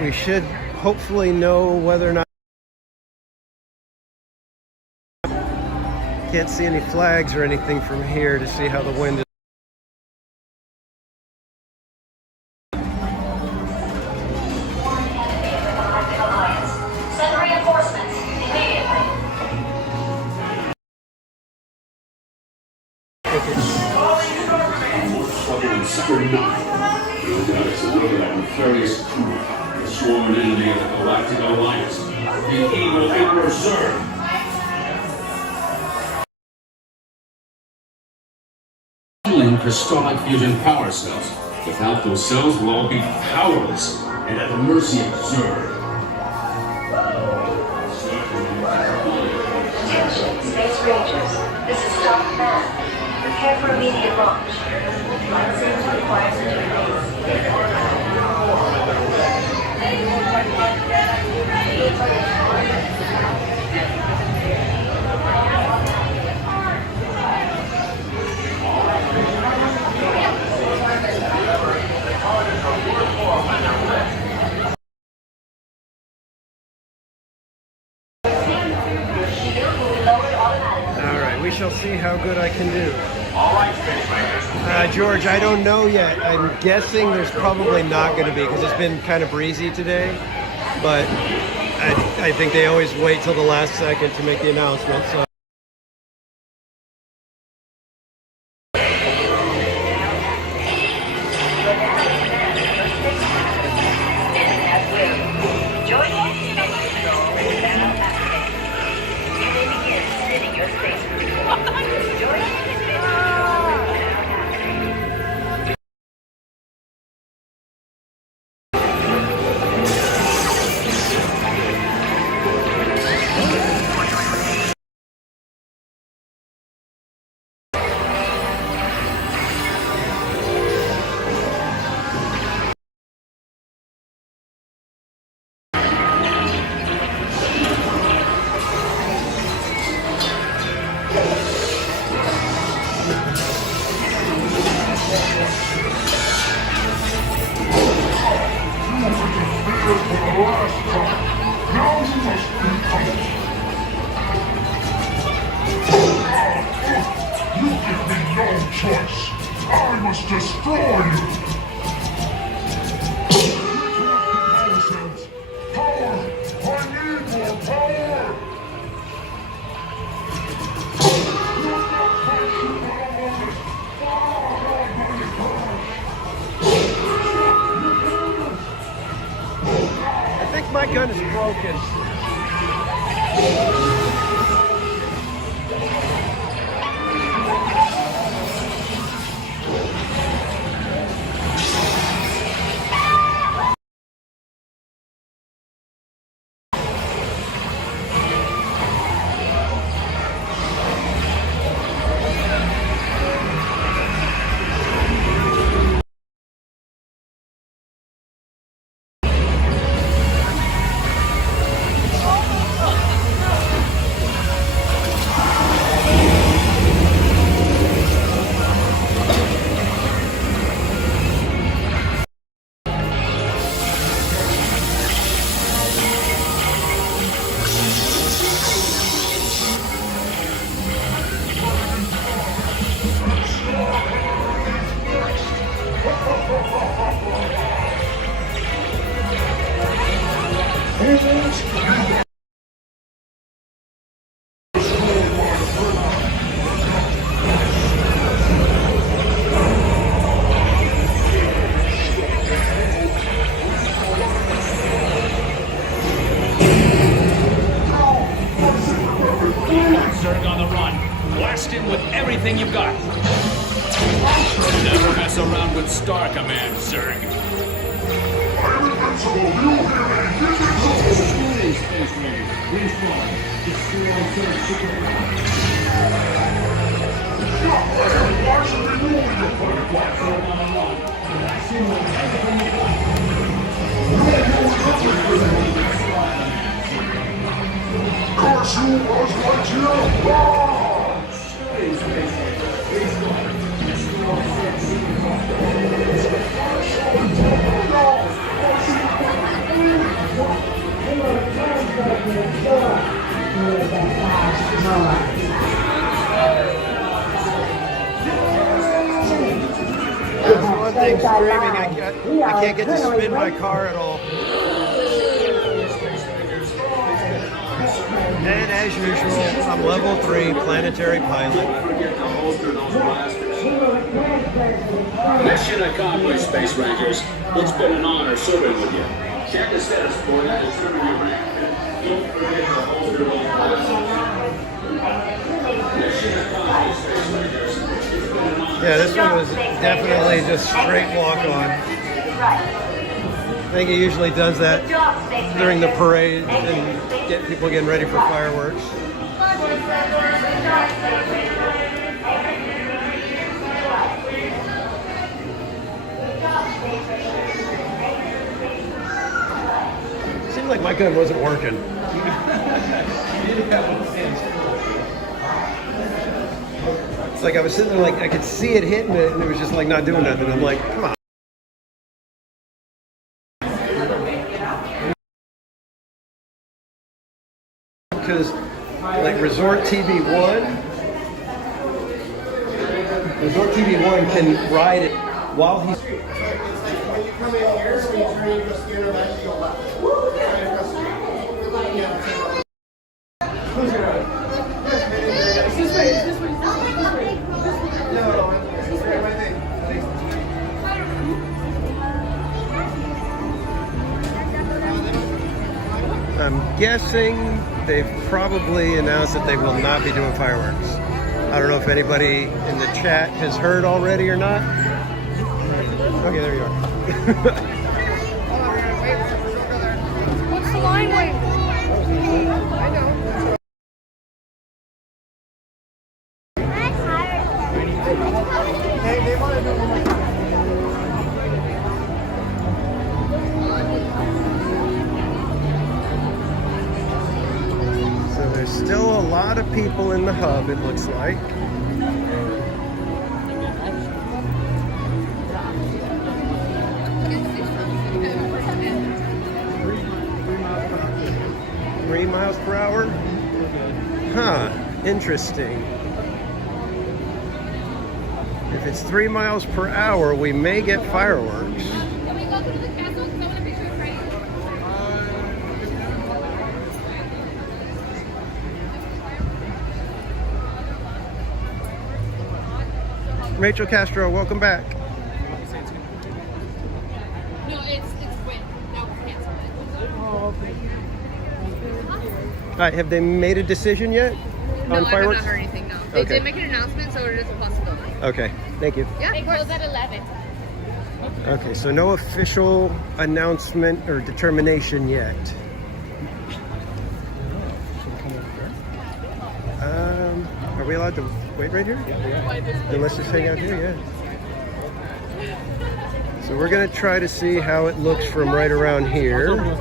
we should hopefully know whether or not. Can't see any flags or anything from here to see how the wind is. Send reinforcements immediately. Sector 9. No doubt it's a look at that nefarious crew, the sworn enemy of the Galactic Alliance, the evil Emperor Zurg. Funneling crystalline fusion power cells. Without those cells, we'll all be powerless and at the mercy of Zurg. Space Rangers, this is Top Man. Prepare for immediate launch. Flight safety requires shall see how good I can do. All right, Space Rangers. George, I don't know yet. I'm guessing there's probably not going to be because it's been kind of breezy today. But I think they always wait till the last second to make the announcement. So. I must destroy you! Power! I need more power! I think my gun is broken. Zerg on the run. Blast him with everything you've got. Never mess around with Star Command, Zerg. I'm invincible! You Why should we move Curse you, Buzz Lightyear! That's one thing screaming, I can't get to spin my car at all. And as usual, I'm level 3 planetary pilot. Mission accomplished, Space Rangers. It's been an honor serving with you. Check the status report and determine your rank. Don't forget to holster those glasses. Mission accomplished, Space Rangers. It's been an honor. Yeah, this one was definitely just straight walk on. I think he usually does that during the parade and get people getting ready for fireworks. Seemed like my gun wasn't working. It's like I was sitting there like I could see it hitting it and it was just like not doing nothing. I'm like, come on. Because like Resort TV 1 Resort TV1 can ride it while he's... When you come in here, when you turn into a scanner, back to your left. Right across the street. We're letting you out. Close your eyes. Is this way? Is this way? No, it's right there. I'm guessing they've probably announced that they will not be doing fireworks. I don't know if anybody in the chat has heard already or not. Okay, there you are. What's the line wait? I know. They want to do one more time. So there's still a lot of people in the hub, it looks like. $3 miles per hour? Huh, interesting. If it's 3 miles per hour, we may get fireworks. Can we go through the castle? Because I want a picture of Frank. Rachel Castro, welcome back. No, it's when. Now we're canceling it. All right, have they made a decision yet No, on I have fireworks? not heard anything, no. They Okay. did make an announcement, so it is a possibility. Okay, thank you. Yeah, they close at 11. Okay, so no official announcement or determination yet. Are we allowed to wait right here? Then let's just hang out here, yeah. So we're gonna try to see how it looks from right around here. No,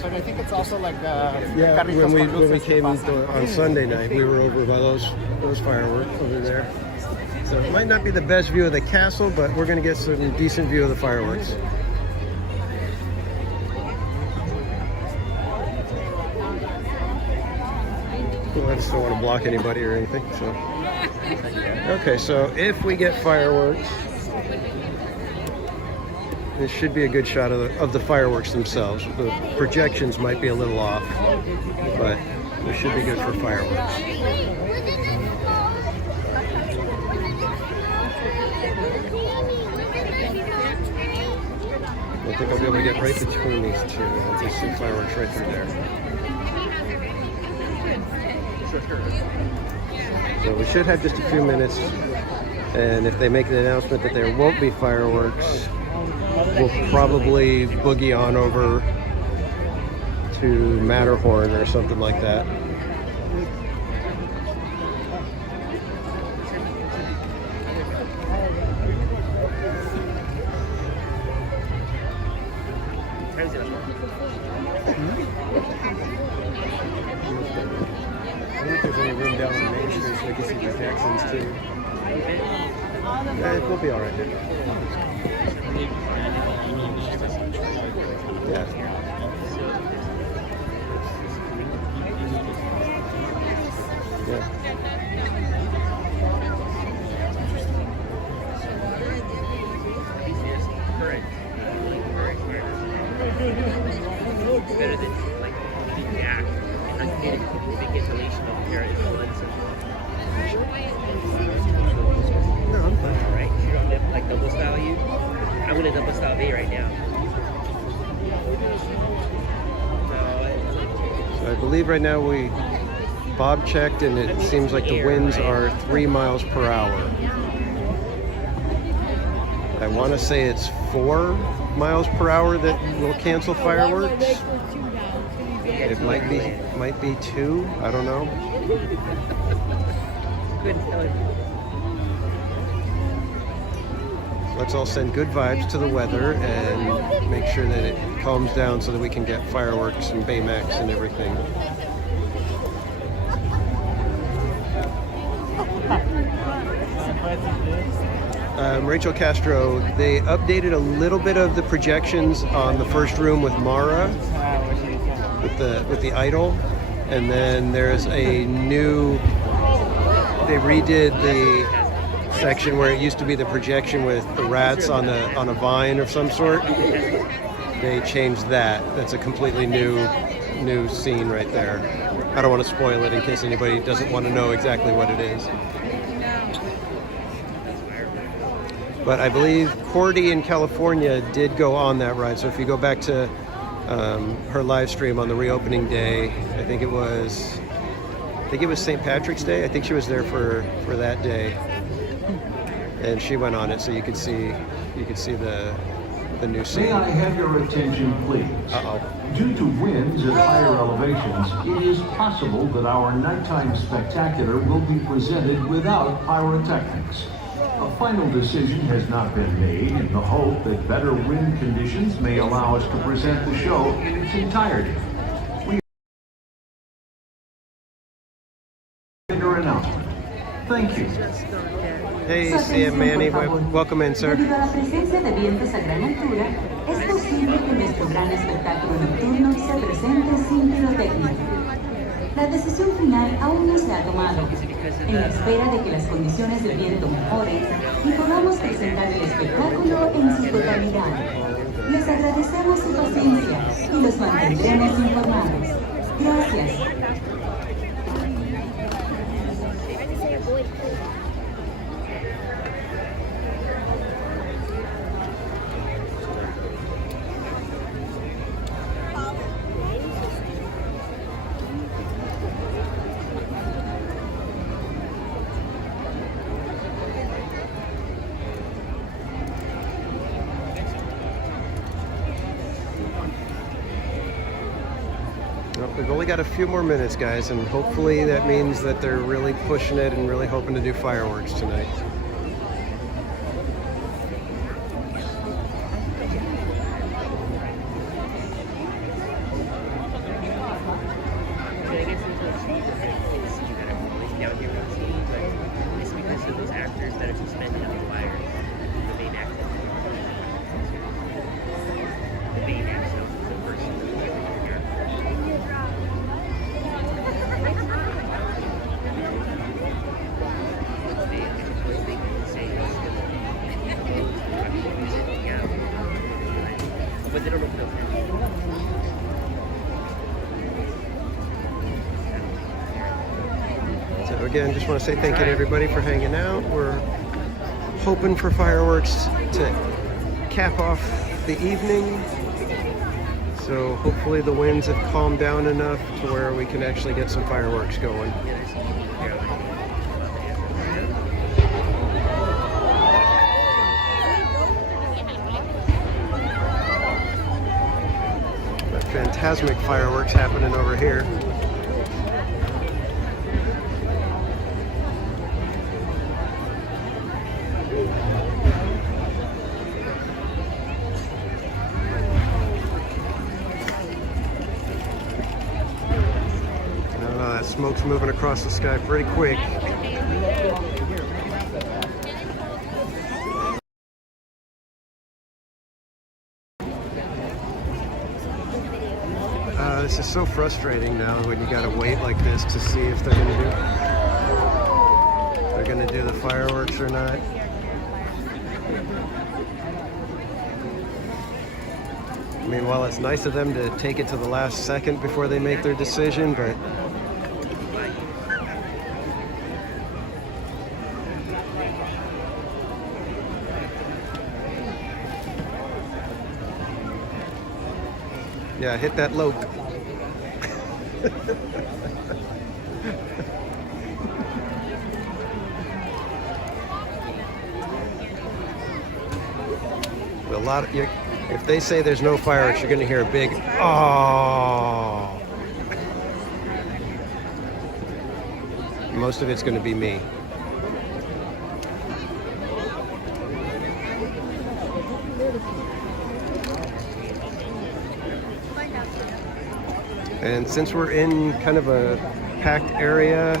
but I think it's also like Yeah, when we came on Sunday night, we were over by those fireworks over there. So it might not be the best view of the castle, but we're gonna get some decent view of the fireworks. Well, I just don't want to block anybody or anything, so. Okay, so if we get fireworks, this should be a good shot of the fireworks themselves. The projections might be a little off, but it should be good for fireworks. I think I'll be able to get right between these two. I'll just see fireworks right through there. So we should have just a few minutes, and if they make an announcement that there won't be fireworks, we'll probably boogie on over to Matterhorn or something like that. I think there's any room down on Main Street so we can see projections too. Yeah, we'll be all right there. Yeah. Yeah. Better than like the act and uncanny big inhalation of air influenza. No, I'm fine. Alright, you don't live like double style you? I'm gonna double style V right now. So I believe right now Bob checked and it seems like the winds are 3 miles per hour. I want to say it's 4 miles per hour that will cancel fireworks. It might be 2. I don't know. Let's all send good vibes to the weather and make sure that it calms down so that we can get fireworks and Baymax and everything. Rachel Castro, they updated a little bit of the projections on the first room with Mara, with the idol, and then there's a new they redid the section where it used to be the projection with the rats on a vine of some sort. They changed that. That's a completely new scene right there. I don't want to spoil it in case anybody doesn't want to know exactly what it is. But I believe Cordy in California did go on that ride. So if you go back to her live stream on the reopening day, I think it was St. Patrick's Day. I think she was there for that day, and she went on it, so you could see the new scene. May I have your attention, please? Due to winds at higher elevations, it is possible that our nighttime spectacular will be presented without pyrotechnics. A final decision has not been made in the hope that better wind conditions may allow us to present the show in its entirety. Announcement. Thank you. Hey, CM Manny, welcome in, sir. Debido a la presencia de vientos a gran altura, es posible que nuestro gran espectáculo nocturno se presente sin pirotecnia. La decisión final aún no se ha tomado, en la espera de que las condiciones del viento mejoren y podamos presentar el espectáculo en su totalidad. Les agradecemos su paciencia y los mantendremos informados. Gracias. We've only got a few more minutes, guys, and hopefully that means that they're really pushing it and really hoping to do fireworks tonight. So again, just want to say thank you to everybody for hanging out. We're hoping for fireworks to cap off the evening. So hopefully the winds have calmed down enough to where we can actually get some fireworks going. Phantasmic fireworks happening over here. I don't know, that smoke's moving across the sky pretty quick. This is so frustrating now when you gotta wait like this to see if they're gonna do the fireworks or not. I mean, while it's nice of them to take it to the last second before they make their decision, but yeah, hit that lope. A lot of, if they say there's no fireworks, you're going to hear a big "oh." Most of it's going to be me. And since we're in kind of a packed area,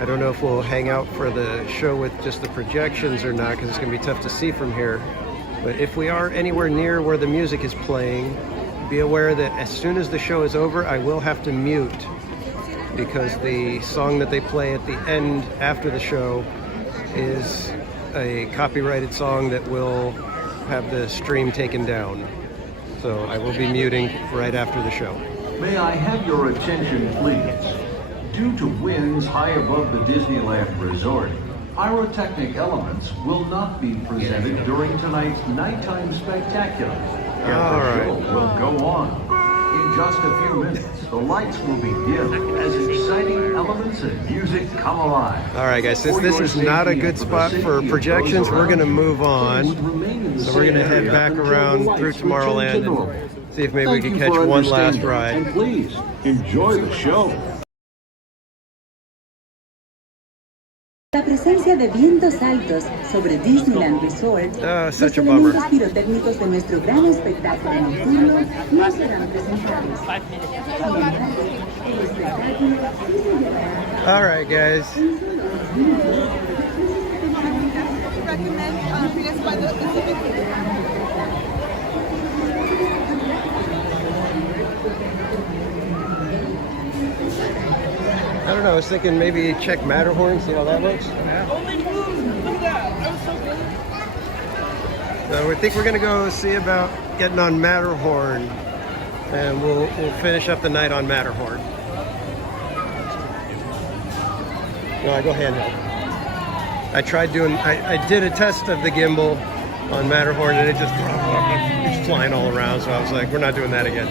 I don't know if we'll hang out for the show with just the projections or not, because it's going to be tough to see from here. But if we are anywhere near where the music is playing, be aware that as soon as the show is over, I will have to mute because the song that they play at the end after the show is a copyrighted song that will have the stream taken down. So I will be muting right after the show. May I have your attention, please? Due to winds high above the Disneyland Resort, pyrotechnic elements will not be presented during tonight's nighttime spectacular. The show will go on. In just a few minutes, the lights will be dim as exciting elements and music come alive. All right, guys, since this is not a good spot for projections, we're going to move on. So we're going to head back around through Tomorrowland and see if maybe we can catch one last ride. And please, enjoy the show. La presencia de vientos altos sobre Disneyland Resort, los elementos pirotécnicos de nuestro gran espectáculo nocturno no serán presentados. El espectáculo sí se llevará. All right, guys. I don't know, I was thinking maybe check Matterhorn, see how that looks. So I think we're gonna go see about getting on Matterhorn, and we'll finish up the night on Matterhorn. No, I go handheld. I tried doing, I did a test of the gimbal on Matterhorn and it's flying all around, so I was like, we're not doing that again.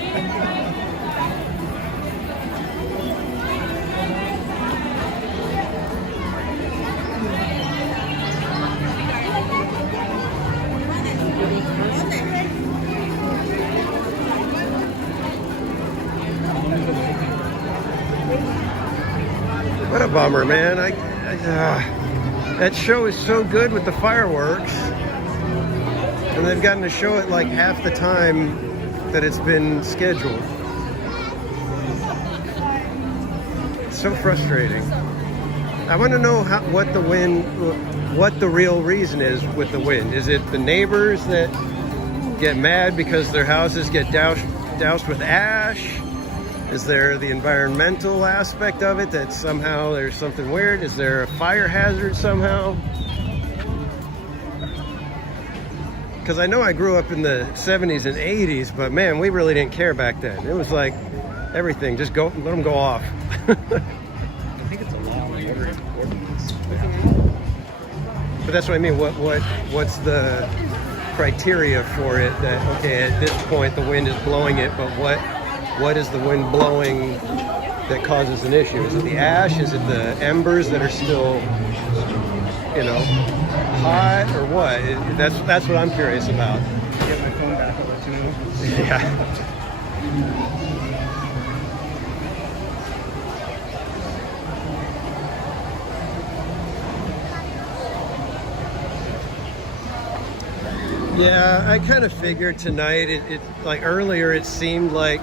What a bummer, man. That show is so good with the fireworks, and they've gotten to show it like half the time that it's been scheduled. It's so frustrating. I want to know what the real reason is with the wind. Is it the neighbors that get mad because their houses get doused with ash? Is there the environmental aspect of it that somehow there's something weird? Is there a fire hazard somehow? Because I know I grew up in the 70s and 80s, but man, we really didn't care back then. It was like everything, just go, let them go off. I think it's a law ordinance. But that's what I mean. What's the criteria for it? That okay, at this point the wind is blowing it, but what is the wind blowing that causes an issue? Is it the ash? Is it the embers that are still, you know, hot, or what? That's what I'm curious about. Get my phone back over to me. Yeah. Yeah, I kind of figured tonight, it like earlier it seemed like,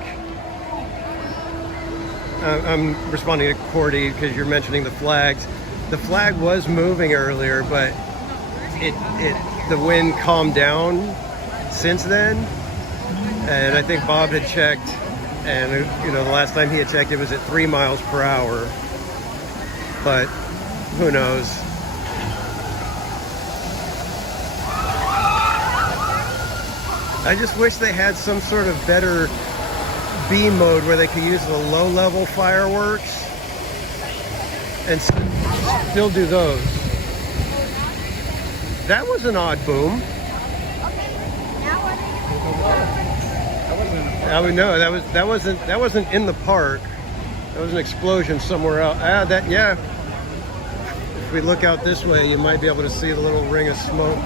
I'm responding to Cordy because you're mentioning the flags. The flag was moving earlier, but the wind calmed down since then. And I think Bob had checked, and you know, the last time he had checked, it was at 3 miles per hour. But who knows? I just wish they had some sort of better B mode where they could use the low-level fireworks and still do those. That was an odd boom. I would know that wasn't in the park. That was an explosion somewhere else. Yeah. If we look out this way, you might be able to see the little ring of smoke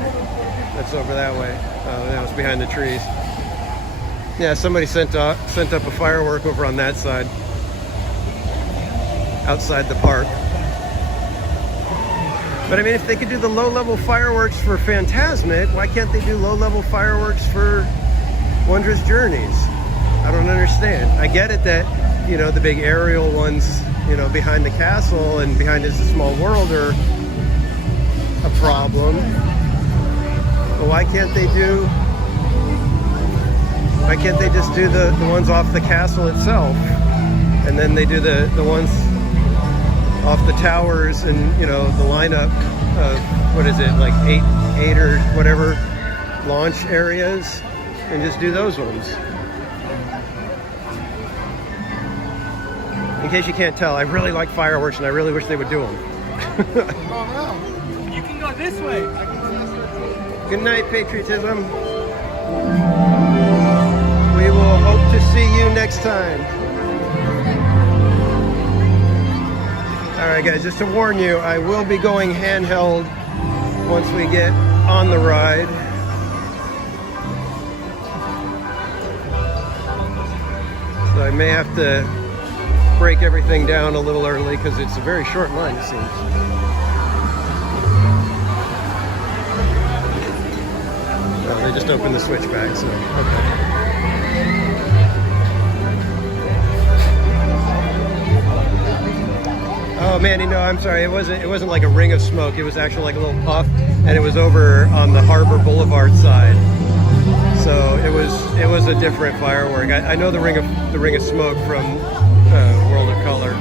that's over that way. That was behind the trees. Yeah, somebody sent up a firework over on that side, outside the park. But I mean, if they could do the low-level fireworks for Fantasmic, why can't they do low-level fireworks for Wondrous Journeys? I don't understand. I get it that, you know, the big aerial ones, you know, behind the castle and behind It's a Small World are a problem. But why can't they just do the ones off the castle itself, and then they do the ones off the towers and, you know, the lineup of, what is it, like eight or whatever launch areas, and just do those ones. In case you can't tell, I really like fireworks and I really wish they would do them. You can go this way. Good night, patriotism. We will hope to see you next time. All right, guys, just to warn you, I will be going handheld once we get on the ride. So I may have to break everything down a little early because it's a very short line, it seems. Oh, they just opened the switchback, so okay. Oh man, you know, I'm sorry. It wasn't like a ring of smoke. It was actually like a little puff, and it was over on the Harbor Boulevard side. So it was a different firework. I know the ring of smoke from World of Color.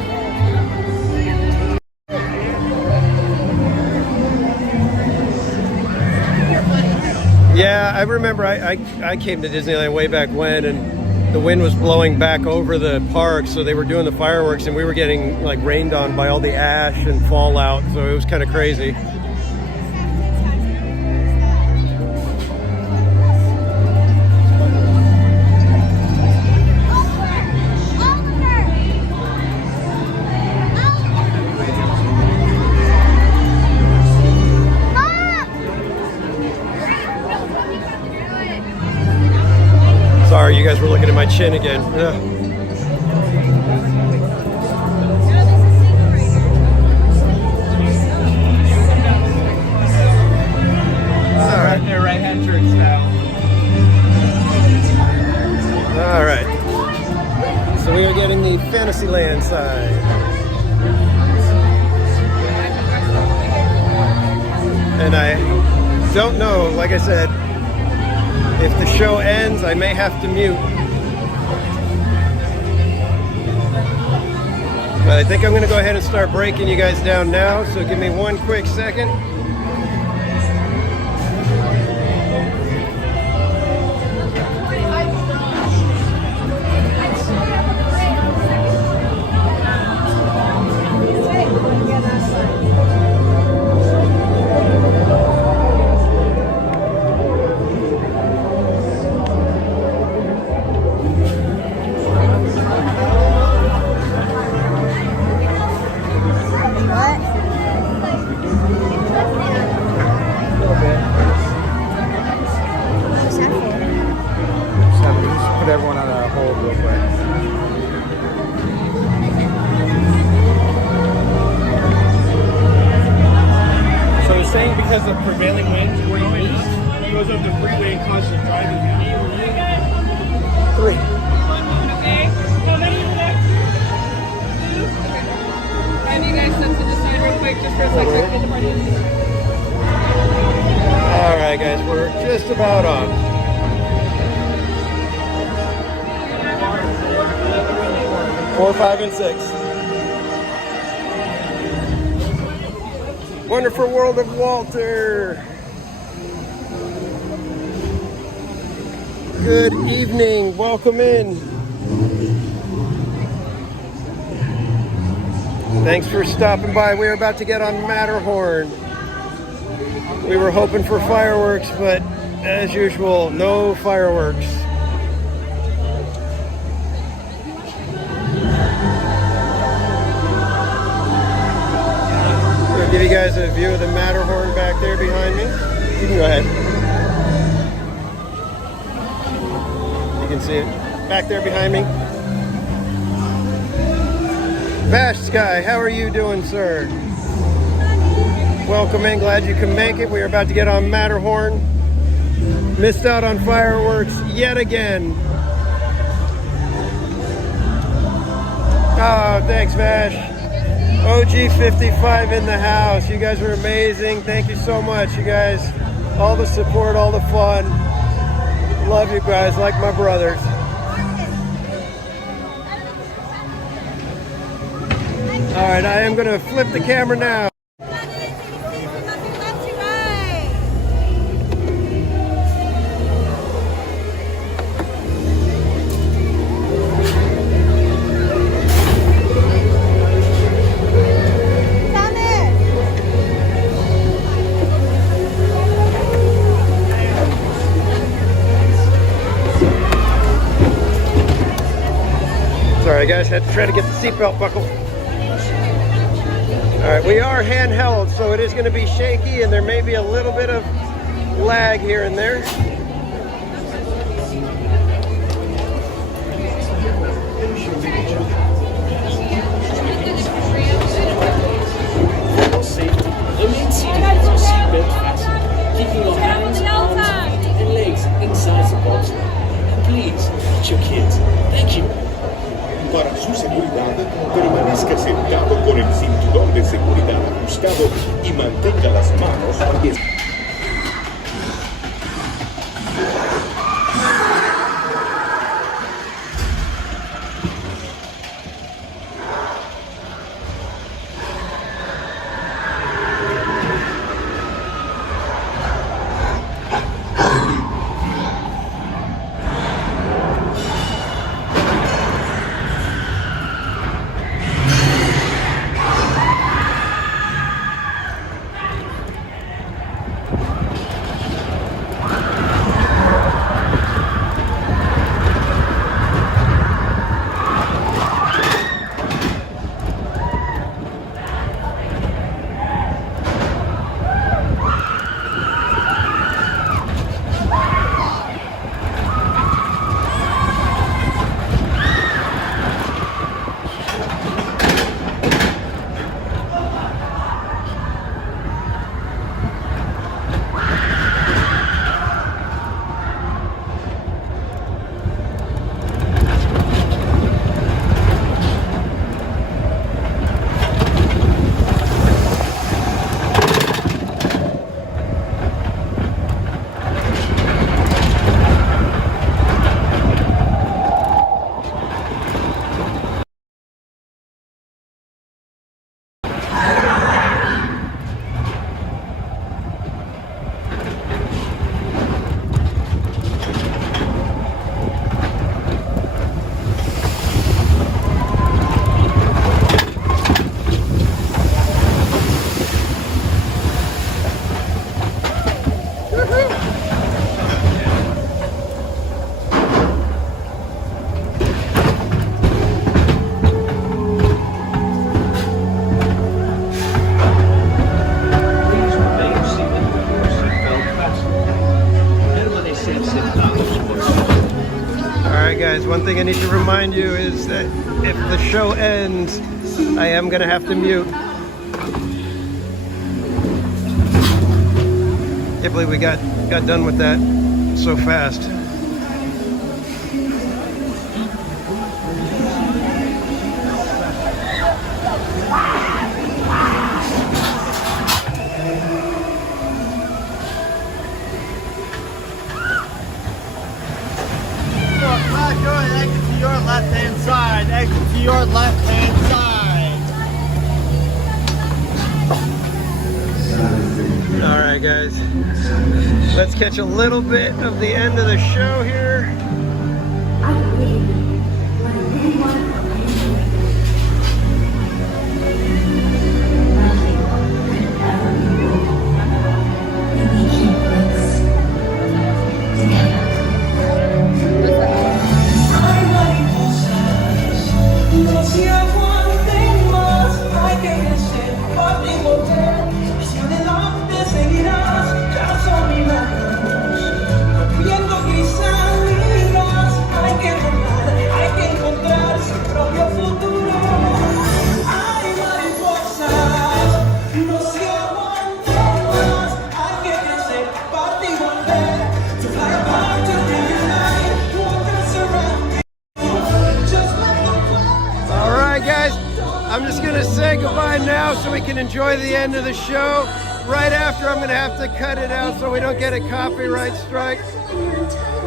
Yeah, I remember I came to Disneyland way back when, and the wind was blowing back over the park, so they were doing the fireworks, and we were getting like rained on by all the ash and fallout, so it was kind of crazy. Sorry, you guys were looking at my chin again. Ugh. All right. Their right-hand turn style. All right. So we are getting the Fantasyland side. And I don't know, like I said, if the show ends, I may have to mute. But I think I'm going to go ahead and start breaking you guys down now, so give me one quick second. Because of prevailing winds, where he goes up the freeway and causes driving. 3. Okay. How many are there? 2. Have you guys step to the side real quick just for a second? Get the party. All right, guys, we're just about on. Four, 5, and 6. Wonderful World of Walter. Good evening. Welcome in. Thanks for stopping by. We're about to get on Matterhorn. We were hoping for fireworks, but as usual, no fireworks. Give you guys a view of the Matterhorn back there behind me. You can go ahead. You can see it back there behind me. Bash Sky, how are you doing, sir? Welcome in, glad you can make it. We are about to get on Matterhorn. Missed out on fireworks yet again. Oh, thanks, Vash. OG55 in the house. You guys are amazing. Thank you so much, you guys. All the support, all the fun. Love you guys like my brothers. All right, I am gonna flip the camera now. Sorry guys, had to try to get the seatbelt buckled. All right, we are handheld, so it is going to be shaky and there may be a little bit of lag here and there. Safety. Remain seated with your seatbelt fastened, keeping your hands, arms, feet, and legs inside the box. And please, watch your kids. Thank you. Para su seguridad, permanezca sentado con el cinturón de seguridad ajustado y mantenga las manos pies. Guys, one thing I need to remind you is that if the show ends, I am gonna have to mute. Can't believe we got done with that so fast. Exit to your left-hand side. Exit to your left-hand side. All right, guys. Let's catch a little bit of the end of the show here. I'm just gonna say goodbye now so we can enjoy the end of the show. Right after, I'm gonna have to cut it out so we don't get a copyright strike.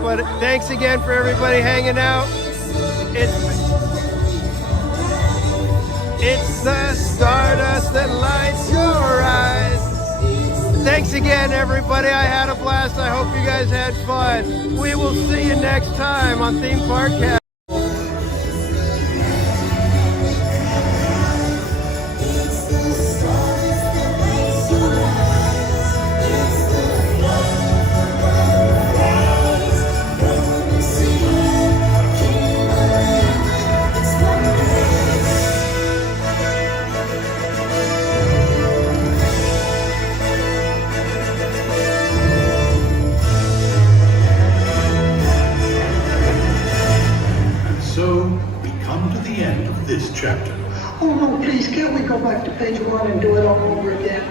But thanks again for everybody hanging out. It's the stardust that lights your eyes. Thanks again, everybody. I had a blast. I hope you guys had fun. We will see you next time on Theme Park Cast. This chapter. Oh no, please, can't we go back to page 1 and do it all over again?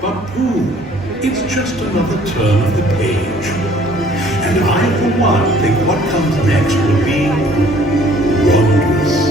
But Pooh, it's just another turn of the page. And I, for one, think what comes next will be wondrous.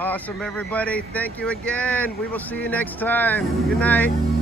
Awesome, everybody. Thank you again. We will see you next time. Good night.